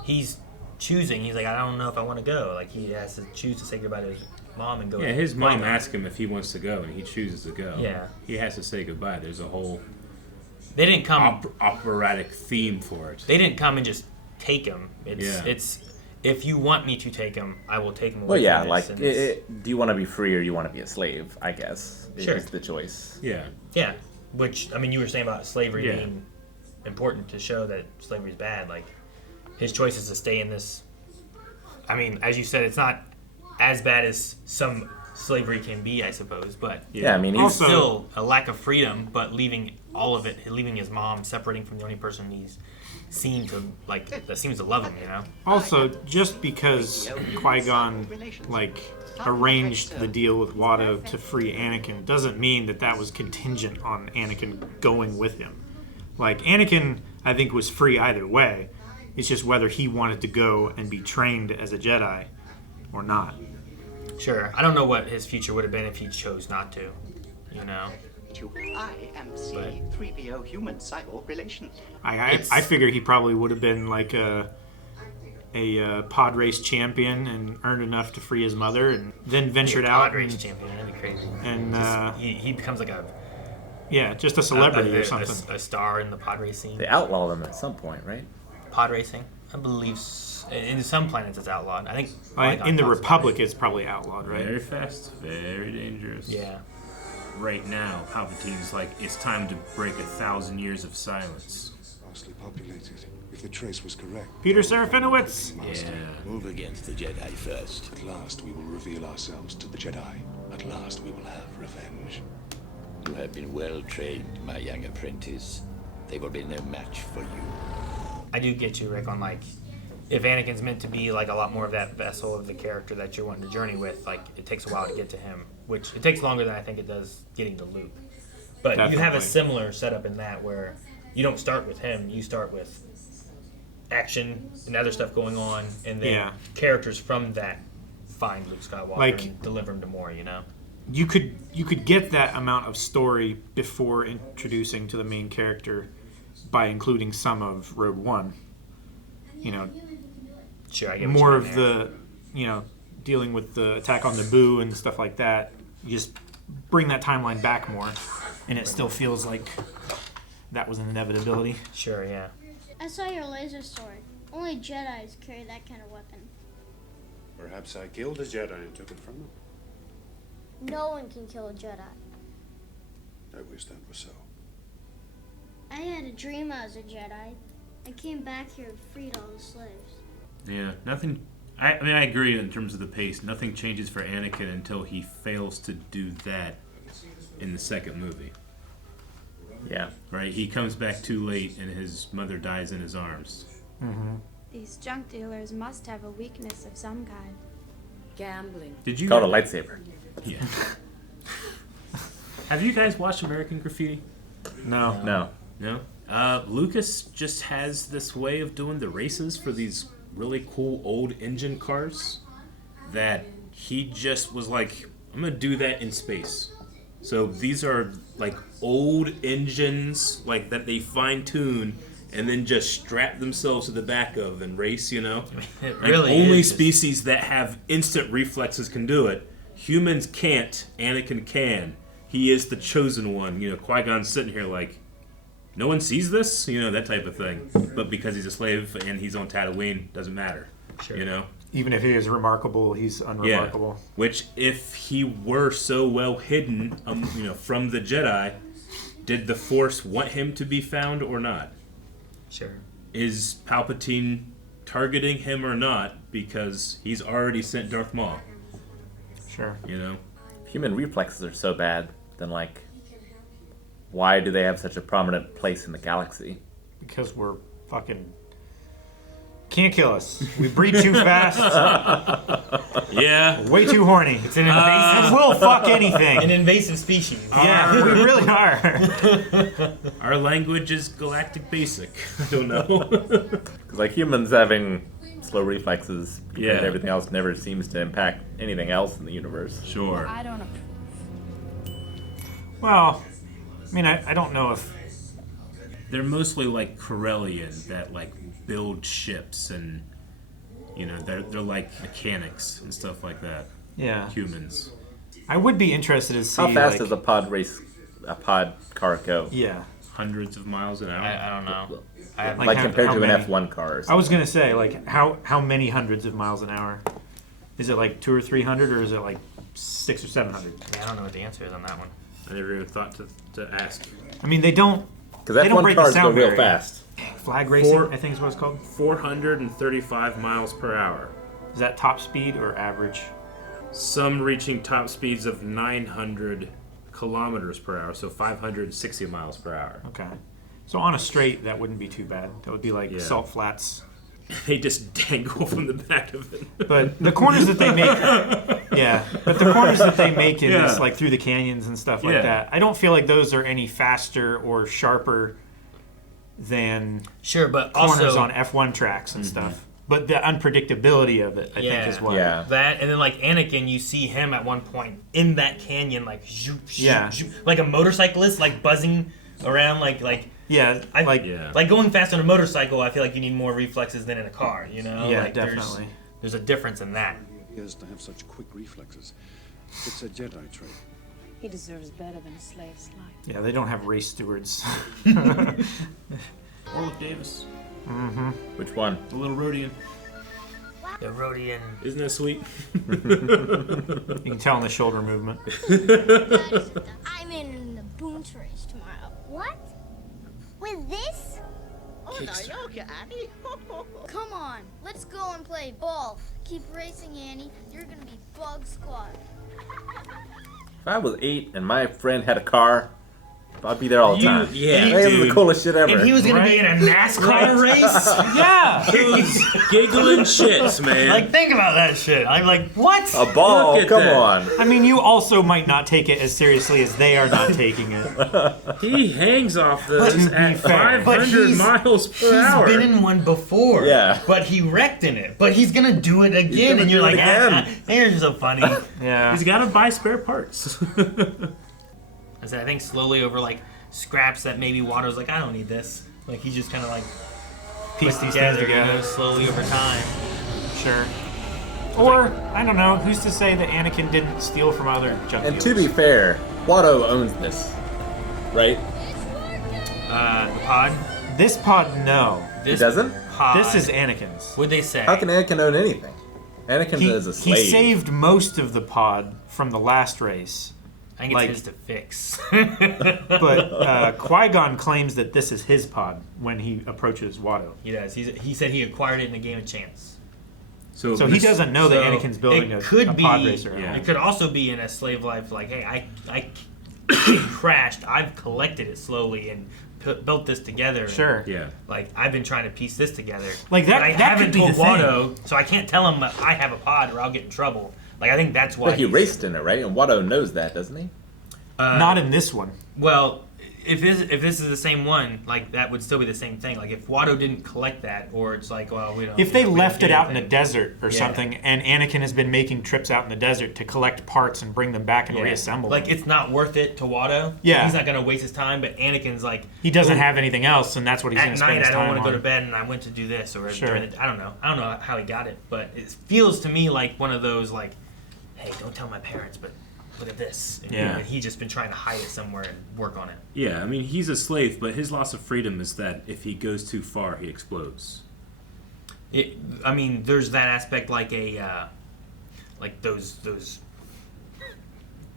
he's choosing. He's like, I don't know if I want to go. Like he has to choose to say goodbye to his mom and go. Yeah, his mom asks him if he wants to go, and he chooses to go. Yeah, he has to say goodbye. There's a whole they didn't come operatic theme for it. They didn't come and just take him. It's if you want me to take him, I will take him away. Well, yeah, from like this, do you want to be free or you want to be a slave? I guess Sure. is the choice. Yeah. Yeah, which I mean, you were saying about slavery being important to show that slavery is bad. Like his choice is to stay in this. I mean, as you said, it's not as bad as some slavery can be, I suppose. But yeah, I mean, he's also still a lack of freedom, but leaving all of it, leaving his mom, separating from the only person he's seen to like that seems to love him. You know. Also, just because Qui-Gon like arranged the deal with Watto to free Anakin doesn't mean that that was contingent on Anakin going with him. Like Anakin, I think was free either way. It's just whether he wanted to go and be trained as a Jedi or not. Sure. I don't know what his future would have been if he chose not to. You know. I am C-3PO human cyborg relations. I figure he probably would have been like a pod race champion and earned enough to free his mother, and then ventured out. Pod race champion, that'd be crazy. And he becomes like just a celebrity or something. A star in the pod race scene. They outlaw them at some point, right? Pod racing, I believe. In some planets, it's outlawed. I think. In the Republic, it's probably outlawed, right? Very fast, very dangerous. Yeah. Right now, Palpatine's like, it's time to break 1,000 years of silence. Sparsely populated. If the trace was correct. Peter Serafinowicz. Yeah. Move against the Jedi first. At last we will reveal ourselves to the Jedi. At last we will have revenge. You have been well trained, my young apprentice. They will be no match for you. I do get you, Rick, on like, if Anakin's meant to be like a lot more of that vessel of the character that you're wanting to journey with, like it takes a while to get to him, which it takes longer than I think it does getting to Luke. But Definitely. You have a similar setup in that where you don't start with him, you start with action and other stuff going on, and then characters from that find Luke Skywalker and deliver him to more, you know? You could get that amount of story before introducing to the main character by including some of Rogue One. You know, sure, I get more of the, dealing with the attack on Naboo and stuff like that. You just bring that timeline back more, and it still feels like that was an inevitability. Sure, yeah. I saw your laser sword. Only Jedis carry that kind of weapon. Perhaps I killed a Jedi and took it from them. No one can kill a Jedi. I wish that was so. I had a dream I was a Jedi. I came back here and freed all the slaves. Yeah, nothing. I mean, I agree in terms of the pace. Nothing changes for Anakin until he fails to do that in the second movie. Yeah. Right? He comes back too late and his mother dies in his arms. Mm-hmm. These junk dealers must have a weakness of some kind. Gambling. Did you call it a lightsaber? Yeah. Have you guys watched American Graffiti? No. No. No? Lucas just has this way of doing the races for these really cool old engine cars that he just was like, I'm gonna do that in space. So these are like old engines like that they fine tune and then just strap themselves to the back of and race, you know? It Like really only is. species that have instant reflexes can do it. Humans can't. Anakin can. He is the chosen one. You know, Qui-Gon's sitting here like, no one sees this? You know, that type of thing. But because he's a slave and he's on Tatooine, doesn't matter. Sure. You know? Even if he is remarkable, he's unremarkable. Yeah. Which, if he were so well hidden, you know, from the Jedi, did the Force want him to be found or not? Sure. Is Palpatine targeting him or not because he's already sent Darth Maul? Sure. You know? If human reflexes are so bad, then, like, why do they have such a prominent place in the galaxy? Because we're fucking... Can't kill us. We breed too fast. Yeah. Way too horny. It's an invasive. And we'll fuck anything. An invasive species. Yeah, we really are. Our language is galactic basic. I don't know. Because, like, humans having slow reflexes and Yeah. everything else never seems to impact anything else in the universe. Sure. I don't know. Well, I mean, I don't know if... They're mostly like Corellian that like build ships and, you know, they're like mechanics and stuff like that. Yeah. Humans. I would be interested to see... How fast like, does a pod car go? Yeah. Hundreds of miles an hour. I don't know. Like how- compared how to an many? F1 car or I something. was going to say, like, how many hundreds of miles an hour? Is it like 200 or 300, or is it like 600 or 700? I don't know what the answer is on that one. I never even thought to ask. I mean, they don't... Because they don't F1 break the cars go sound real barrier. fast. Flag racing, I think is what it's called. 435 miles per hour. Is that top speed or average? Some reaching top speeds of 900 kilometers per hour, so 560 miles per hour. Okay. So on a straight, that wouldn't be too bad. That would be like Yeah. salt flats. They just dangle from the back of it. But the corners that they make, yeah. But the corners that they make in Yeah. this, like through the canyons and stuff like Yeah. that, I don't feel like those are any faster or sharper than Sure, but corners also on F1 tracks and stuff. But the unpredictability of it, I think, is what. Yeah. that, and then like Anakin, you see him at one point in that canyon, like zoop, zoop, Yeah. zoop, like a motorcyclist, like buzzing around, like. Yeah, like going fast on a motorcycle. I feel like you need more reflexes than in a car. You know, Yeah, like definitely. There's a difference in that. He has to have such quick reflexes. It's a Jedi trait. He deserves better than a slave's life. Yeah, they don't have race stewards. Orlick Davis. Mm-hmm. Which one? The little Rhodian. The Rhodian. Isn't that sweet? You can tell in the shoulder movement. I'm in the boom race tomorrow. What? With this? Oh, no, you're okay, Annie. Come on, let's go and play ball. Keep racing, Annie. You're gonna be Bug Squad. If I was 8 and my friend had a car, I'd be there all the time. Yeah, That is dude. the coolest shit ever. If he was gonna be in a NASCAR race, Yeah! Those giggling shits, man. like think about that shit. I'm like, what? A ball? Look at Come that. on. I mean, you also might not take it as seriously as they are not taking it. He hangs off those to be at fair. 500 miles per He's hour. been in one before. Yeah. But he wrecked in it. But he's gonna do it again, gonna and you're do it like, again. they're so funny. Yeah. He's got to buy spare parts. I said, I think slowly over like scraps that maybe Watto's like, I don't need this. Like he just kind of like Piece put these things together. you know, slowly over time. Sure. Or, I don't know, who's to say that Anakin didn't steal from other junk And to dealers? be fair, Watto owns this, right? The pod. This pod, no. He This doesn't? pod. This is Anakin's. What'd they say? How can Anakin own anything? Anakin He, is a he slave. saved most of the pod from the last race. I think it's like- his to fix. But Qui-Gon claims that this is his pod when he approaches Watto. He does. He said he acquired it in a game of chance. So he doesn't know that So Anakin's building it a could be, pod racer. yeah. It could also be in a slave life, like, hey, I crashed. I've collected it slowly and built this together. and, Sure. Yeah. like I've been trying to piece this together. Like, that- But I that haven't could be told the thing. Watto, so I can't tell him that I have a pod or I'll get in trouble. Like I think that's why But he raced in it, right? And Watto knows that, doesn't he? Not in this one. Well, if this is the same one, like that would still be the same thing. Like if Watto didn't collect that, or it's like, well, we don't. If they we don't left get it out in anything. the desert or Yeah. something, and Anakin has been making trips out in the desert to collect parts and bring them back and Yeah. reassemble Like them. it's not worth it to Watto. Yeah. He's not gonna waste his time, but Anakin's like He doesn't have anything else, and that's what he's going at to spend night his I don't time want to go to on. bed and I went to do this or Sure. during the, I don't know how he got it, but it feels to me like one of those like, hey, don't tell my parents, but look at this. And he's just been trying to hide it somewhere and work on it. Yeah, I mean, he's a slave, but his loss of freedom is that if he goes too far, he explodes. I mean, there's that aspect like like those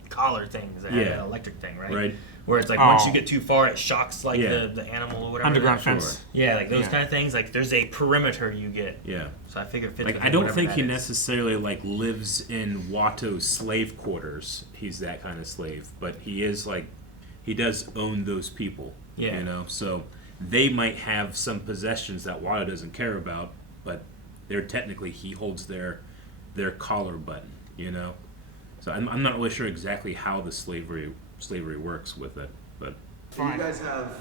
collar things that have Yeah. an electric thing, right? Right. Where it's like once Oh. you get too far, it shocks like Yeah. the animal or whatever. Underground fence. Yeah, like those Yeah. kind of things. Like there's a perimeter you get. Yeah. So I figure it fits. Like, with I don't whatever think that he is. necessarily, like, lives in Watto's slave quarters. He's that kind of slave. But he is, like, he does own those people. Yeah. You know? So they might have some possessions that Watto doesn't care about, but they're technically, he holds their collar button, you know? So I'm not really sure exactly how the slavery works with it, but... Fine. You guys have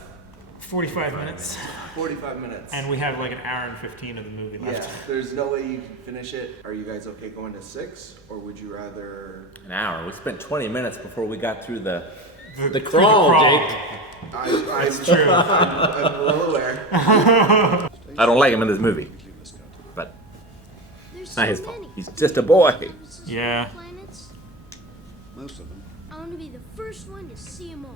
45 minutes. 45 minutes. And we have like an hour and 15 of the movie left. Yeah, there's no way you can finish it. Are you guys okay going to 6, or would you rather? An hour. We spent 20 minutes before we got through the through crawl, the crawl. Jake. That's true. I'm well aware. I don't like him in this movie, but it's not his fault. He's just a boy. Yeah. Planets. Most of them. I want to be the first one to see them all.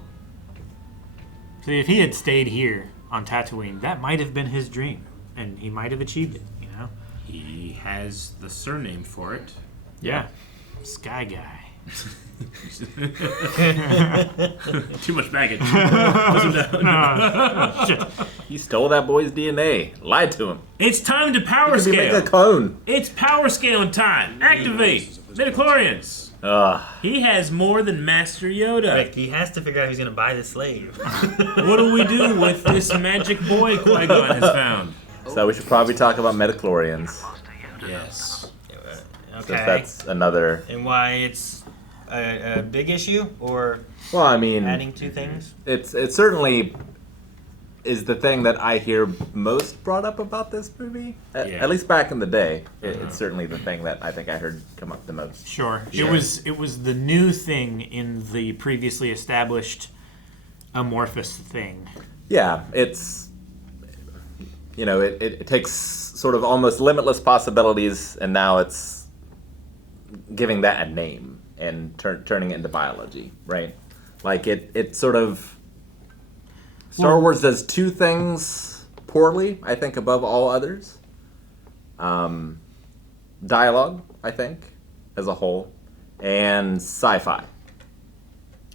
See, if he had stayed here on Tatooine, that might have been his dream, and he might have achieved it, you know? He has the surname for it. Yeah. Sky Guy. Too much baggage. Listen down. Shit. He stole that boy's DNA. Lied to him. It's time to power He could scale. make a clone. It's power scaling time. Activate. Midichlorians. He has more than Master Yoda. Like, he has to figure out who's going to buy the slave. What do we do with this magic boy Qui-Gon has found? So we should probably talk about midichlorians. Yes. Since Okay. that's another. And why it's a big issue, or Well, I mean, adding two things? it certainly is the thing that I hear most brought up about this movie. At least back in the day, it's certainly the thing that I think I heard come up the most. Sure. It was the new thing in the previously established amorphous thing. Yeah, it's, you know, it takes sort of almost limitless possibilities, and now it's giving that a name and turning it into biology, right? Like it sort of. Star Wars does two things poorly, I think, above all others. Dialogue, I think, as a whole, and sci-fi.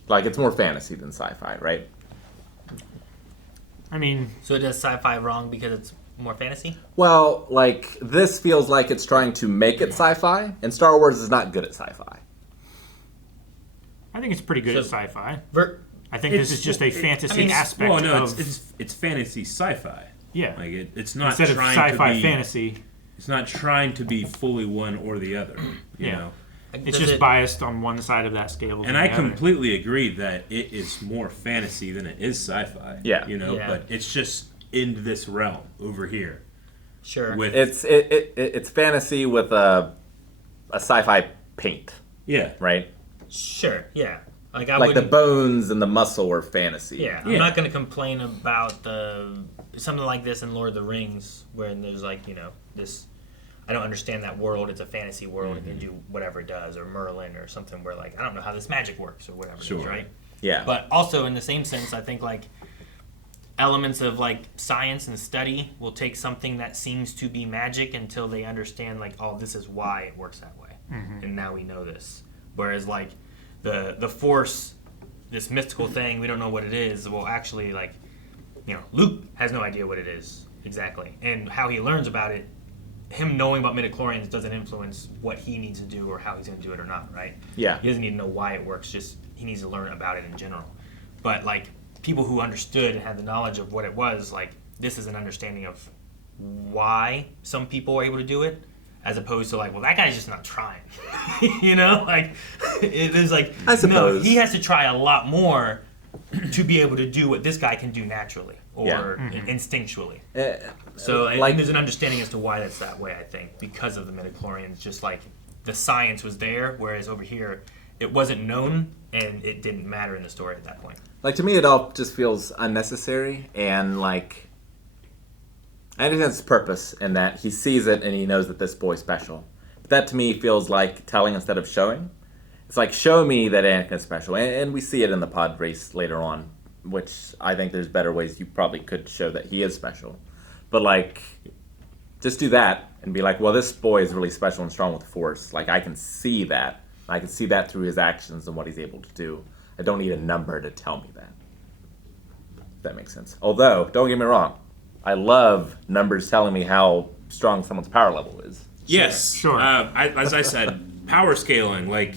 Like, it's more fantasy than sci-fi, right? I mean... So it does sci-fi wrong because it's more fantasy? Well, like, this feels like it's trying to make it sci-fi, and Star Wars is not good at sci-fi. I think it's pretty good at sci-fi. I think It's- this is just a fantasy aspect Well, no, of... it's fantasy sci-fi. Yeah. Like it's not Instead of trying sci-fi to be, fantasy. It's not trying to be fully one or the other. You know. It's just biased on one side of that scale. And I completely agree that it is more fantasy than it is sci-fi. Yeah. You know, Yeah. but it's just in this realm over here. Sure. With It's fantasy with a sci-fi paint. Yeah. Right? Sure, yeah. Like the wouldn't- bones and the muscle are fantasy. Yeah, I'm not going to complain about something like this in Lord of the Rings, where there's like, you know, this. I don't understand that world. It's a fantasy world. It can do whatever it does, or Merlin, or something where like I don't know how this magic works, or whatever it is, right? Yeah. But also in the same sense, I think like elements of like science and study will take something that seems to be magic until they understand like, oh, this is why it works that way, and now we know this. Whereas like the Force, this mystical thing, we don't know what it is. Well, actually, like, you know, Luke has no idea what it is exactly, and how he learns about it. Him knowing about midichlorians doesn't influence what he needs to do or how he's going to do it or not, right? Yeah. He doesn't need to know why it works. Just he needs to learn about it in general. But like people who understood and had the knowledge of what it was, like this is an understanding of why some people are able to do it. As opposed to like, well, that guy's just not trying, you know? Like, there's like, I suppose. no, he has to try a lot more to be able to do what this guy can do naturally or instinctually. So I think there's an understanding as to why that's that way, I think, because of the midichlorians. Just like the science was there, whereas over here it wasn't known and it didn't matter in the story at that point. Like, to me, it all just feels unnecessary, and like, I understand its purpose in that he sees it and he knows that this boy's special. But that to me feels like telling instead of showing. It's like, show me that Anakin's special, and we see it in the pod race later on, which I think there's better ways you probably could show that he is special. But like, just do that and be like, well, this boy is really special and strong with the Force. Like, I can see that. I can see that through his actions and what he's able to do. I don't need a number to tell me that. If that makes sense. Although, don't get me wrong, I love numbers telling me how strong someone's power level is. Yes. Sure. As I said, power scaling. Like,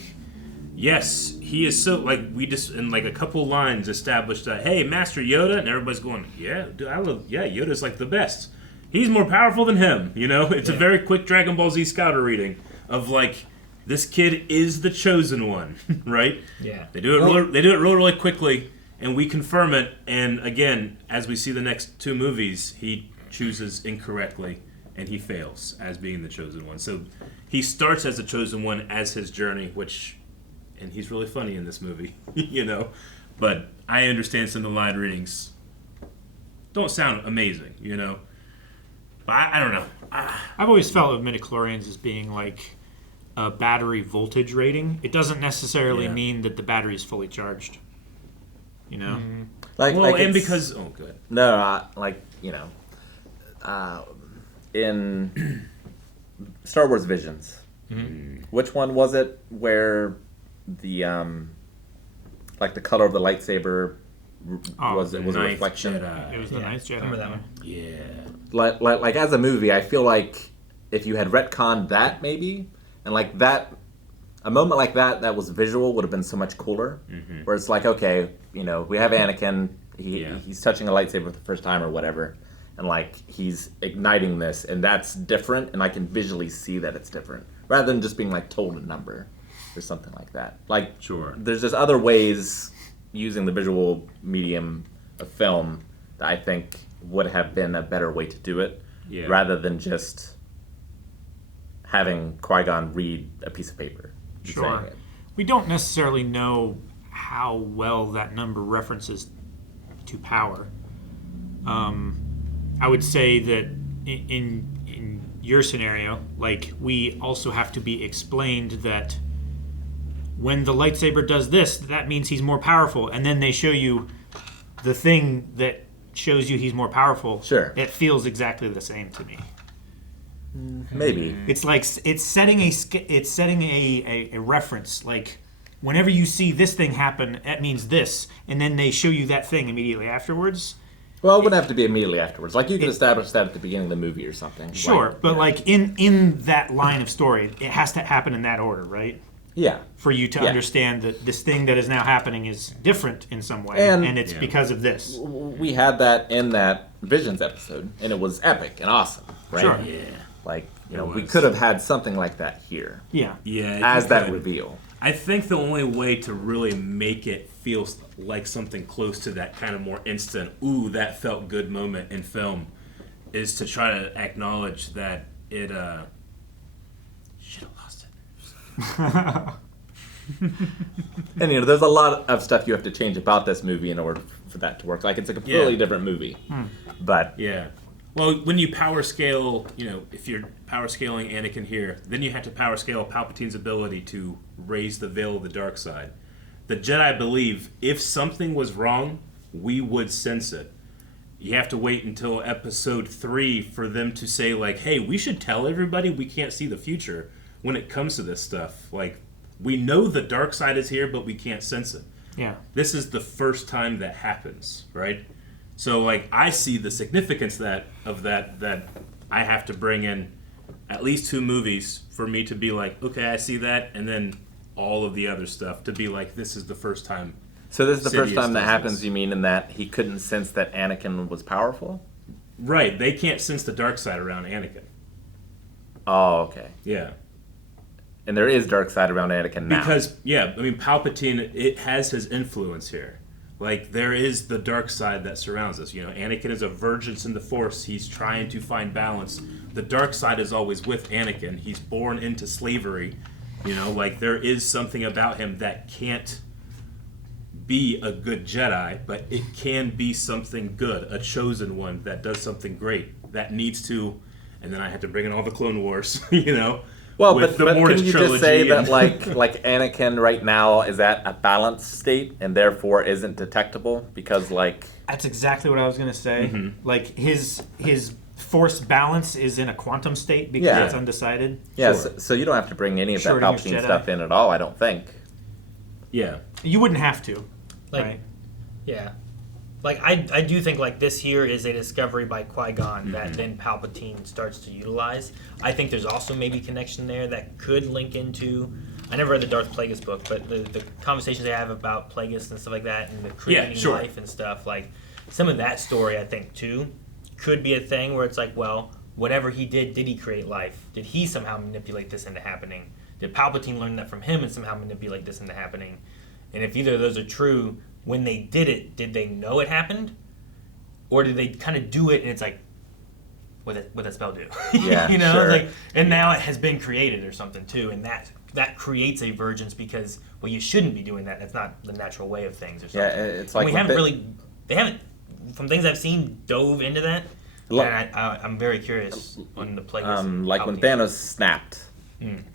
yes, he is so, like, we just, in like a couple lines established that, hey, Master Yoda, and everybody's going, yeah, dude, Yoda's like the best. He's more powerful than him, you know? It's a very quick Dragon Ball Z Scouter reading of, like, this kid is the chosen one, right? Yeah. They do it really quickly, and we confirm it. And again, as we see the next two movies, he chooses incorrectly, and he fails as being the chosen one. So he starts as the chosen one as his journey, and he's really funny in this movie, you know. But I understand some of the line readings don't sound amazing, you know. But I don't know. I've always felt of midichlorians as being like a battery voltage rating. It doesn't necessarily mean that the battery is fully charged. You know? Mm-hmm. Good. No, in Star Wars Visions, which one was it where the like the color of the lightsaber was a reflection? It was the Ninth Jedi. Remember that one? Yeah. Like as a movie, I feel like if you had retconned that maybe, and like that, a moment like that was visual would have been so much cooler. Mm-hmm. Where it's like, okay, you know, we have Anakin, he's touching a lightsaber for the first time or whatever, and like he's igniting this, and that's different, and I can visually see that it's different, rather than just being like told a number or something like that. Like, sure, there's just other ways using the visual medium of film that I think would have been a better way to do it, rather than just having Qui-Gon read a piece of paper. Sure. We don't necessarily know how well that number references to power. I would say that in your scenario, like, we also have to be explained that when the lightsaber does this, that means he's more powerful, and then they show you the thing that shows you he's more powerful. Sure. It feels exactly the same to me. Maybe it's like it's setting a reference. Like, whenever you see this thing happen, that means this, and then they show you that thing immediately afterwards. Well, it wouldn't have to be immediately afterwards. Like, you can establish that at the beginning of the movie or something. Sure, but like in that line of story, it has to happen in that order, right? Yeah. For you to understand that this thing that is now happening is different in some way, and it's because of this. We had that in that Visions episode, and it was epic and awesome, right? Sure. Yeah. Like, you know, we could have had something like that here. Yeah. Yeah. As that reveal. I think the only way to really make it feel like something close to that kind of more instant, ooh, that felt good moment in film, is to try to acknowledge that it, shit, I lost it. And, you know, there's a lot of stuff you have to change about this movie in order for that to work. Like, it's a completely different movie. But yeah. Well, when you power scale, you know, if you're power scaling Anakin here, then you have to power scale Palpatine's ability to raise the veil of the dark side. The Jedi believe if something was wrong, we would sense it. You have to wait until episode 3 for them to say, like, hey, we should tell everybody we can't see the future when it comes to this stuff. Like, we know the dark side is here, but we can't sense it. Yeah. This is the first time that happens, right? So, like, I see the significance that I have to bring in at least 2 movies for me to be like, okay, I see that, and then all of the other stuff to be like, this is the first time. So this is the Sidious first time that does happens, this. you mean, in that he couldn't sense that Anakin was powerful? Right, they can't sense the dark side around Anakin. Oh, okay. Yeah. And there is dark side around Anakin now. Because, I mean, Palpatine, it has his influence here. Like, there is the dark side that surrounds us. You know, Anakin is a virgin in the Force. He's trying to find balance. The dark side is always with Anakin. He's born into slavery. You know, like, there is something about him that can't be a good Jedi, but it can be something good, a chosen one that does something great, that needs to, and then I had to bring in all the Clone Wars, you know? Well, with but can you just say that, and- like Anakin right now is at a balanced state and therefore isn't detectable? Because, like... That's exactly what I was going to say. Mm-hmm. Like, his force balance is in a quantum state because it's undecided. Yeah, Sure. so you don't have to bring any of that Shorting of Palpatine Jedi. stuff in at all, I don't think. Yeah. You wouldn't have to, Like, right? Yeah. Like, I do think, like, this here is a discovery by Qui-Gon that then Palpatine starts to utilize. I think there's also maybe connection there that could link into... I never read the Darth Plagueis book, but the conversations they have about Plagueis and stuff like that and the creating life and stuff, like, some of that story, I think, too, could be a thing where it's like, well, whatever he did he create life? Did he somehow manipulate this into happening? Did Palpatine learn that from him and somehow manipulate this into happening? And if either of those are true, when they did it, did they know it happened? Or did they kind of do it and it's like, what that spell do? Yeah, you know, sure. like, and now it has been created or something too, and that creates a vergence because, well, you shouldn't be doing that. That's not the natural way of things or something. Yeah, it's like... And they haven't, from things I've seen, dove into that. And I'm very curious on the Plagueis. Like when Thanos snapped,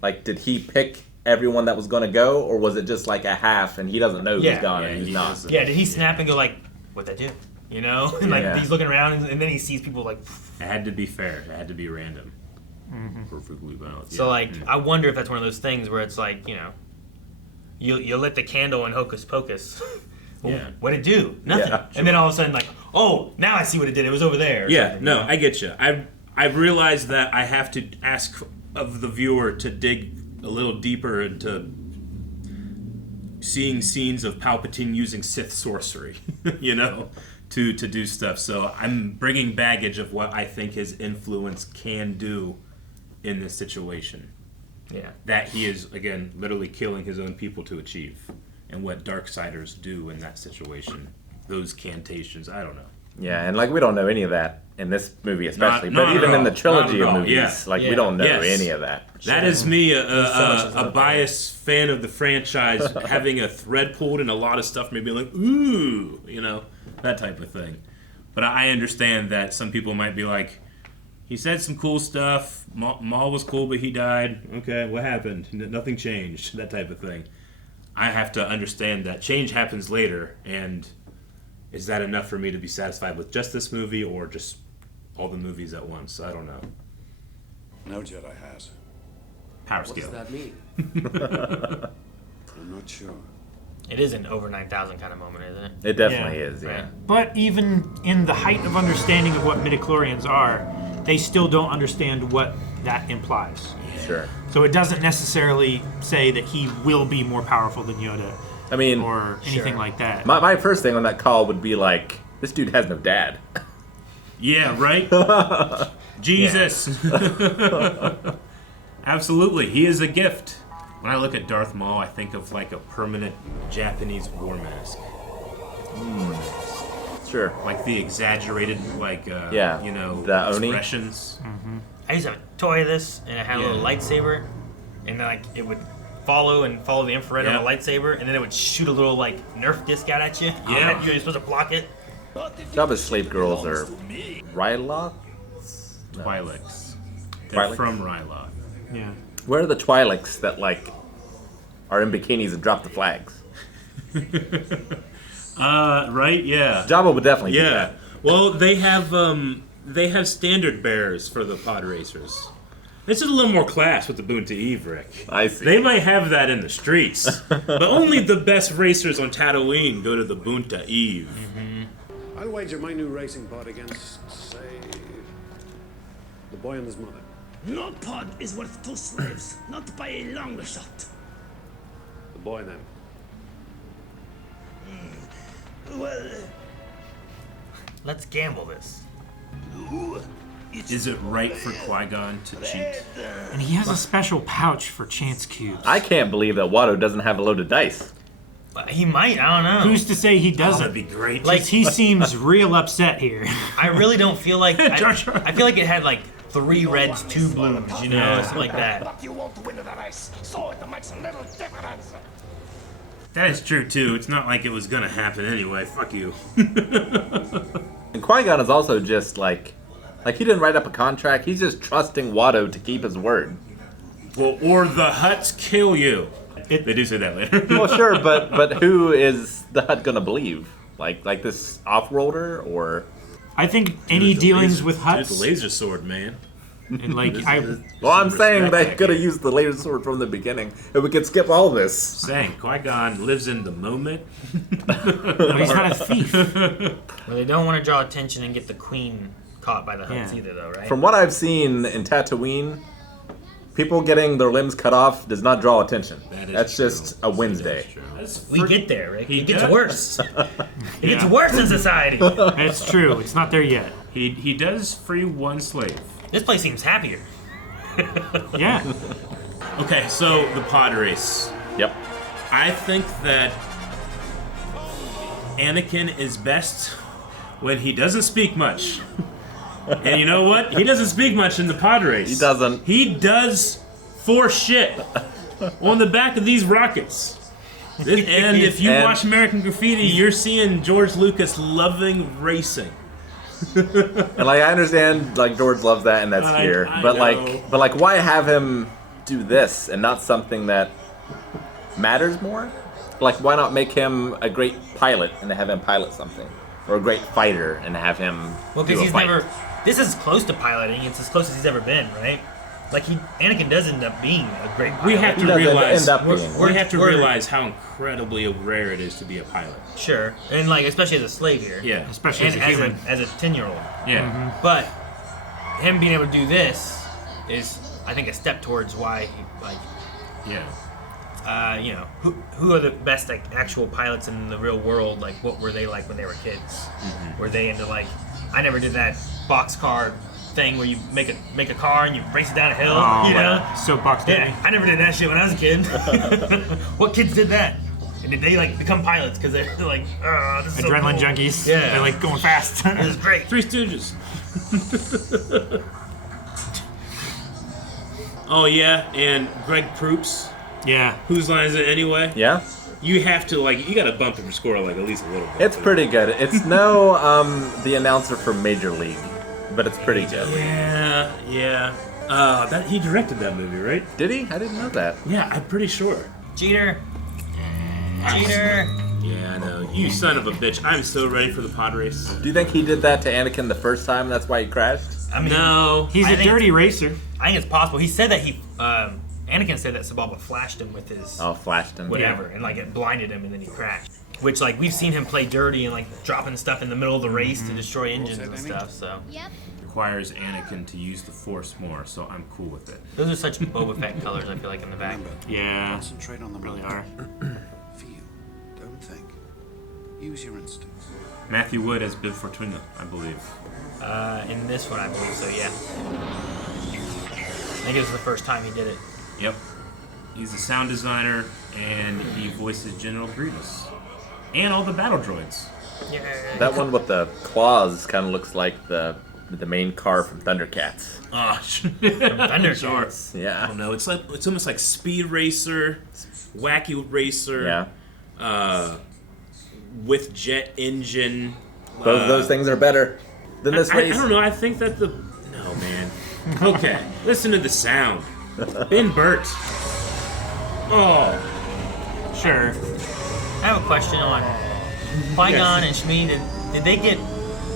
like, did he pick everyone that was going to go, or was it just like a half and he doesn't know who's gone and who's not? Yeah, did he snap and go like, what'd that do? You know? And like he's looking around and then he sees people like... It had to be fair. It had to be random. Perfectly balanced. So like, I wonder if that's one of those things where it's like, you know, you lit the candle in Hocus Pocus. Well, what'd it do? Nothing. Yeah, And then all of a sudden like, oh, now I see what it did. It was over there. Yeah, no, I get you. I've realized that I have to ask of the viewer to dig a little deeper into seeing scenes of Palpatine using Sith sorcery, you know, to do stuff. So I'm bringing baggage of what I think his influence can do in this situation. Yeah. That he is, again, literally killing his own people to achieve. And what Darksiders do in that situation. Those cantations, I don't know. Yeah, and like we don't know any of that in this movie especially, Not but even in the trilogy Not at of all. movies, we don't know any of that. That is me, a biased fan of the franchise, having a thread pulled and a lot of stuff, maybe like, ooh, you know, that type of thing. But I understand that some people might be like, he said some cool stuff, Maul was cool, but he died. Okay, what happened? Nothing changed, that type of thing. I have to understand that change happens later, and is that enough for me to be satisfied with just this movie or just all the movies at once? I don't know. No Jedi has. Power What scale. does that mean? I'm not sure. It is an over 9,000 kind of moment, isn't it? It definitely is, yeah. But even in the height of understanding of what midichlorians are, they still don't understand what that implies. Sure. So it doesn't necessarily say that he will be more powerful than Yoda. I mean, or anything like that. My first thing on that call would be like, this dude has no dad. Yeah, right? Jesus. Absolutely. He is a gift. When I look at Darth Maul, I think of like a permanent Japanese war mask. Sure. Like the exaggerated, like, Yeah, you know, the Oni. expressions. I used to have a toy of this, and it had a little lightsaber, and like it would follow the infrared on the lightsaber, and then it would shoot a little like Nerf disc out at you. Yeah. You're supposed to block it. Jabba's slave girls are Ryloth? Twi'leks. They're Twi'leks? from Ryloth. Yeah. Where are the Twi'leks that like are in bikinis and drop the flags? Right? Yeah. Jabba would definitely do Yeah. that. Well, they have standard bearers for the pod racers. This is a little more class with the Boonta Eve, Rick. I see. They might have that in the streets, but only the best racers on Tatooine go to the Boonta Eve. I'll wager my new racing pod against, say, the boy and his mother. No pod is worth 2 slaves, not by a long shot. The boy then. Well, Let's gamble this. Is it right for Qui-Gon to cheat? And he has a special pouch for chance cubes. I can't believe that Watto doesn't have a load of dice. He might. I don't know. Who's to say he doesn't? That'd be great. Like he seems real upset here. I really don't feel like. I feel like it had like 3 reds, 2 blues. You know, something like that. But you won't win the race, so it makes a little difference. That is true too. It's not like it was gonna happen anyway. Fuck you. And Qui-Gon is also just like he didn't write up a contract. He's just trusting Watto to keep his word. Well, or the Hutts kill you. They do say that later. Well, sure, but who is the Hutt gonna believe? Like this off-roader, or? I think any dealings with Hutts. It's a laser sword, man. And like well, I'm saying they could have used the laser sword from the beginning, and we could skip all this. Saying Qui-Gon lives in the moment. He's not a thief. Well, they don't want to draw attention and get the queen caught by the Hutts either, though, right? From what I've seen in Tatooine, people getting their limbs cut off does not draw attention. That's true. Just a Wednesday. We get there, right? It gets worse. It gets worse in society. That's true. It's not there yet. He does free 1 slave. This place seems happier. Yeah. Okay, so the pod race. Yep. I think that Anakin is best when he doesn't speak much. And you know what? He doesn't speak much in the pod race. He doesn't. He does force shit on the back of these rockets. And if you watch American Graffiti, you're seeing George Lucas loving racing. And like I understand, like George loves that, and that's here. But like, why have him do this and not something that matters more? Like, why not make him a great pilot and have him pilot something, or a great fighter and have him? Well, because he's never. This is close to piloting. It's as close as he's ever been, right? Like Anakin does end up being a great pilot. We have to realize how incredibly rare it is to be a pilot. Sure, and like especially as a slave here. Yeah, especially as a human, as a 10-year-old. Yeah, but him being able to do this is, I think, a step towards why he you know, who are the best like actual pilots in the real world? Like, what were they like when they were kids? Mm-hmm. Were they into like? I never did that boxcar thing where you make a car and you race it down a hill. Oh, you know, soapbox. Yeah, I never did that shit when I was a kid. What kids did that? And did they like become pilots because they're like, this is adrenaline so cool. junkies? Yeah, they're like going fast. This is great. Three Stooges. Oh yeah, and Greg Proops. Yeah. Whose line is it anyway? Yeah. You have to you gotta bump your score like at least a little bit. It's pretty good. It's no the announcer from Major League, but it's pretty good. Yeah. That he directed that movie, right? Did he? I didn't know that. Yeah, I'm pretty sure. Cheater. Yeah, I know. You son of a bitch. I'm so ready for the pod race. Do you think he did that to Anakin the first time and that's why he crashed? I mean, no. He's a dirty racer. I think it's possible. He said that Anakin said that Sababa flashed him with his... Oh, flashed him. Whatever. And, like, it blinded him and then he crashed. Which, like, we've seen him play dirty and, like, dropping stuff in the middle of the race to destroy engines and stuff, so... Yep. Requires Anakin to use the Force more, so I'm cool with it. Those are such Boba Fett colors, I feel like, in the back. Yeah. Concentrate on the really are. Feel. Don't think. Use your instincts. Matthew Wood as Bib Fortuna, I believe. In this one, I believe so, yeah. I think it was the first time he did it. Yep. He's a sound designer, and he voices General Grievous. And all the battle droids. Yeah. That one with the claws kind of looks like the main car from Thundercats. Oh, Thundercats. Yeah. I don't know. It's almost like Speed Racer, Wacky Racer. Yeah. With jet engine. Both of those things are better than this race. I don't know. I think that no, man. Okay. Listen to the sound. Ben Burt. Oh. Sure. I have a question on Qui-Gon and Shmi. Did they get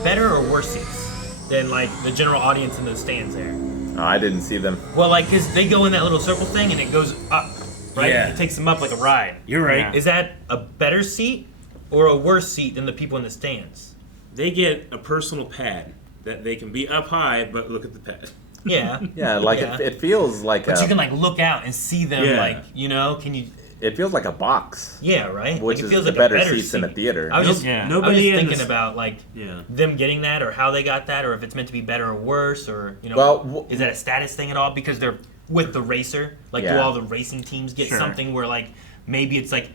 better or worse seats than, like, the general audience in the stands there? Oh, I didn't see them. Well, like, because they go in that little circle thing and it goes up, right? Yeah. It takes them up like a ride. You're right. Yeah. Is that a better seat or a worse seat than the people in the stands? They get a personal pad that they can be up high, but look at the pad. Yeah. Yeah, like it feels like But you can, like, look out and see them, like, you know, can you... It feels like a box. Yeah, right? Which like, it is feels the like better a better seats seat. in a theater. I was just, Nobody thinking about, like, Yeah. them getting that or how they got that or if it's meant to be better or worse or, you know, Well, is that a status thing at all? Because they're with the racer. Like, do Yeah. all the racing teams get Sure. something where, like, maybe it's, like,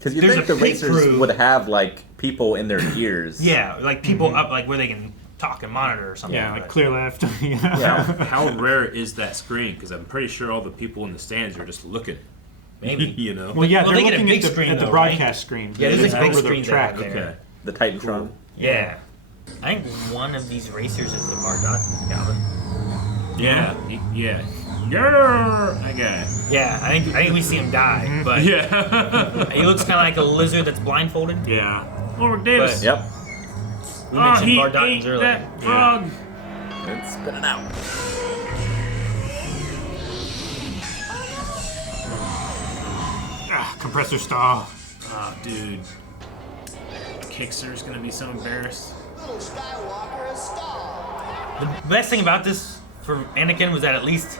Because you There's think a the pit racers crew. would have like people in their ears. Yeah, like people up, like where they can talk and monitor or something. Yeah, like but- clear left. How rare is that screen? Because I'm pretty sure all the people in the stands are just looking. Maybe. You know. Well, yeah, Well, they're they get a looking big at the, screen, at the though, broadcast right? screen. Yeah, there's It's like big over the screens track. out there. Okay. The Titantron. Yeah. I think one of these racers is the Bardot, Calvin. Yeah. Yeah. Grrr, that guy. Yeah, I think we see him die, but Yeah. he looks kind of like a lizard that's blindfolded. Yeah. Ulrich Davis. Yep. We mentioned he Bardotans ate earlier. that frog. And spit it out. Ah, compressor stall. Oh, dude. Kickster's gonna be so embarrassed. Little Skywalker has stalled. The best thing about this for Anakin was that at least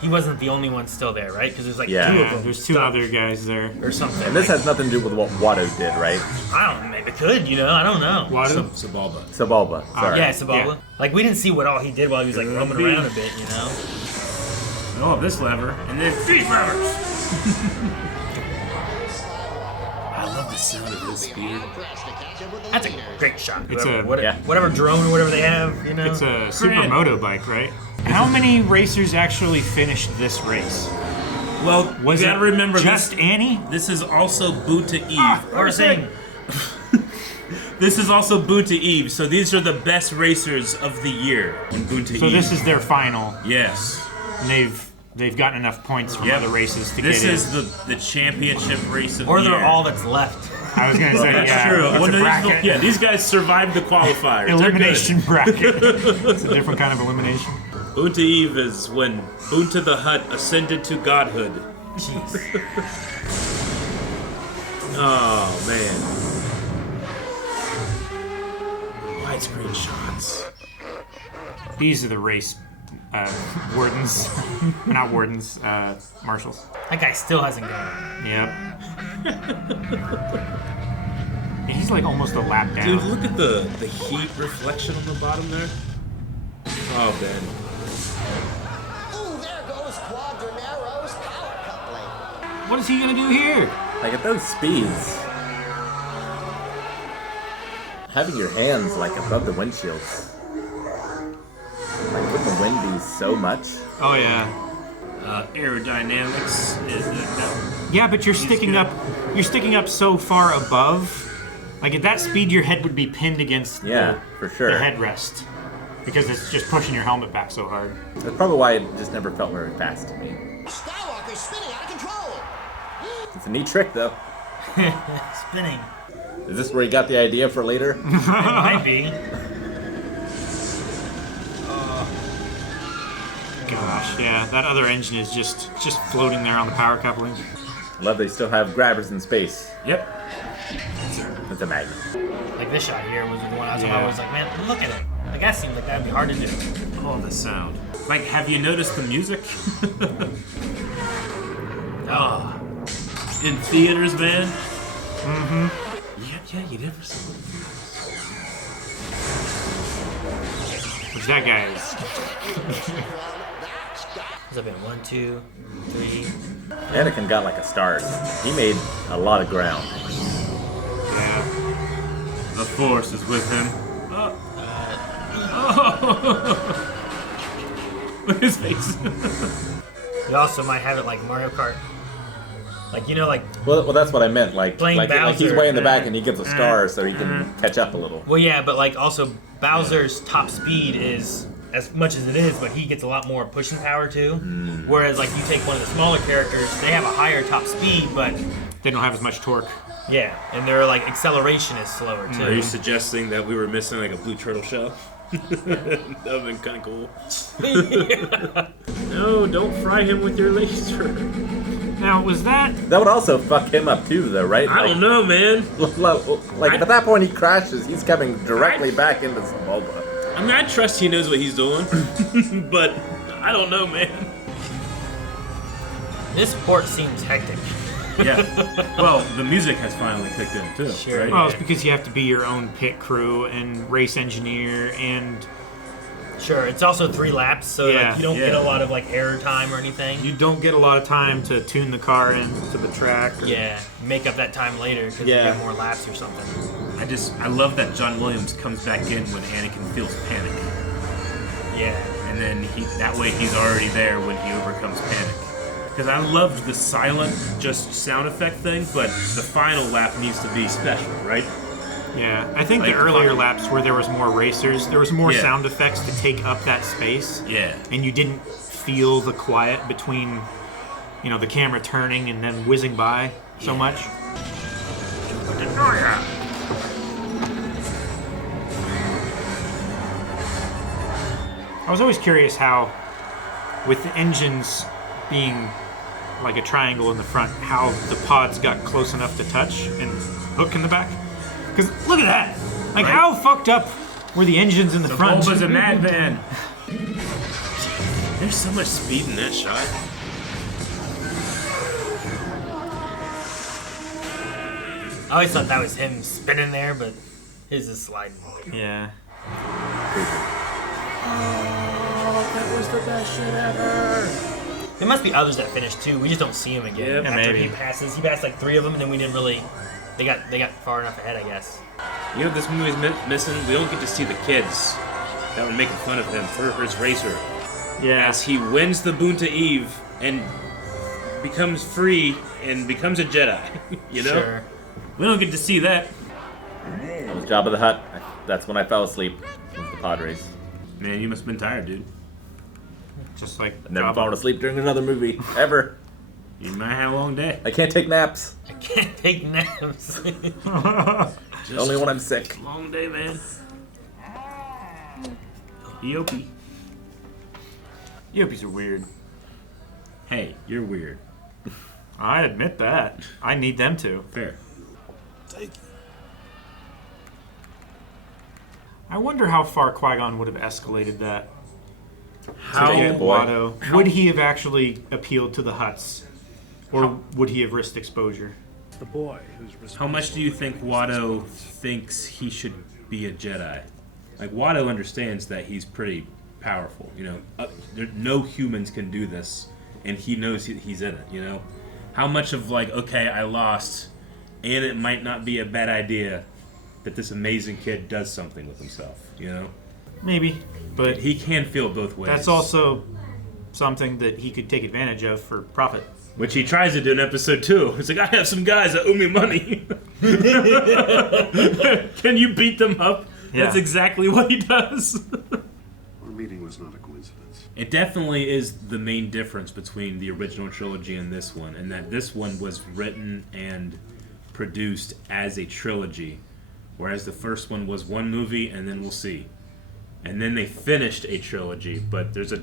he wasn't the only one still there, right? Because there's like Yeah. two of Yeah, them there's two other guys there. or something. And this like, has nothing to do with what Watto did, right? I don't know, maybe it could, I don't know. Wadu? Sabalba. Sabalba. Sorry. Yeah, Sabalba. Yeah. Like we didn't see what all he did while he was like roaming be. around a bit, Oh, this lever, and then 3 levers. I love the sound of this speed. That's a great shot. It's Whatever drone or whatever they have, It's a supermoto bike, right? How many racers actually finished this race? Well, Was you gotta it remember just this. Annie? This is also Buta Eve. Or saying This is also Buta Eve. So these are the best racers of the year in Buta Eve. So this is their final, Yes. and they've gotten enough points from other races to This get in. is the championship race of or the they're year. all that's left. I was gonna say, That's yeah, true. it's Well, a these bracket. don't- these guys survived the qualifiers. They're good. Elimination bracket. It's a different kind of elimination. Bunta Eve is when Bunta the Hutt ascended to godhood. Jeez. Oh, man. Widescreen shots. These are the race wardens, not wardens, marshals. That guy still hasn't gone. Yep. Yeah, he's like almost a lap down. Dude, look at the heat reflection on the bottom there. Oh, man. Ooh, there goes Quadranero's power coupling. What is he gonna do here? Like at those speeds, having your hands like above the windshields, like wouldn't the wind be so much? Oh yeah. Aerodynamics is Yeah, but you're sticking up. You're sticking up so far above. Like at that speed, your head would be pinned against Yeah, for the sure. headrest because it's just pushing your helmet back so hard. That's probably why it just never felt very fast to me. Skywalker's spinning out of control. It's a neat trick though. Spinning. Is this where you got the idea for later? It might be. Gosh, yeah, that other engine is just floating there on the power coupling. Love they still have grabbers in space. Yep. It's a magnet. Like this shot here was the one I was Yeah. always like, man, look at it. Like that seemed like that'd be hard to do. Oh, the sound. Like, have you noticed the music? Oh. In theaters, man? Mm-hmm. Yeah, you never saw it. Which that guy is. Has that been 1, 2, 3? Anakin got like a start. He made a lot of ground. Yeah. The Force is with him. Oh. Look at his face. You also might have it like Mario Kart. Like, like... Well, that's what I meant. Like Playing like he's Bowser. way in the back and he gets a star so he can catch up a little. Well, yeah, but like also Bowser's top speed is as much as it is, but he gets a lot more pushing power too. Whereas like you take one of the smaller characters, they have a higher top speed, but They don't have as much torque. yeah, and their like acceleration is slower too. Are you suggesting that we were missing like a blue turtle shell? That would have been kind of cool. No, don't fry him with your laser. Now, was that... That would also fuck him up too, though, right? I don't know, man. Like at that point he crashes, he's coming directly back into Sabalba. I mean, I trust he knows what he's doing, but I don't know, man. This port seems hectic. Yeah. Well, the music has finally kicked in too. Sure. Right? Well, it's because you have to be your own pit crew and race engineer and Sure, it's also 3 laps, so Yeah. like, you don't get a lot of like error time or anything. You don't get a lot of time to tune the car into the track. Yeah, make up that time later because you get more laps or something. I love that John Williams comes back in when Anakin feels panic. Yeah. And then that way he's already there when he overcomes panic. Because I loved the silent, just sound effect thing, but the final lap needs to be special, right? Yeah, I think the earlier laps where there was more racers, there was more sound effects to take up that space. Yeah. And you didn't feel the quiet between, the camera turning and then whizzing by so much. I was always curious how, with the engines being like a triangle in the front, how the pods got close enough to touch and hook in the back. Because look at that! Like, how fucked up were the engines in the front? Bulba's a madman. There's so much speed in that shot. I always thought that was him spinning there, but his is sliding. Yeah. Oh, that was the best shit ever. There must be others that finished too. We just don't see him again. Yeah, after maybe. he passed like 3 of them, and then we didn't really. They got far enough ahead, I guess. You know what this movie's missing? We don't get to see the kids that were making fun of him for his racer. Yeah. As he wins the Boonta Eve and becomes free and becomes a Jedi. Sure. We don't get to see that. That was Jabba the Hutt. That's when I fell asleep. Was the pod race. Man, you must have been tired, dude. Just like I've never fallen asleep during another movie ever. You might have had a long day. I can't take naps. I can't take naps. Only when I'm sick. Long day, man. EOP. Eopies are weird. Hey, you're weird. I admit that. I need them to. Fair. Take it. I wonder how far Qui-Gon would have escalated that. How- to get boy. Watto. Would he have actually appealed to the Hutts? Or would he have risked exposure? The boy who's responsible. How much do you think Watto thinks he should be a Jedi? Like, Watto understands that he's pretty powerful. No humans can do this, and he knows he's in it. How much of okay, I lost, and it might not be a bad idea that this amazing kid does something with himself. Maybe, but he can feel both ways. that's also something that he could take advantage of for profit. Which he tries to do in episode 2. It's like, I have some guys that owe me money. Can you beat them up? Yeah. That's exactly what he does. Our meeting was not a coincidence. It definitely is the main difference between the original trilogy and this one, and that this one was written and produced as a trilogy, whereas the first one was one movie, and then we'll see. And then they finished a trilogy, but there's a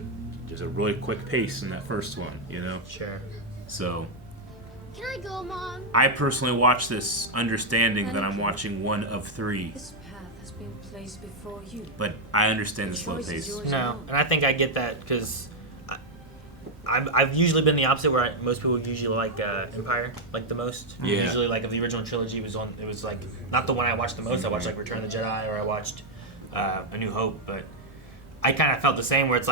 really quick pace in that first one, Sure. So Can I go, Mom? I personally watch this understanding that I'm watching one of 3, This path has been placed before you. but I understand the slow choice is pace. yours. No, and I think I get that because I've usually been the opposite, where most people usually like Empire the most. Yeah. Usually, of the original trilogy was not the one I watched the most. I watched Return of the Jedi, or I watched A New Hope, but I kind of felt the same, where it's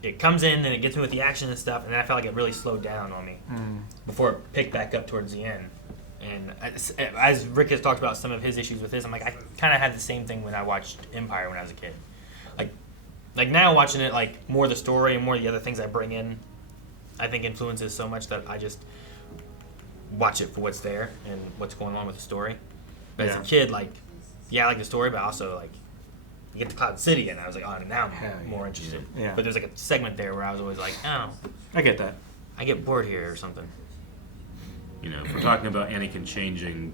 it comes in and it gets me with the action and stuff, and then I felt like it really slowed down on me before it picked back up towards the end. And as Rick has talked about some of his issues with this, I kind of had the same thing when I watched Empire when I was a kid. Like now watching it, more the story and more the other things I bring in, I think influences so much that I just watch it for what's there and what's going on with the story. But as a kid, I like the story, but also you get to Cloud City, and I was like, oh, now I'm more interested. Yeah. But there's a segment there where I was always like, oh, I get that. I get bored here or something. If we're talking about Anakin changing,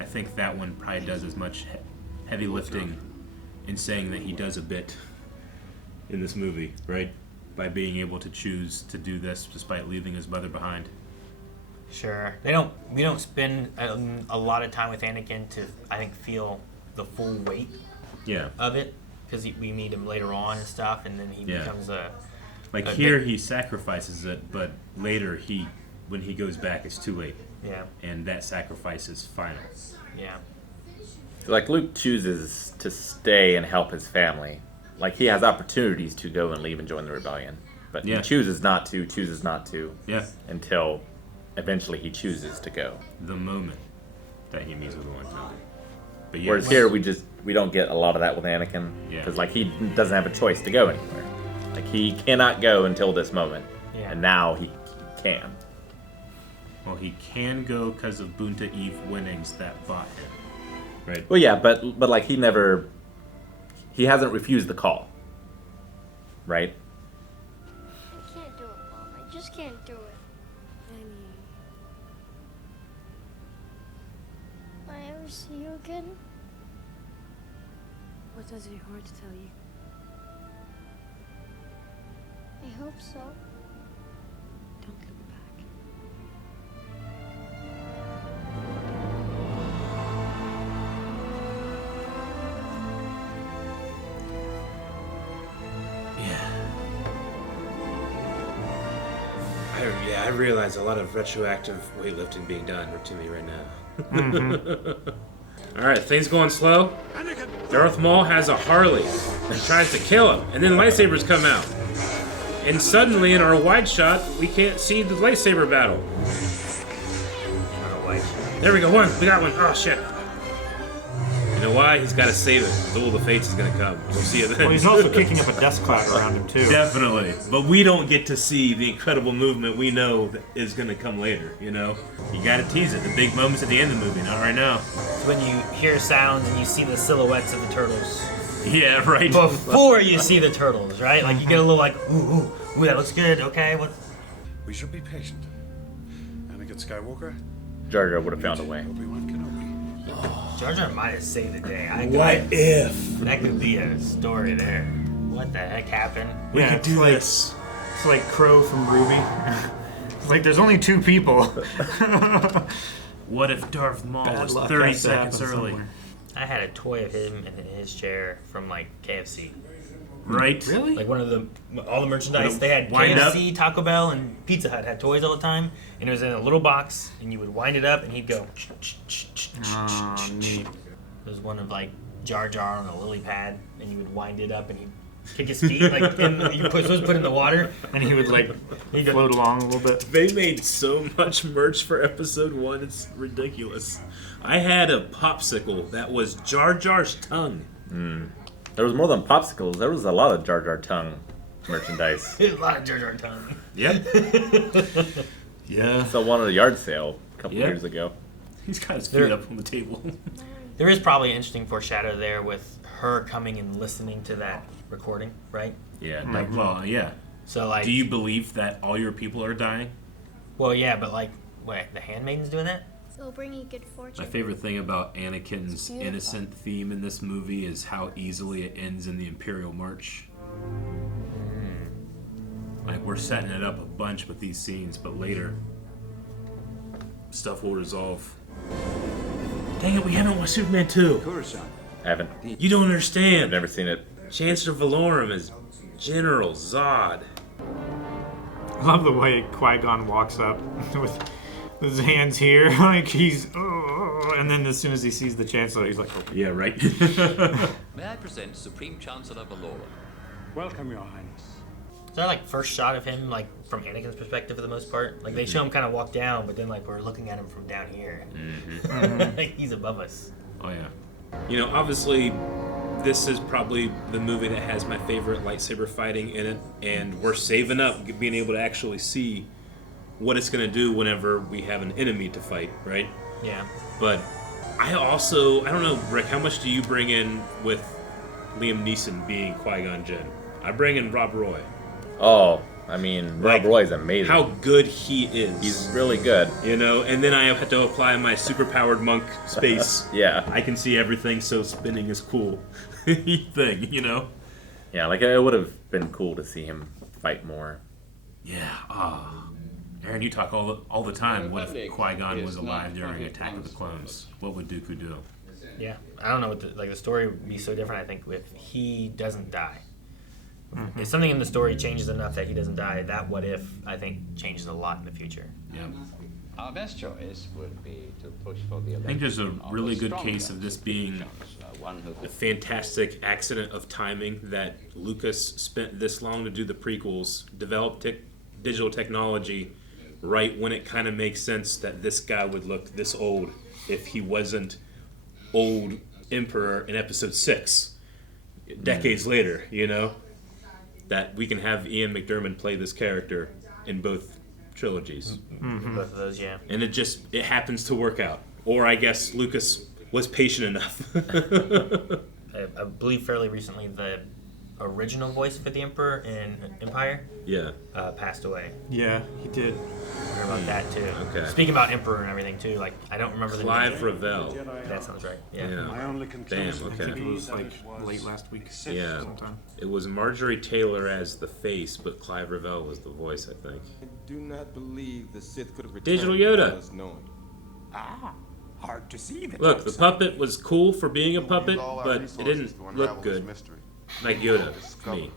I think that one probably does as much heavy lifting in saying that he does a bit in this movie, right? By being able to choose to do this despite leaving his mother behind. Sure. We don't spend a lot of time with Anakin to, I think, feel the full weight of it, because we meet him later on and stuff, and then he becomes a... Here he sacrifices it, but later when he goes back, it's too late. Yeah. And that sacrifice is final. Yeah. Luke chooses to stay and help his family, like he has opportunities to go and leave and join the rebellion, but he chooses not to. Yeah. Until eventually he chooses to go. The moment that he meets with Owen Kenobi. But yeah, Whereas here we don't get a lot of that with Anakin, because like he doesn't have a choice to go anywhere. Like he cannot go until this moment, and now he can. Well, he can go because of Boonta Eve winnings that bought him. Right. Well, yeah, but like he hasn't refused the call. Right? I can't do it, Mom. I just can't do it. Will I ever see you again? What does your heart tell you? I hope so. Don't look back. I realize a lot of retroactive weightlifting being done to me right now. All right, things going slow. Darth Maul has a Harley and tries to kill him, and then lightsabers come out. And suddenly, in our wide shot, we can't see the lightsaber battle. There we go, one. We got one. Oh, shit. You know why? He's got to save it. Duel of the Fates is going to come. We'll see it then. Well, he's also kicking up a dust cloud around him, too. Definitely. But we don't get to see the incredible movement we know that is going to come later, you know? You got to tease it. The big moments at the end of the movie, not right now. It's when you hear sounds and you see the silhouettes of the turtles. Yeah, right. Before you see the turtles, right? Like, you get a little like, ooh, that looks good, okay, what? We should be patient. Anakin Skywalker? Jar Jar would have found a way. Obi-Wan Kenobi. Jar Jar might have saved the day. If? That could be a story there. What the heck happened? We could do this. It's like Crow from Ruby. It's like there's only two people. What if Darth Maul was luck 30 has to happen seconds early? somewhere. I had a toy of him in his chair from like KFC. Right? Really? Like all the merchandise. They had Wind KFC, Taco Bell, and Pizza Hut had toys all the time. And it was in a little box, and you would wind it up, and he'd go. Oh, neat. There was one of like Jar Jar on a lily pad, and you would wind it up, and he'd kick his feet, like you put it in the water, and he would like float along a little bit. They made so much merch for episode 1, it's ridiculous. I had a popsicle that was Jar Jar's tongue. There was more than popsicles. There was a lot of Jar Jar tongue merchandise. There's a lot of Jar Jar tongue. Yep. Yeah. So one at a yard sale a couple years ago. He's got his feet up on the table. There is probably an interesting foreshadow there with her coming and listening to that recording, right? Yeah. Like, well, yeah. So like, do you believe that all your people are dying? Well, yeah, but like, what, the Handmaiden's doing that? It'll bring you good fortune. My favorite thing about Anakin's innocent theme in this movie is how easily it ends in the Imperial March. Like, we're setting it up a bunch with these scenes, but later, stuff will resolve. Dang it, we haven't watched Superman 2. Coruscant. I haven't. You don't understand. I've never seen it. Chancellor Valorum is General Zod. I love the way Qui-Gon walks up with his hands here, like he's, and then as soon as he sees the Chancellor, he's like, okay. Yeah, right. May I present Supreme Chancellor Valorum? Welcome, Your Highness. Is that like first shot of him, like from Anakin's perspective for the most part? Like they show him kind of walk down, but then like we're looking at him from down here. Like he's above us. Oh yeah. You know, obviously, this is probably the movie that has my favorite lightsaber fighting in it, and we're saving up being able to actually see what it's going to do whenever we have an enemy to fight, right? Yeah. But I don't know, Rick, how much do you bring in with Liam Neeson being Qui-Gon Jinn? I bring in Rob Roy. Oh, I mean, Rob Roy's amazing. How good he is. He's really good. You know, and then I have to apply my superpowered monk space. Yeah. I can see everything, so spinning is cool thing, you know? Yeah, like it would have been cool to see him fight more. Yeah, Aaron, you talk all the time. What if Qui-Gon was alive during Attack of the Clones? What would Dooku do? Yeah, I don't know what the story would be so different. I think if he doesn't die, if something in the story changes enough that he doesn't die, that what if I think changes a lot in the future. Yeah. Our best choice would be to push for the election. I think there's a really good case of this being a fantastic accident of timing that Lucas spent this long to do the prequels, develop digital technology right when it kind of makes sense that this guy would look this old if he wasn't old Emperor in Episode 6. Decades later, you know? That we can have Ian McDiarmid play this character in both trilogies. Mm-hmm. Both of those, yeah. And it happens to work out. Or I guess Lucas was patient enough. I believe fairly recently the original voice for the Emperor in Empire passed away. Yeah, he did. I heard about that too. Okay. Speaking about Emperor and everything too, like I don't remember Clive the name. Ravel. That sounds right. Yeah. My only Damn, conclusion okay. I think it was like late last week. Yeah. Sometime. It was Marjorie Taylor as the face, but Clive Ravel was the voice, I think. I do not believe the Sith could have returned Digital Yoda. without us knowing. Hard to see the Look, the puppet was cool for being a puppet, but it didn't look good. Like Yoda, to me.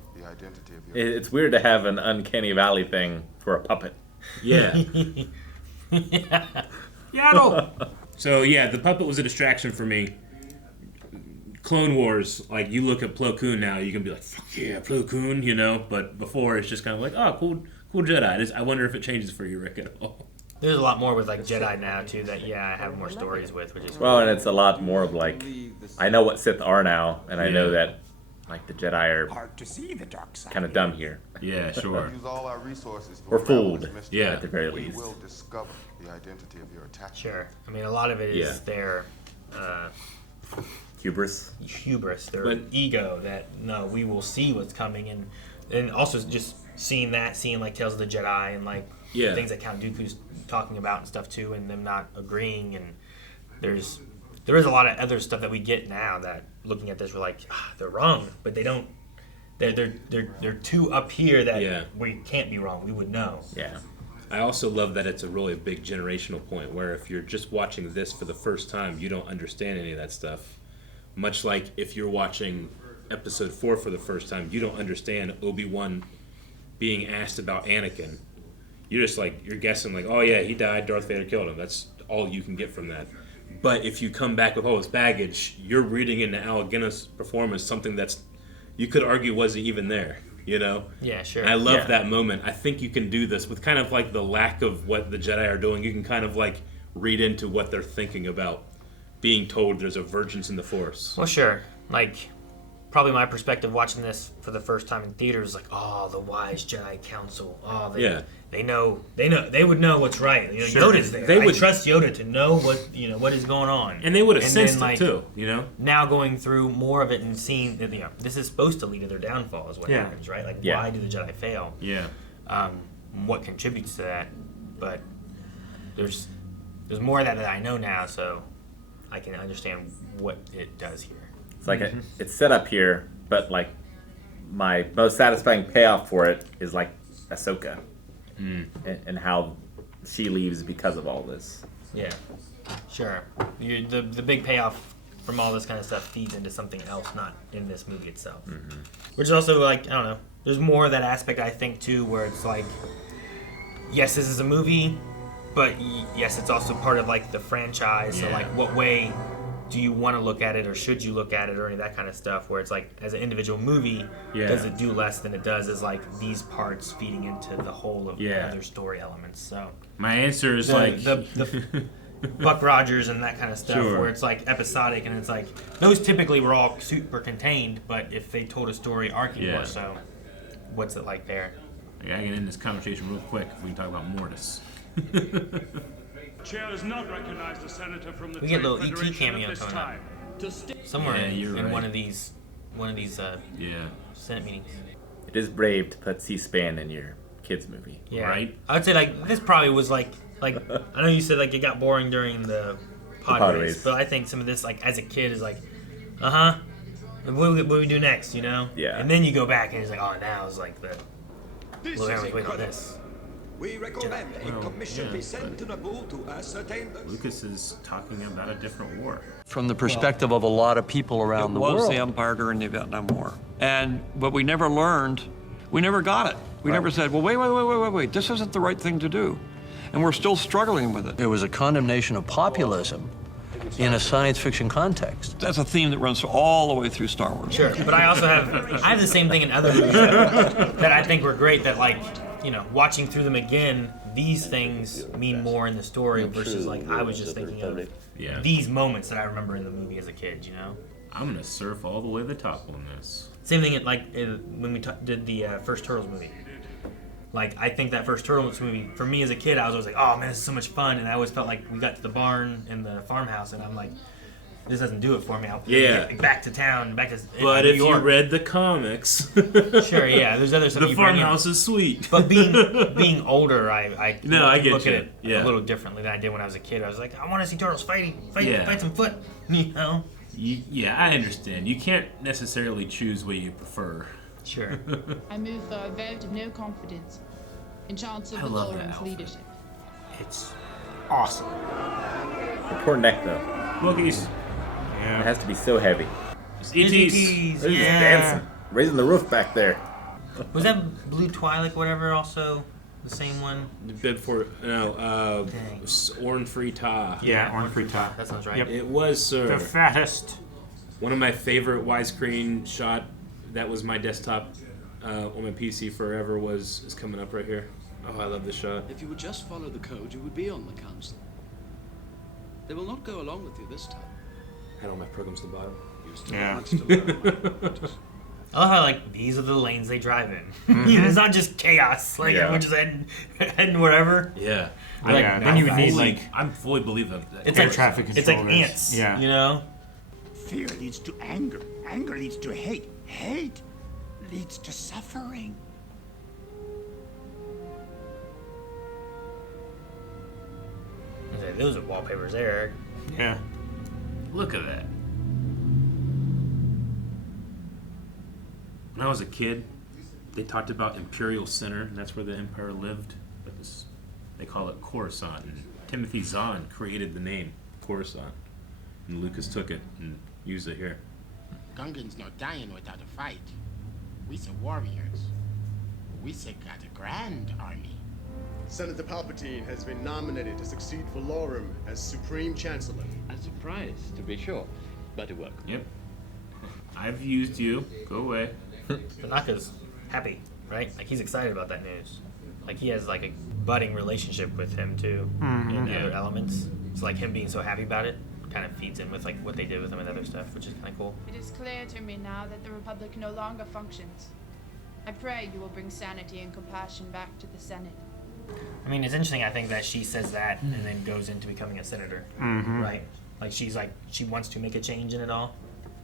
It's weird to have an uncanny valley thing for a puppet. Yeah. Yaddle! So yeah, the puppet was a distraction for me. Clone Wars, like you look at Plo Koon now, you can be like, fuck yeah, Plo Koon, you know? But before, it's just kind of like, oh, cool Jedi. I wonder if it changes for you, Rick, at all. There's a lot more with like Jedi now too that I have more stories with, which is well, and it's a lot more of like, I know what Sith are now, and I know that like the Jedi are hard to see the dark side. kind of dumb here. Yeah, sure. Use all our resources to Or unravel fooled, this mystery. at the very We least. will discover the identity of your attacker. Sure. I mean, a lot of it is their Hubris, their ego that no, we will see what's coming, and also just seeing like Tales of the Jedi and like things that Count Dooku's talking about and stuff too, and them not agreeing, and there is a lot of other stuff that we get now that looking at this we're like they're wrong, but they don't. They're too up here that we can't be wrong. We would know. Yeah. I also love that it's a really big generational point where if you're just watching this for the first time, you don't understand any of that stuff. Much like if you're watching Episode 4 for the first time, you don't understand Obi-Wan being asked about Anakin. You're just like, you're guessing like, oh yeah, he died, Darth Vader killed him. That's all you can get from that. But if you come back with all this baggage, you're reading into Alec Guinness' performance something that's, you could argue wasn't even there, you know? Yeah, sure. And I love that moment. I think you can do this with kind of like the lack of what the Jedi are doing. You can kind of like read into what they're thinking about being told there's a vergence in the Force. Well, sure. Like, probably my perspective watching this for the first time in theaters, like, oh, the wise Jedi Council. Oh, they would know what's right. You know, Sure. Yoda's there. I trust Yoda to know what is going on. And they would have sensed then, it too, you know? Now going through more of it and seeing that, this is supposed to lead to their downfall is what happens, right? Like, why do the Jedi fail? Yeah. What contributes to that? But there's more of that I know now, so I can understand what it does here. It's like it's set up here, but like my most satisfying payoff for it is like Ahsoka and how she leaves because of all this. Yeah, sure. The big payoff from all this kind of stuff feeds into something else, not in this movie itself. Mm-hmm. Which is also like, I don't know, there's more of that aspect I think too, where it's like, yes, this is a movie, but yes, it's also part of like the franchise. So like, what way do you want to look at it, or should you look at it, or any of that kind of stuff, where it's like, as an individual movie, does it do less than it does as like these parts feeding into the whole of other story elements? So my answer is the Buck Rogers and that kind of stuff, Sure. where it's like episodic, and it's like those typically were all super contained, but if they told a story arcing more so, what's it like there? I gotta get in this conversation real quick if we can talk about Mortis. Chair has not recognized a senator from the We get a little Trade ET Federation cameo at this coming time. up somewhere in one of these Senate meetings. It is brave to put C-SPAN in your kids movie, right? I would say like this probably was like I know you said like it got boring during the pod race, but I think some of this like as a kid is like, what do we do next, you know? Yeah. And then you go back and it's like, oh, now it's like the This well, is wait on incredible. this. We recommend a commission be sent to Naboo to ascertain this. Lucas is talking about a different war. From the perspective of a lot of people around the world. It was the Empire during the Vietnam War. But we never learned, we never got it. We never said, well, wait, this isn't the right thing to do. And we're still struggling with it. It was a condemnation of populism in a science fiction context. That's a theme that runs all the way through Star Wars. Sure, but I also have the same thing in other movies that I think were great. That like, you know, watching through them again, these things mean more in the story versus like I was just thinking of these moments that I remember in the movie as a kid. You know, I'm gonna surf all the way to the top on this. Same thing when we did the first Turtles movie. Like, I think that first Turtles movie, for me as a kid, I was always like, oh man, this is so much fun. And I always felt like we got to the barn in the farmhouse, and I'm like, this doesn't do it for me. I'll get back to town, back to But New if York. you read the comics, sure, yeah, there's other stuff. The farmhouse is sweet. But being older, I get look you. at it a little differently than I did when I was a kid. I was like, I want to see turtles fight some foot, you know. I understand. You can't necessarily choose what you prefer. Sure. I move for a vote of no confidence in Chancellor I love that Valorum's outfit. leadership. It's awesome. The poor neck, though. Wookiees. Yeah. It has to be so heavy. ETs. They're just dancing. Raising the roof back there. Was that Blue Twi'lek, whatever, also the same one? Orn Free Ta. Yeah, Orn Free Ta. That sounds right. Yep. It was, sir. The fattest. One of my favorite widescreen shot that was my desktop on my PC forever is coming up right here. Oh, I love this shot. If you would just follow the code, you would be on the council. They will not go along with you this time. Had all my programs at the bottom. You still have much to learn. I love how like these are the lanes they drive in. You know, it's not just chaos. Like everyone's just heading wherever. Yeah. Like, then you would need I'm fully believe that. It's air like traffic It's like controllers. ants. Yeah. You know. Fear leads to anger. Anger leads to hate. Hate leads to suffering. Those are wallpapers there. Yeah. Look at that. When I was a kid, they talked about Imperial Center, and that's where the Empire lived. But they call it Coruscant. And Timothy Zahn created the name Coruscant. And Lucas took it and used it here. Gungans not dying without a fight. We say warriors. We say got a grand army. Senator Palpatine has been nominated to succeed Valorum as Supreme Chancellor. A surprise, to be sure. But it worked. Yep. I've used you. Go away. Tanaka's happy, right? Like he's excited about that news. Like he has like a budding relationship with him too in other elements. It's like him being so happy about it kind of feeds in with like what they did with him and other stuff, which is kind of cool. It is clear to me now that the Republic no longer functions. I pray you will bring sanity and compassion back to the Senate. I mean, it's interesting, I think, that she says that and then goes into becoming a senator, right? Like, she wants to make a change in it all.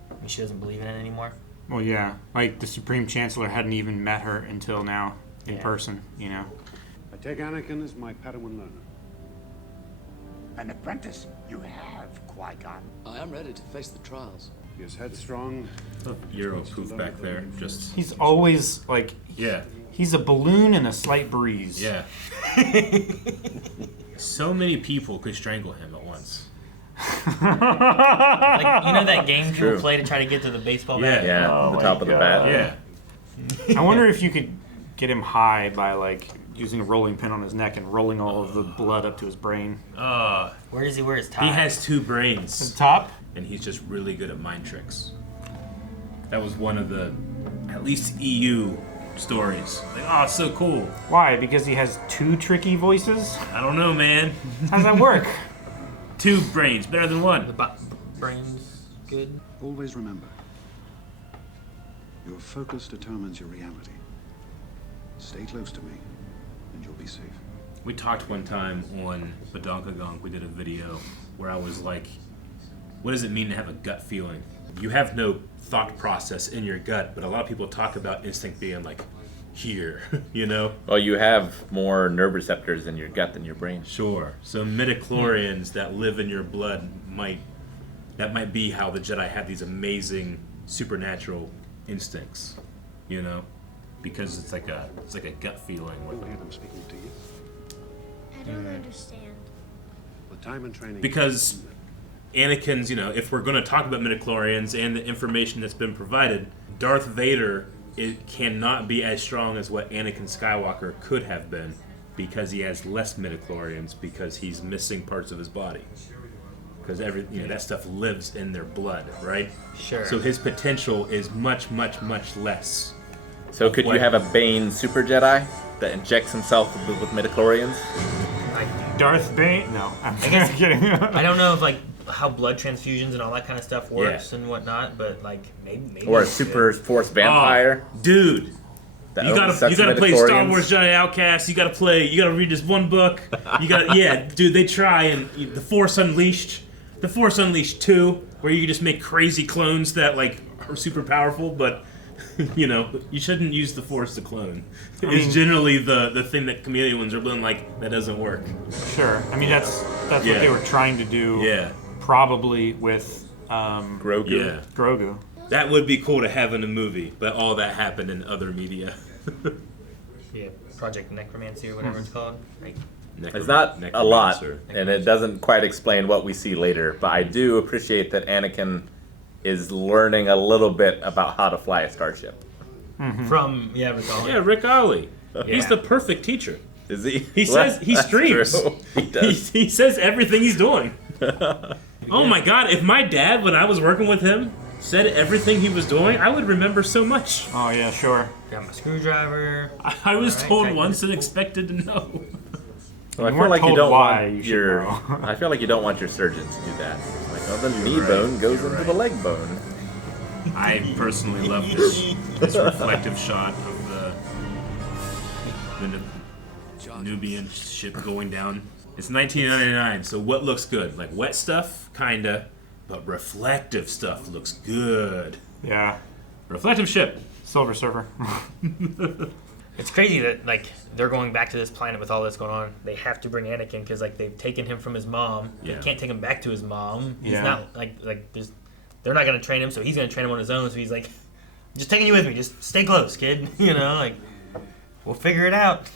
I mean, she doesn't believe in it anymore. Well, yeah. Like, the Supreme Chancellor hadn't even met her until now in person, you know? I take Anakin as my Padawan learner. An apprentice you have, Qui-Gon. I am ready to face the trials. He is headstrong. Euro poof back there. Just. He's always, like... Yeah. He's a balloon in a slight breeze. Yeah. So many people could strangle him at once. Like, you know that game people play to try to get to the baseball bat? Yeah, the top of the bat. Yeah. I wonder if you could get him high by, like, using a rolling pin on his neck and rolling all of the blood up to his brain. Where does he wear his tie? He has two brains. The top? And he's just really good at mind tricks. That was one of the, at least EU stories. Like, oh, it's so cool. Why? Because he has two tricky voices? I don't know, man. How does that work? Two brains, better than one. The brains good. Always remember, your focus determines your reality. Stay close to me, and you'll be safe. We talked one time on Badonkagong. We did a video where I was like, what does it mean to have a gut feeling? You have no thought process in your gut, but a lot of people talk about instinct being like here, you know? Well, you have more nerve receptors in your gut than your brain. Sure. So midichlorians that live in your blood might be how the Jedi have these amazing supernatural instincts, you know? Because it's like a gut feeling with them. I'm speaking to you. I don't understand. The time and training. Because Anakin's, you know, if we're going to talk about midichlorians and the information that's been provided, Darth Vader cannot be as strong as what Anakin Skywalker could have been because he has less midichlorians because he's missing parts of his body. because that stuff lives in their blood, right? Sure. So his potential is much, much, much less. So could you have a Bane Super Jedi that injects himself with midichlorians? Darth Bane? No, I'm kidding. I don't know if how blood transfusions and all that kind of stuff works and whatnot, but maybe or a super force vampire, dude. You gotta play Star Wars Jedi Outcast. You gotta read this one book. Dude. They try and the Force Unleashed 2, where you just make crazy clones that are super powerful, but you shouldn't use the Force to clone. It's generally the thing that chameleons are doing that doesn't work. Sure, I mean that's what they were trying to do. Yeah, probably with Grogu. Yeah. Grogu. That would be cool to have in a movie, but all that happened in other media. Yeah, Project Necromancy or whatever it's called. It's not a lot, and it doesn't quite explain what we see later, but I do appreciate that Anakin is learning a little bit about how to fly a starship. From Rick Ollie. Yeah, Rick Ollie. He's the perfect teacher. Is he? He says he streams. He does. He says everything he's doing. Oh my God! If my dad, when I was working with him, said everything he was doing, I would remember so much. Oh yeah, sure. Got my screwdriver. I was told once and expected to know. Well, I feel like you don't want your. I feel like you don't want your surgeon to do that. The knee bone goes into the leg bone. I personally love this reflective shot of the Nubian ship going down. It's 1999, so what looks good? Wet stuff, kinda, but reflective stuff looks good. Yeah. Reflective ship. Silver Surfer. It's crazy that they're going back to this planet with all this going on. They have to bring Anakin because they've taken him from his mom. Yeah. They can't take him back to his mom. He's Yeah. not they're not gonna train him, so he's gonna train him on his own. So he's like, just taking you with me. Just stay close, kid. We'll figure it out.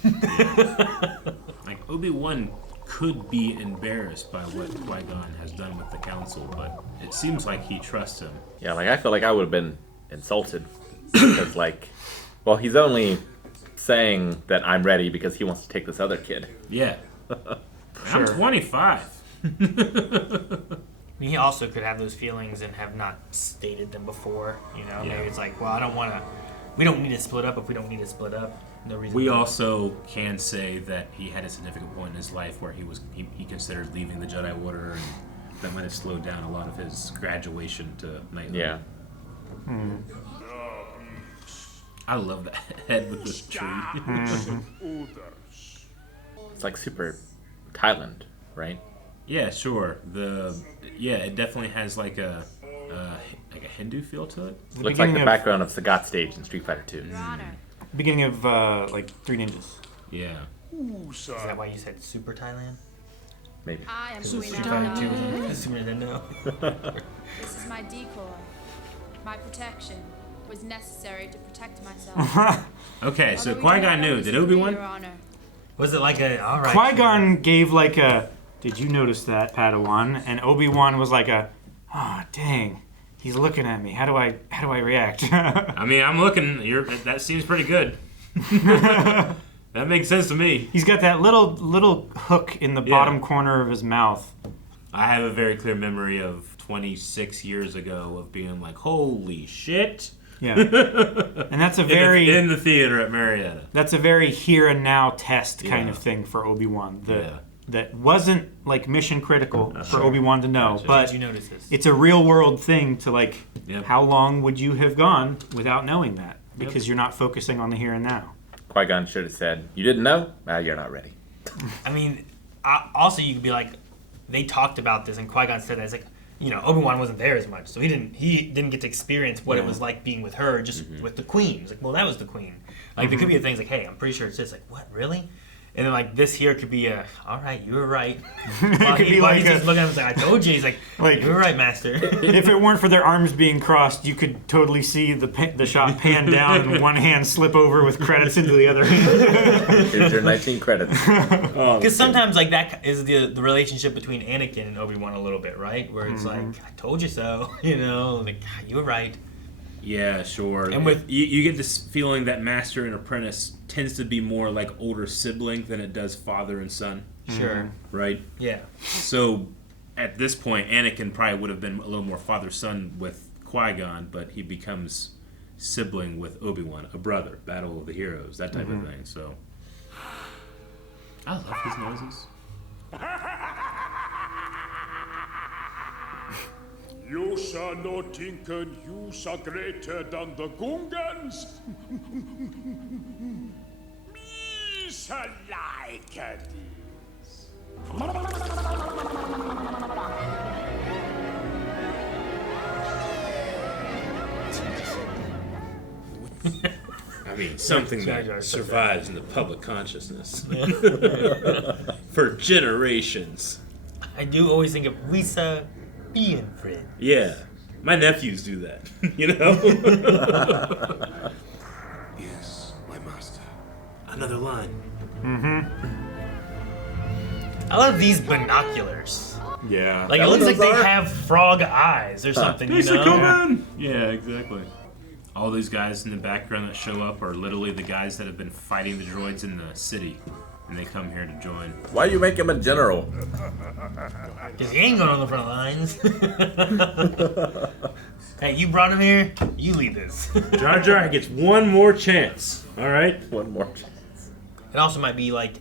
Obi-Wan could be embarrassed by what Qui-Gon has done with the Council, but it seems like he trusts him. Yeah, I feel like I would have been insulted because he's only saying that I'm ready because he wants to take this other kid. Yeah. I'm 25. He also could have those feelings and have not stated them before. Maybe it's I don't want to. We don't need to split up if we don't need to split up. No reason. We also can say that he had a significant point in his life where he considered leaving the Jedi Order, and that might have slowed down a lot of his graduation to knighthood. Yeah. I love that head with this tree. It's super Thailand, right? Yeah, sure. It definitely has a Hindu feel to it. Looks like the background of Sagat stage in Street Fighter 2. Beginning of Three Ninjas. Yeah. Is that why you said Super Thailand? Maybe. I am Street Queen Fighter 2 Naboo. was Super Nintendo. This is my decoy. My protection was necessary to protect myself. Okay, so Qui-Gon knew. Did Obi-Wan? Your Honor. Was it all right? Qui-Gon gave did you notice that, Padawan? And Obi-Wan was dang, he's looking at me. How do I react? I mean, I'm looking. That seems pretty good. That makes sense to me. He's got that little hook in the bottom corner of his mouth. I have a very clear memory of 26 years ago of being like, holy shit. Yeah. And that's a very... in the theater at Marietta. That's a very here and now test kind of thing for Obi-Wan. That wasn't mission critical for Obi-Wan to know, but did you notice this? It's a real world thing to how long would you have gone without knowing that? Because you're not focusing on the here and now. Qui-Gon should have said, you didn't know? You're not ready. I mean, also you could be they talked about this and Qui-Gon said that. It's Obi-Wan wasn't there as much, so he didn't get to experience what it was like being with her, just with the Queen. It's that was the Queen. There could be things hey, I'm pretty sure it's just what, really? And then this here could be all right, you were right. While he's just looking at him I told you. He's you were right, master. If it weren't for their arms being crossed, you could totally see the shot pan down and one hand slip over with credits into the other hand. Here's your 19 credits. Because sometimes that is the relationship between Anakin and Obi-Wan a little bit, right? Where it's I told you so. You were right. Yeah, sure. And with you get this feeling that master and apprentice tends to be more older sibling than it does father and son. Sure. Right? Yeah. So at this point, Anakin probably would have been a little more father-son with Qui-Gon, but he becomes sibling with Obi-Wan, a brother, battle of the heroes, that type of thing. So I love his noises. You shall not think you are greater than the Gungans. Me shall like this. I mean, something that survives in the public consciousness for generations. I do always think of Risa being friends. Yeah, my nephews do that. You know. Yes, my master. Another line. I love these binoculars. Yeah. Like, it looks like they have frog eyes or something, you know? Yeah, exactly. All these guys in the background that show up are literally the guys that have been fighting the droids in the city. And they come here to join. Why you make him a general? Because he ain't going on the front lines. Hey, you brought him here, you lead this. Jar Jar gets one more chance. All right? One more chance. It also might be like,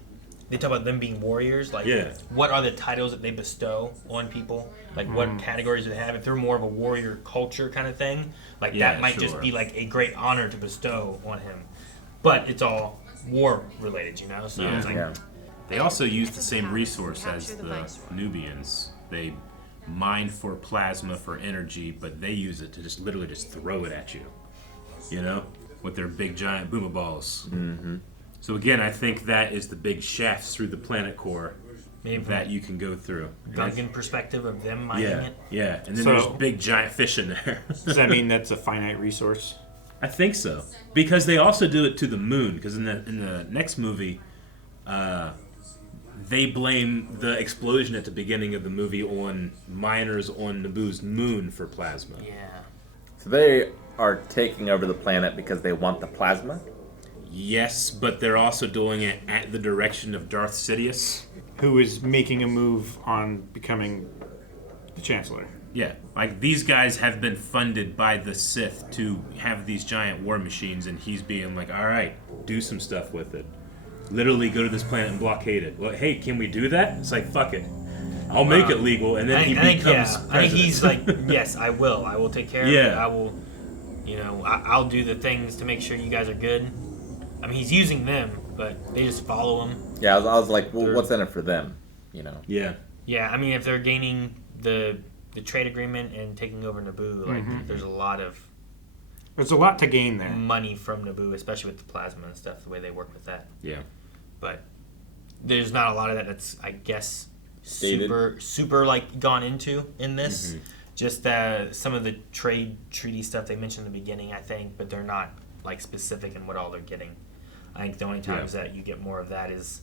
they talk about them being warriors. Like, what are the titles that they bestow on people? Like, what categories do they have? If they're more of a warrior culture kind of thing, like that might just be like a great honor to bestow on him. But it's all war related, you know? So it's like, they also use the same resource as the Nubians. They mine for plasma for energy, but they use it to just literally just throw it at you. You know? With their big giant boomer balls. So again, I think that is the big shafts through the planet core that you can go through. Gungan perspective of them mining it. Yeah, and then there's big giant fish in there. Does that mean that's a finite resource? I think so, because they also do it to the moon. Because in the next movie, they blame the explosion at the beginning of the movie on miners on Naboo's moon for plasma. Yeah. So they are taking over the planet because they want the plasma? Yes, but they're also doing it at the direction of Darth Sidious, who is making a move on becoming the Chancellor. Yeah, like these guys have been funded by the Sith to have these giant war machines, and he's being like, all right, do some stuff with it. Literally go to this planet and blockade it. Well, hey, can we do that? It's like, fuck it. I'll make it legal, and then he becomes president. I think he's like, yes, I will take care of it. I will, I'll do the things to make sure you guys are good. I mean, he's using them, but they just follow him. Yeah, I was like, well, what's in it for them? You know? Yeah. Yeah, I mean, if they're gaining the trade agreement and taking over Naboo, like, there's a lot to gain there. Money from Naboo, especially with the plasma and stuff, the way they work with that. Yeah. But there's not a lot of that that's, I guess, Stated. super like gone into in this. Just some of the trade treaty stuff they mentioned in the beginning, I think, but they're not like specific in what all they're getting. I think the only times that you get more of that is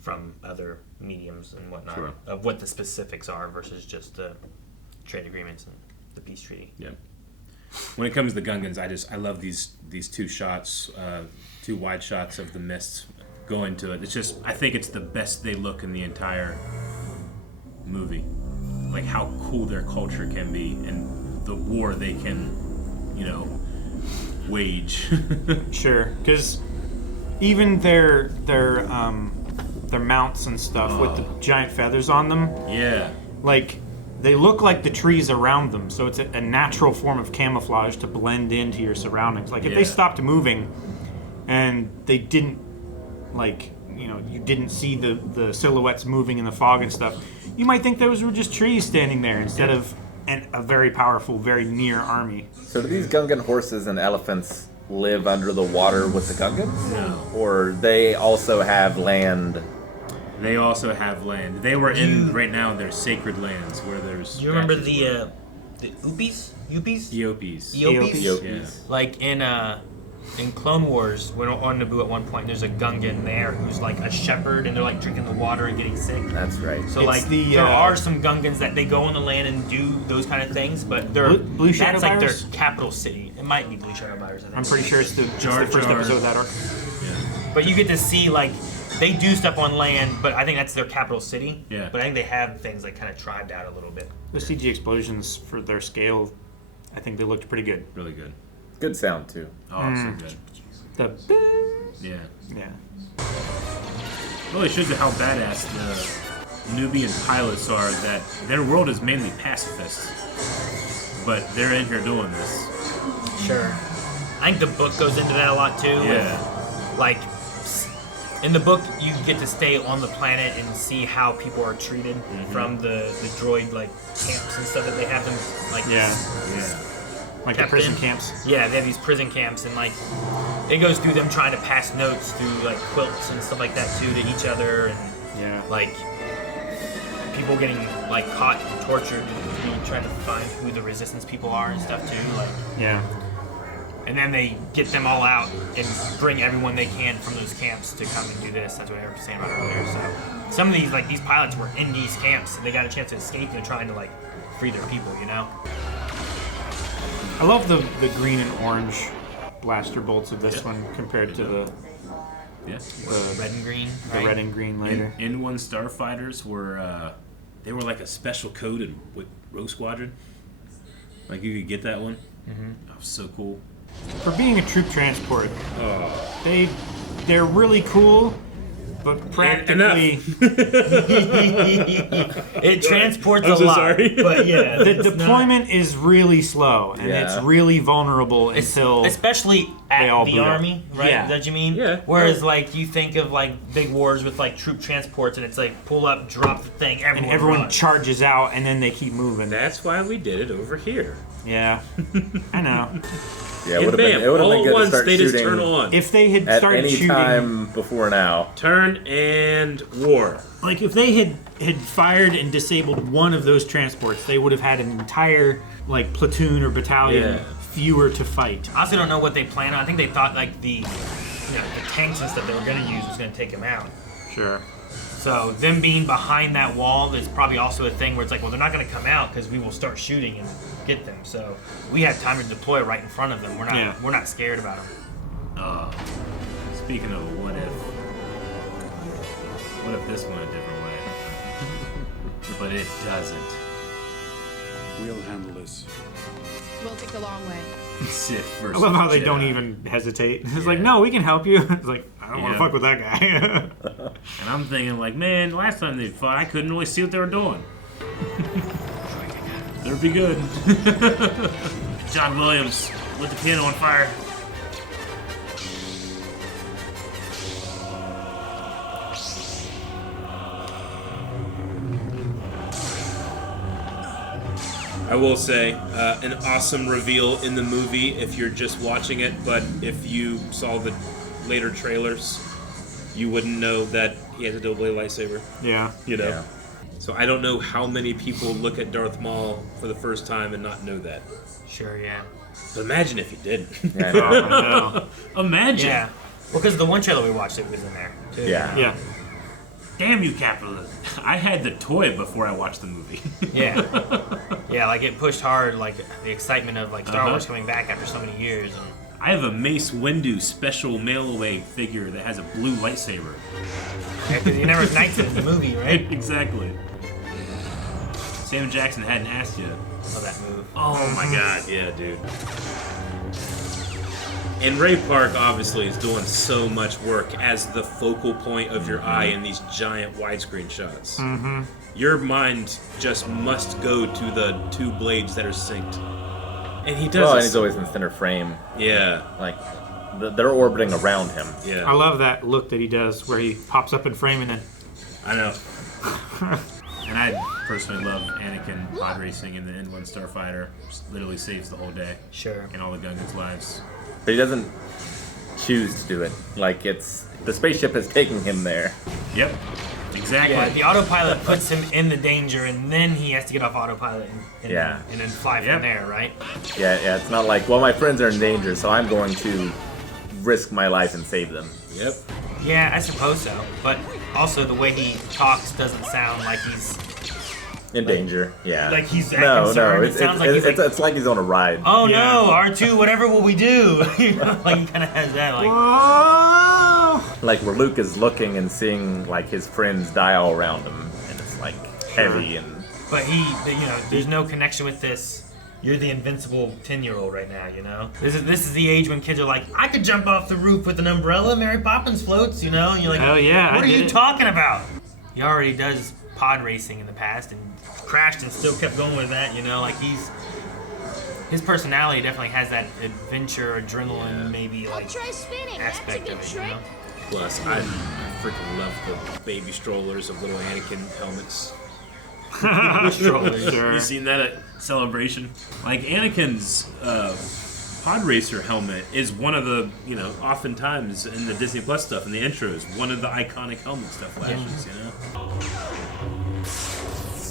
from other mediums and whatnot of what the specifics are versus just the trade agreements and the peace treaty. Yeah. When it comes to the Gungans, I love these two shots, two wide shots of the mist going to it. It's just, I think it's the best they look in the entire movie. Like how cool their culture can be and the war they can, wage. Sure, because even their mounts and stuff with the giant feathers on them. Yeah. Like, they look like the trees around them, so it's a natural form of camouflage to blend into your surroundings. Like, if they stopped moving and they didn't, you didn't see the silhouettes moving in the fog and stuff, you might think those were just trees standing there instead of a very powerful, very near army. So do these Gungan horses and elephants live under the water with the Gungans? No. Or they also have land? They also have land. They were right now in their sacred lands where there's... Do you remember the Upis? Eopes. Yeah. Like in Clone Wars, when on Naboo at one point, there's a Gungan there who's like a shepherd, and they're like drinking the water and getting sick. That's right. So there are some Gungans that they go on the land and do those kind of things, but Blue Shadow that's like Virus? their capital city. It might be Blue Shadow Virus, I think. I'm pretty sure it's the first episode of that arc. Yeah. But you get to see like they do stuff on land, but I think that's their capital city. Yeah. But I think they have things like kind of tribed out a little bit. The CG explosions for their scale, I think they looked pretty good. Really good. Good sound too. Oh, so good. The Yeah. yeah. Really shows you how badass the Nubian pilots are. That their world is mainly pacifists, but they're in here doing this. Sure. I think the book goes into that a lot too. Yeah. With, like, in the book, you get to stay on the planet and see how people are treated from the droid like camps and stuff that they have them like. Yeah. Like the kept prison in. camps. Yeah, they have these prison camps, and like it goes through them trying to pass notes through like quilts and stuff like that too to each other, and like people getting like caught and tortured and trying to find who the resistance people are and stuff too. Like and then they get them all out and bring everyone they can from those camps to come and do this. That's what I was saying about earlier. So some of these pilots were in these camps and they got a chance to escape and they're trying to like free their people, you know? I love the green and orange blaster bolts of this one compared to the red and green. The red and green later. N1 starfighters were they were like a special code with Rogue Squadron. Like you could get that one. That was so cool. For being a troop transport, they're really cool, but practically it transports I'm so a lot. sorry. But yeah, the deployment is really slow and it's really vulnerable until especially they all at the boot up. army, right? Yeah. Is that what you mean? Yeah. Whereas like you think of like big wars with like troop transports and it's like pull up, drop the thing, everyone runs. charges out and then they keep moving. That's why we did it over here. Yeah, I know. Yeah, it would have been good to start they shooting just turn on. If they had at started any shooting time before now. Turn and war. Like if they had fired and disabled one of those transports, they would have had an entire like platoon or battalion fewer to fight. I also don't know what they plan on. I think they thought like the tanks and stuff they were going to use was going to take them out. Sure. So them being behind that wall is probably also a thing where it's like, well, they're not going to come out because we will start shooting and get them. So we have time to deploy right in front of them. We're not scared about them. Speaking of a what if this went a different way? But it doesn't. We'll handle this. We'll take the long way. Sith versus I love how they Jedi. don't even hesitate. It's like, no, we can help you. It's like, I don't want to fuck with that guy. And I'm thinking like, man, last time they fought, I couldn't really see what they were doing. Better be good. John Williams lit the piano on fire. I will say, an awesome reveal in the movie if you're just watching it, but if you saw the later trailers, you wouldn't know that he has a double-bladed lightsaber. Yeah. You know? Yeah. So I don't know how many people look at Darth Maul for the first time and not know that. Sure, yeah. But imagine if he didn't. Yeah, no. Imagine. Yeah. Well, because the one trailer we watched, it was in there, too. Yeah. Damn you, capitalism. I had the toy before I watched the movie. Yeah. Yeah, like it pushed hard, like the excitement of like Star Wars coming back after so many years. And I have a Mace Windu special mail-away figure that has a blue lightsaber. yeah, because you never knights in the movie, right? Exactly. Sam Jackson hadn't asked yet. Love that move. Oh my god, yeah, dude. And Ray Park obviously is doing so much work as the focal point of your eye in these giant widescreen shots. Mm-hmm. Your mind just must go to the two blades that are synced. And he does Well, and this- he's always in center frame. Yeah. Like, they're orbiting around him. Yeah. I love that look that he does where he pops up in frame and then... I know. And I personally love Anakin pod racing in the N1 Starfighter. Just literally saves the whole day. Sure. And all the Gungans' lives. But he doesn't choose to do it. Like, it's... The spaceship is taking him there. Yep. Exactly. Yeah, the autopilot puts him in the danger, and then he has to get off autopilot and then fly from there, right? Yeah, it's not like, well, my friends are in danger, so I'm going to risk my life and save them. Yep. Yeah, I suppose so. But also the way he talks doesn't sound like he's In danger, yeah. like he's that no, concerned. no, It sounds like he's it's like he's on a ride. oh no, R2, whatever will we do? You know, like he kind of has that like. Whoa! like where Luke is looking and seeing like his friends die all around him, and it's like heavy and. But there's no connection with this. You're the invincible 10-year-old right now, you know? This is the age when kids are like, I could jump off the roof with an umbrella, Mary Poppins floats, you know? And you're like, hell yeah, what are you talking about? He already does pod racing in the past and crashed and still kept going with that, you know? Like his personality definitely has that adventure, adrenaline, maybe like Try spinning. aspect That's a of good it, you know? Plus, I freaking love the baby strollers of little Anakin helmets. Strollers. Sure. You seen that at Celebration? Like Anakin's pod racer helmet is one of the, oftentimes in the Disney Plus stuff in the intros, one of the iconic helmets that flashes,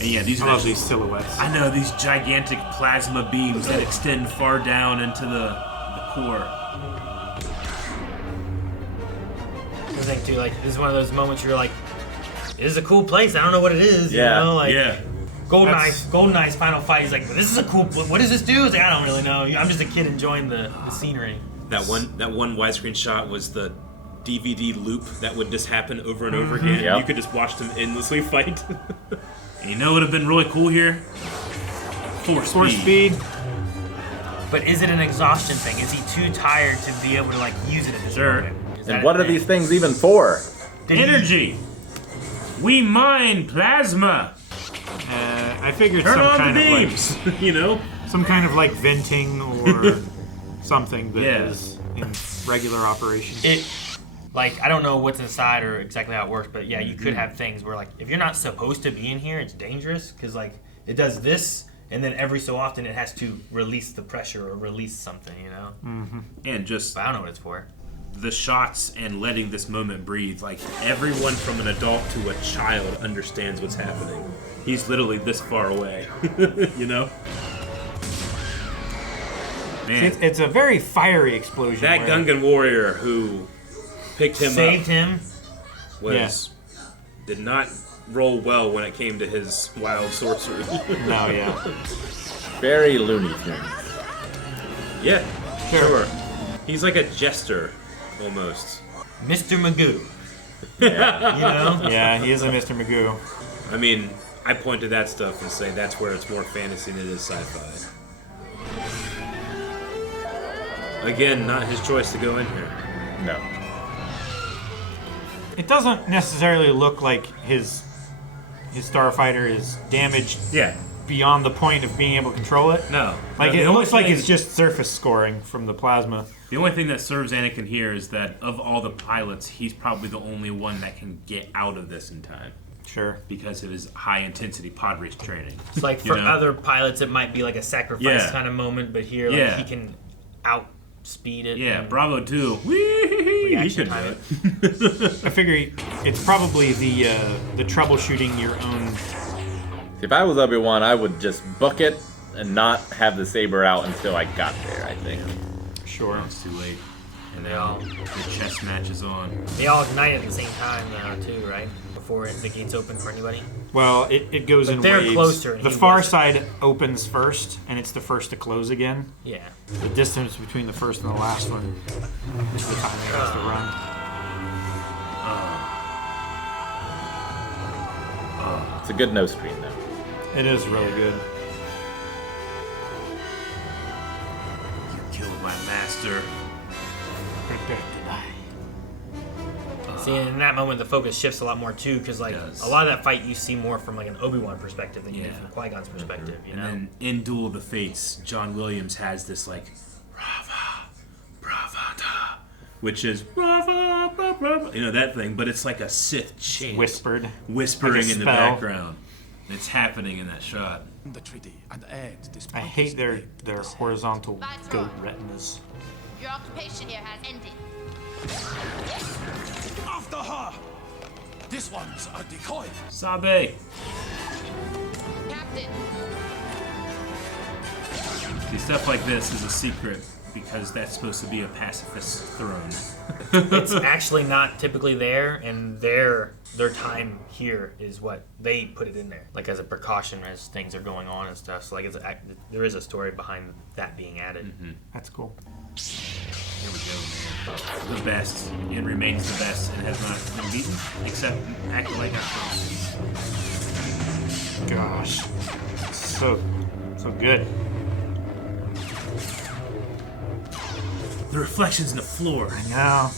And yeah, these I love these silhouettes. I know, these gigantic plasma beams that extend far down into the core. I think too, like this is one of those moments where you're like, this is a cool place. I don't know what it is. Yeah. You know? Like, yeah. GoldenEye's final fight. He's like, this is a cool. What does this do? He's like, I don't really know. I'm just a kid enjoying the scenery. That one widescreen shot was the DVD loop that would just happen over and over again. Yep. You could just watch them endlessly fight. And you know what would have been really cool here? Force speed. But is it an exhaustion thing? Is he too tired to be able to like use it at this moment? And what are these things even for? Energy. We mine plasma. I figured Turn some on kind the of like, beams. some kind of like venting or something that is in regular operation. I don't know what's inside or exactly how it works, but yeah, you could have things where like if you're not supposed to be in here, it's dangerous because like it does this, and then every so often it has to release the pressure or release something, you know. Mm-hmm. And just but I don't know what it's for. The shots and letting this moment breathe. Like everyone from an adult to a child understands what's happening. He's literally this far away, you know. Man, It's a very fiery explosion. That Gungan warrior who picked him saved him did not roll well when it came to his wild sorcery. No, yeah. Very Looney Tunes. Yeah, sure. He's like a jester, almost. Mr. Magoo. Yeah. You know? Yeah, he is a Mr. Magoo. I mean, I point to that stuff and say that's where it's more fantasy than it is sci-fi. Again, not his choice to go in here. No. It doesn't necessarily look like his starfighter is damaged beyond the point of being able to control it. No. Like No, it looks like it's just surface scoring from the plasma. The only thing that serves Anakin here is that of all the pilots, he's probably the only one that can get out of this in time. Sure. Because of his high intensity pod race training. It's like for other pilots, it might be like a sacrifice kind of moment, but here he can outspeed it. Yeah, Bravo 2. Whee! He could do it. I figure it's probably the troubleshooting your own. If I was Obi-Wan, I would just book it and not have the saber out until I got there, I think. Sure. It's too late. And the chess match is on. They all ignite at the same time too, right? Before the gates open for anybody? Well, it goes in they're waves. closer. The far side opens first, and it's the first to close again. Yeah. The distance between the first and the last one is the time it has to run. It's a good no screen, though. It is really good. You killed my master. Prepare to die. See, in that moment, the focus shifts a lot more too, because like a lot of that fight you see more from like an Obi-Wan perspective than you do from Qui-Gon's perspective. You know. And then in Duel of the Fates, John Williams has this like, Brava, Bravata, which is Brava, Brava, Brava, that thing, but it's like a Sith chant. Whispering Whispering in the spell. background. It's happening in that shot. The treaty and add this. I hate their horizontal goat retinas. Your occupation here has ended. After her! This one's a decoy. Sabe. Captain. See, stuff like this is a secret because that's supposed to be a pacifist throne. It's actually not typically there, and their time here is what they put it in there, like as a precaution as things are going on and stuff. So like there is a story behind that being added. That's cool. Here we go, man. The best, and remains the best, and has not been beaten, except Acolyte got close. Gosh. So good. The reflections in the floor. I know.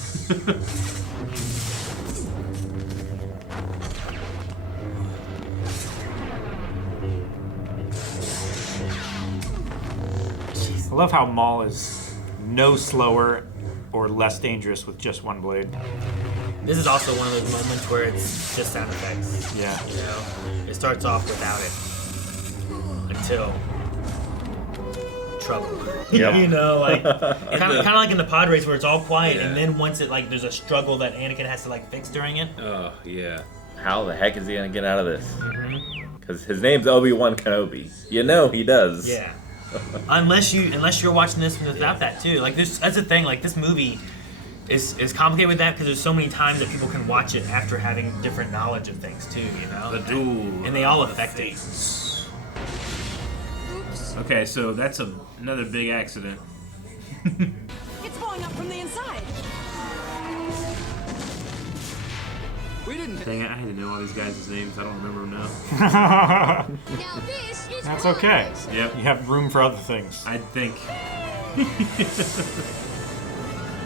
I love how Maul is no slower or less dangerous with just one blade. This is also one of those moments where it's just sound effects. Yeah. You know, it starts off without it until trouble. Yeah. You know, like kind of like in the pod race where it's all quiet, and then once it like there's a struggle that Anakin has to like fix during it. Oh yeah. How the heck is he gonna get out of this? Because his name's Obi-Wan Kenobi. You know he does. Yeah. unless you're watching this without that too. Like that's the thing. Like this movie is complicated with that because there's so many times that people can watch it after having different knowledge of things too. You know. The duel. And they all affect it. Okay, so that's another big accident. It's blowing up from the inside. We didn't. Dang it, I had to know all these guys' names. I don't remember them now. That's okay. Yep. You have room for other things. I think.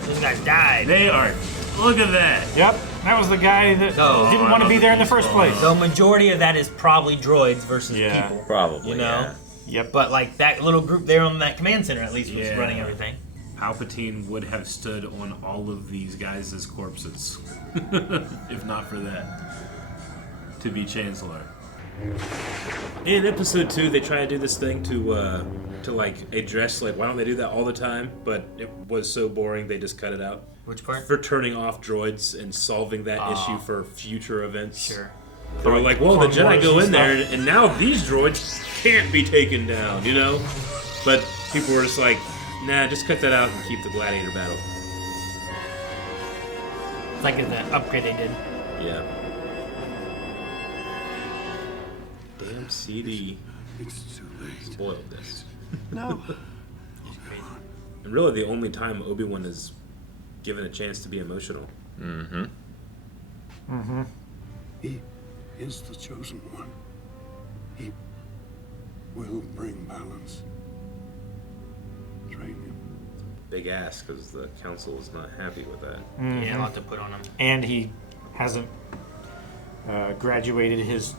Those guys died. They are. Look at that. Yep. That was the guy that didn't want to be there in the first place. The majority of that is probably droids versus people. Probably. You know? Yeah. Yep. But like that little group there on that command center at least was running everything. Palpatine would have stood on all of these guys as corpses. If not for that. To be Chancellor. In episode 2, they try to do this thing to like address like why don't they do that all the time? But it was so boring they just cut it out. Which part? For turning off droids and solving that issue for future events. Sure. They were like, well, the Jedi go in there, and now these droids can't be taken down, you know? But people were just like, nah, just cut that out and keep the gladiator battle. It's like the upgrade they did. Yeah. Damn CD. It's too late. Spoiled this. No. And really the only time Obi-Wan is given a chance to be emotional. Mm-hmm. Mm-hmm. He is the chosen one. He will bring balance. Train him. Big ass, because the council is not happy with that. Mm-hmm. Yeah, a lot to put on him. And he hasn't graduated his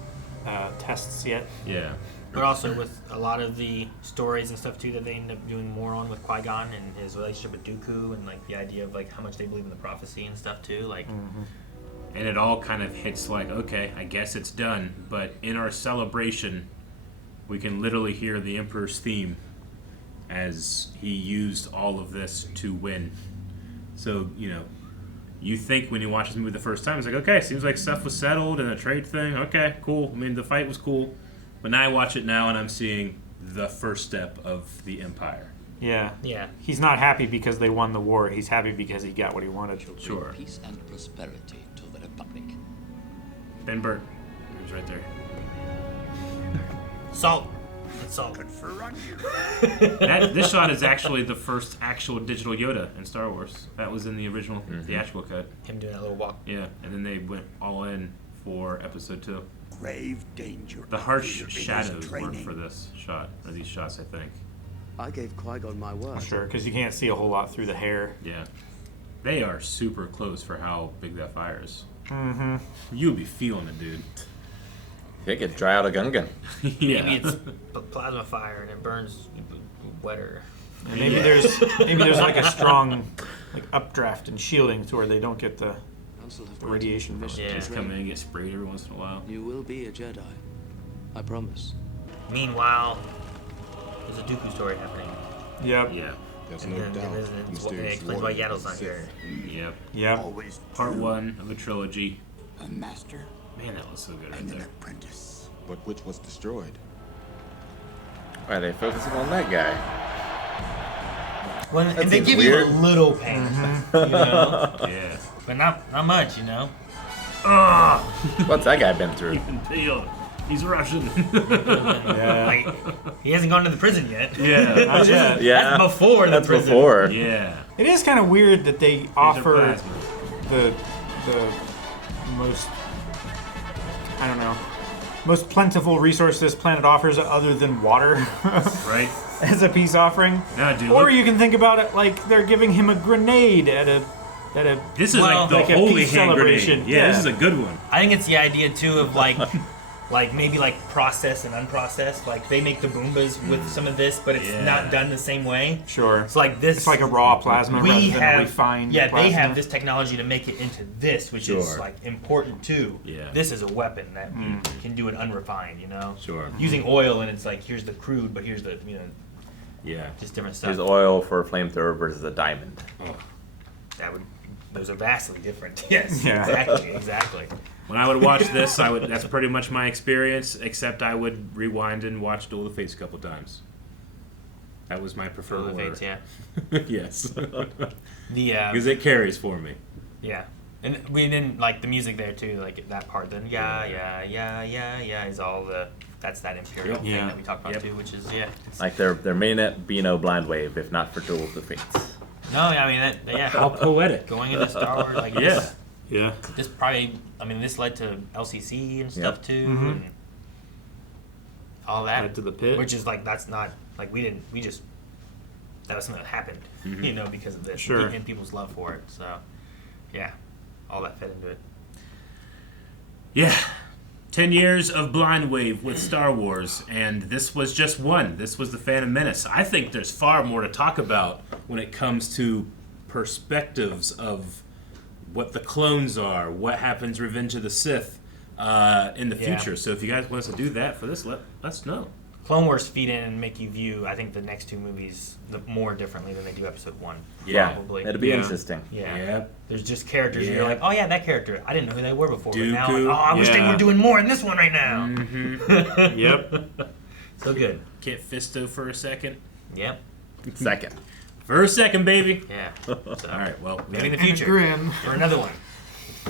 tests yet. Yeah. But also with a lot of the stories and stuff too that they end up doing more on with Qui-Gon and his relationship with Dooku and like the idea of like how much they believe in the prophecy and stuff too. Like. And it all kind of hits like, okay, I guess it's done. But in our celebration, we can literally hear the Emperor's theme as he used all of this to win. So, you know, you think when you watch this movie the first time, it's like, okay, seems like stuff was settled and a trade thing. Okay, cool. I mean, the fight was cool. But now I watch it now and I'm seeing the first step of the Empire. Yeah. Yeah. He's not happy because they won the war. He's happy because he got what he wanted. Sure. Peace and prosperity to the Republic. Ben Burt. He was right there. Salt. It's salt. This shot is actually the first actual digital Yoda in Star Wars. That was in the original theatrical cut. Him doing that little walk. Yeah, and then they went all in for episode 2. Grave danger. The harsh appeared in his shadows training. work for this shot, or these shots, I think. I gave Qui-Gon my word. Sure, because you can't see a whole lot through the hair. Yeah. They are super close for how big that fire is. Mm-hmm. You'll be feeling it, dude. They could dry out a Gungan. Yeah. Maybe it's plasma fire and it burns wetter. And maybe there's like a strong like updraft and shielding to where they don't get the radiation from it. Yeah. Just come in and get sprayed every once in a while. You will be a Jedi. I promise. Meanwhile, there's a Dooku story happening. Yep. Yeah. There's And no then doubt. it Mysterious explains why warrior Yaddle's not Sith. here. Yep. Yep. Always Part true. 1 of a trilogy. A master Man, that was so good right and an there. apprentice. But which was destroyed? Why are they focusing on that guy? Well, and That they seems give weird. you a little pain, you know? Yeah. But not much, you know? What's that guy been through? You can feel it. He's Russian. Yeah. Like, he hasn't gone to the prison yet. Yeah. Not yet. Yeah. That's before the That's prison. before. Yeah. It is kind of weird that they offer plasma. the most, I don't know, most plentiful resource this planet offers other than water. Right. As a peace offering. Yeah, dude. Or you can think about it like they're giving him a grenade at a This is like the holy peace hand celebration. grenade. Yeah, this is a good one. I think it's the idea too of like, like maybe like processed and unprocessed. Like they make the Boombas with some of this, but it's not done the same way. Sure. It's like this. It's like a raw plasma rather than a refined Yeah, plasma. they have this technology to make it into this, which is like important too. Yeah. This is a weapon that can do it unrefined. You know. Sure. Using oil and it's like here's the crude, but here's the Yeah. just different stuff. Here's oil for a flamethrower versus a diamond. Oh. Those are vastly different. Yes. Yeah. Exactly. When I would watch this, that's pretty much my experience, except I would rewind and watch Duel of the Fates a couple times. That was my preferred Duel of the order. Fates, yeah. Yes. Because it carries for me. Yeah. And we didn't like the music there too, like that part. Then yeah is all the that's that Imperial thing that we talked about too, which is Like there may not be no blind wave if not for Duel of the Fates. No, I mean yeah. How poetic. Going into Star Wars, like yeah. This probably, I mean, this led to LCC and stuff too, Mm-hmm. and all that. Led to the pit. Which is like that's not like that was something that happened, you know, because of this Sure. and people's love for it. So yeah, all that fed into it. Yeah. 10 years of blind wave with Star Wars, and this was just one. This was the Phantom Menace. I think there's far more to talk about when it comes to perspectives of what the clones are, what happens Revenge of the Sith in the future. So if you guys want us to do that for this, let us know. Clone Wars feed in and make you view, I think, the next two movies more differently than they do Episode 1. Yeah, probably. that'd be interesting. Yeah. There's just characters and you're like, oh yeah, that character. I didn't know who they were before, but now Dooku. like, I wish they were doing more in this one right now. Mm-hmm. Yep. So good. Kit Fisto for a second. Yep. Second. For a second, baby. Yeah. All right, well. Maybe in the future. Grin. For another one.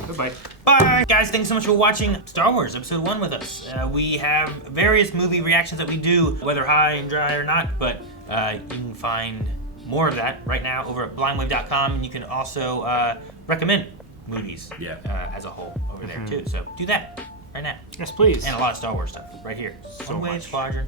Goodbye. Bye, guys. Thanks so much for watching Star Wars Episode 1 with us. We have various movie reactions that we do, whether high and dry or not, but you can find more of that right now over at blindwave.com, and you can also recommend movies as a whole over there, too. So do that right now. Yes, please. And a lot of Star Wars stuff right here. So One Wave much. Squadron.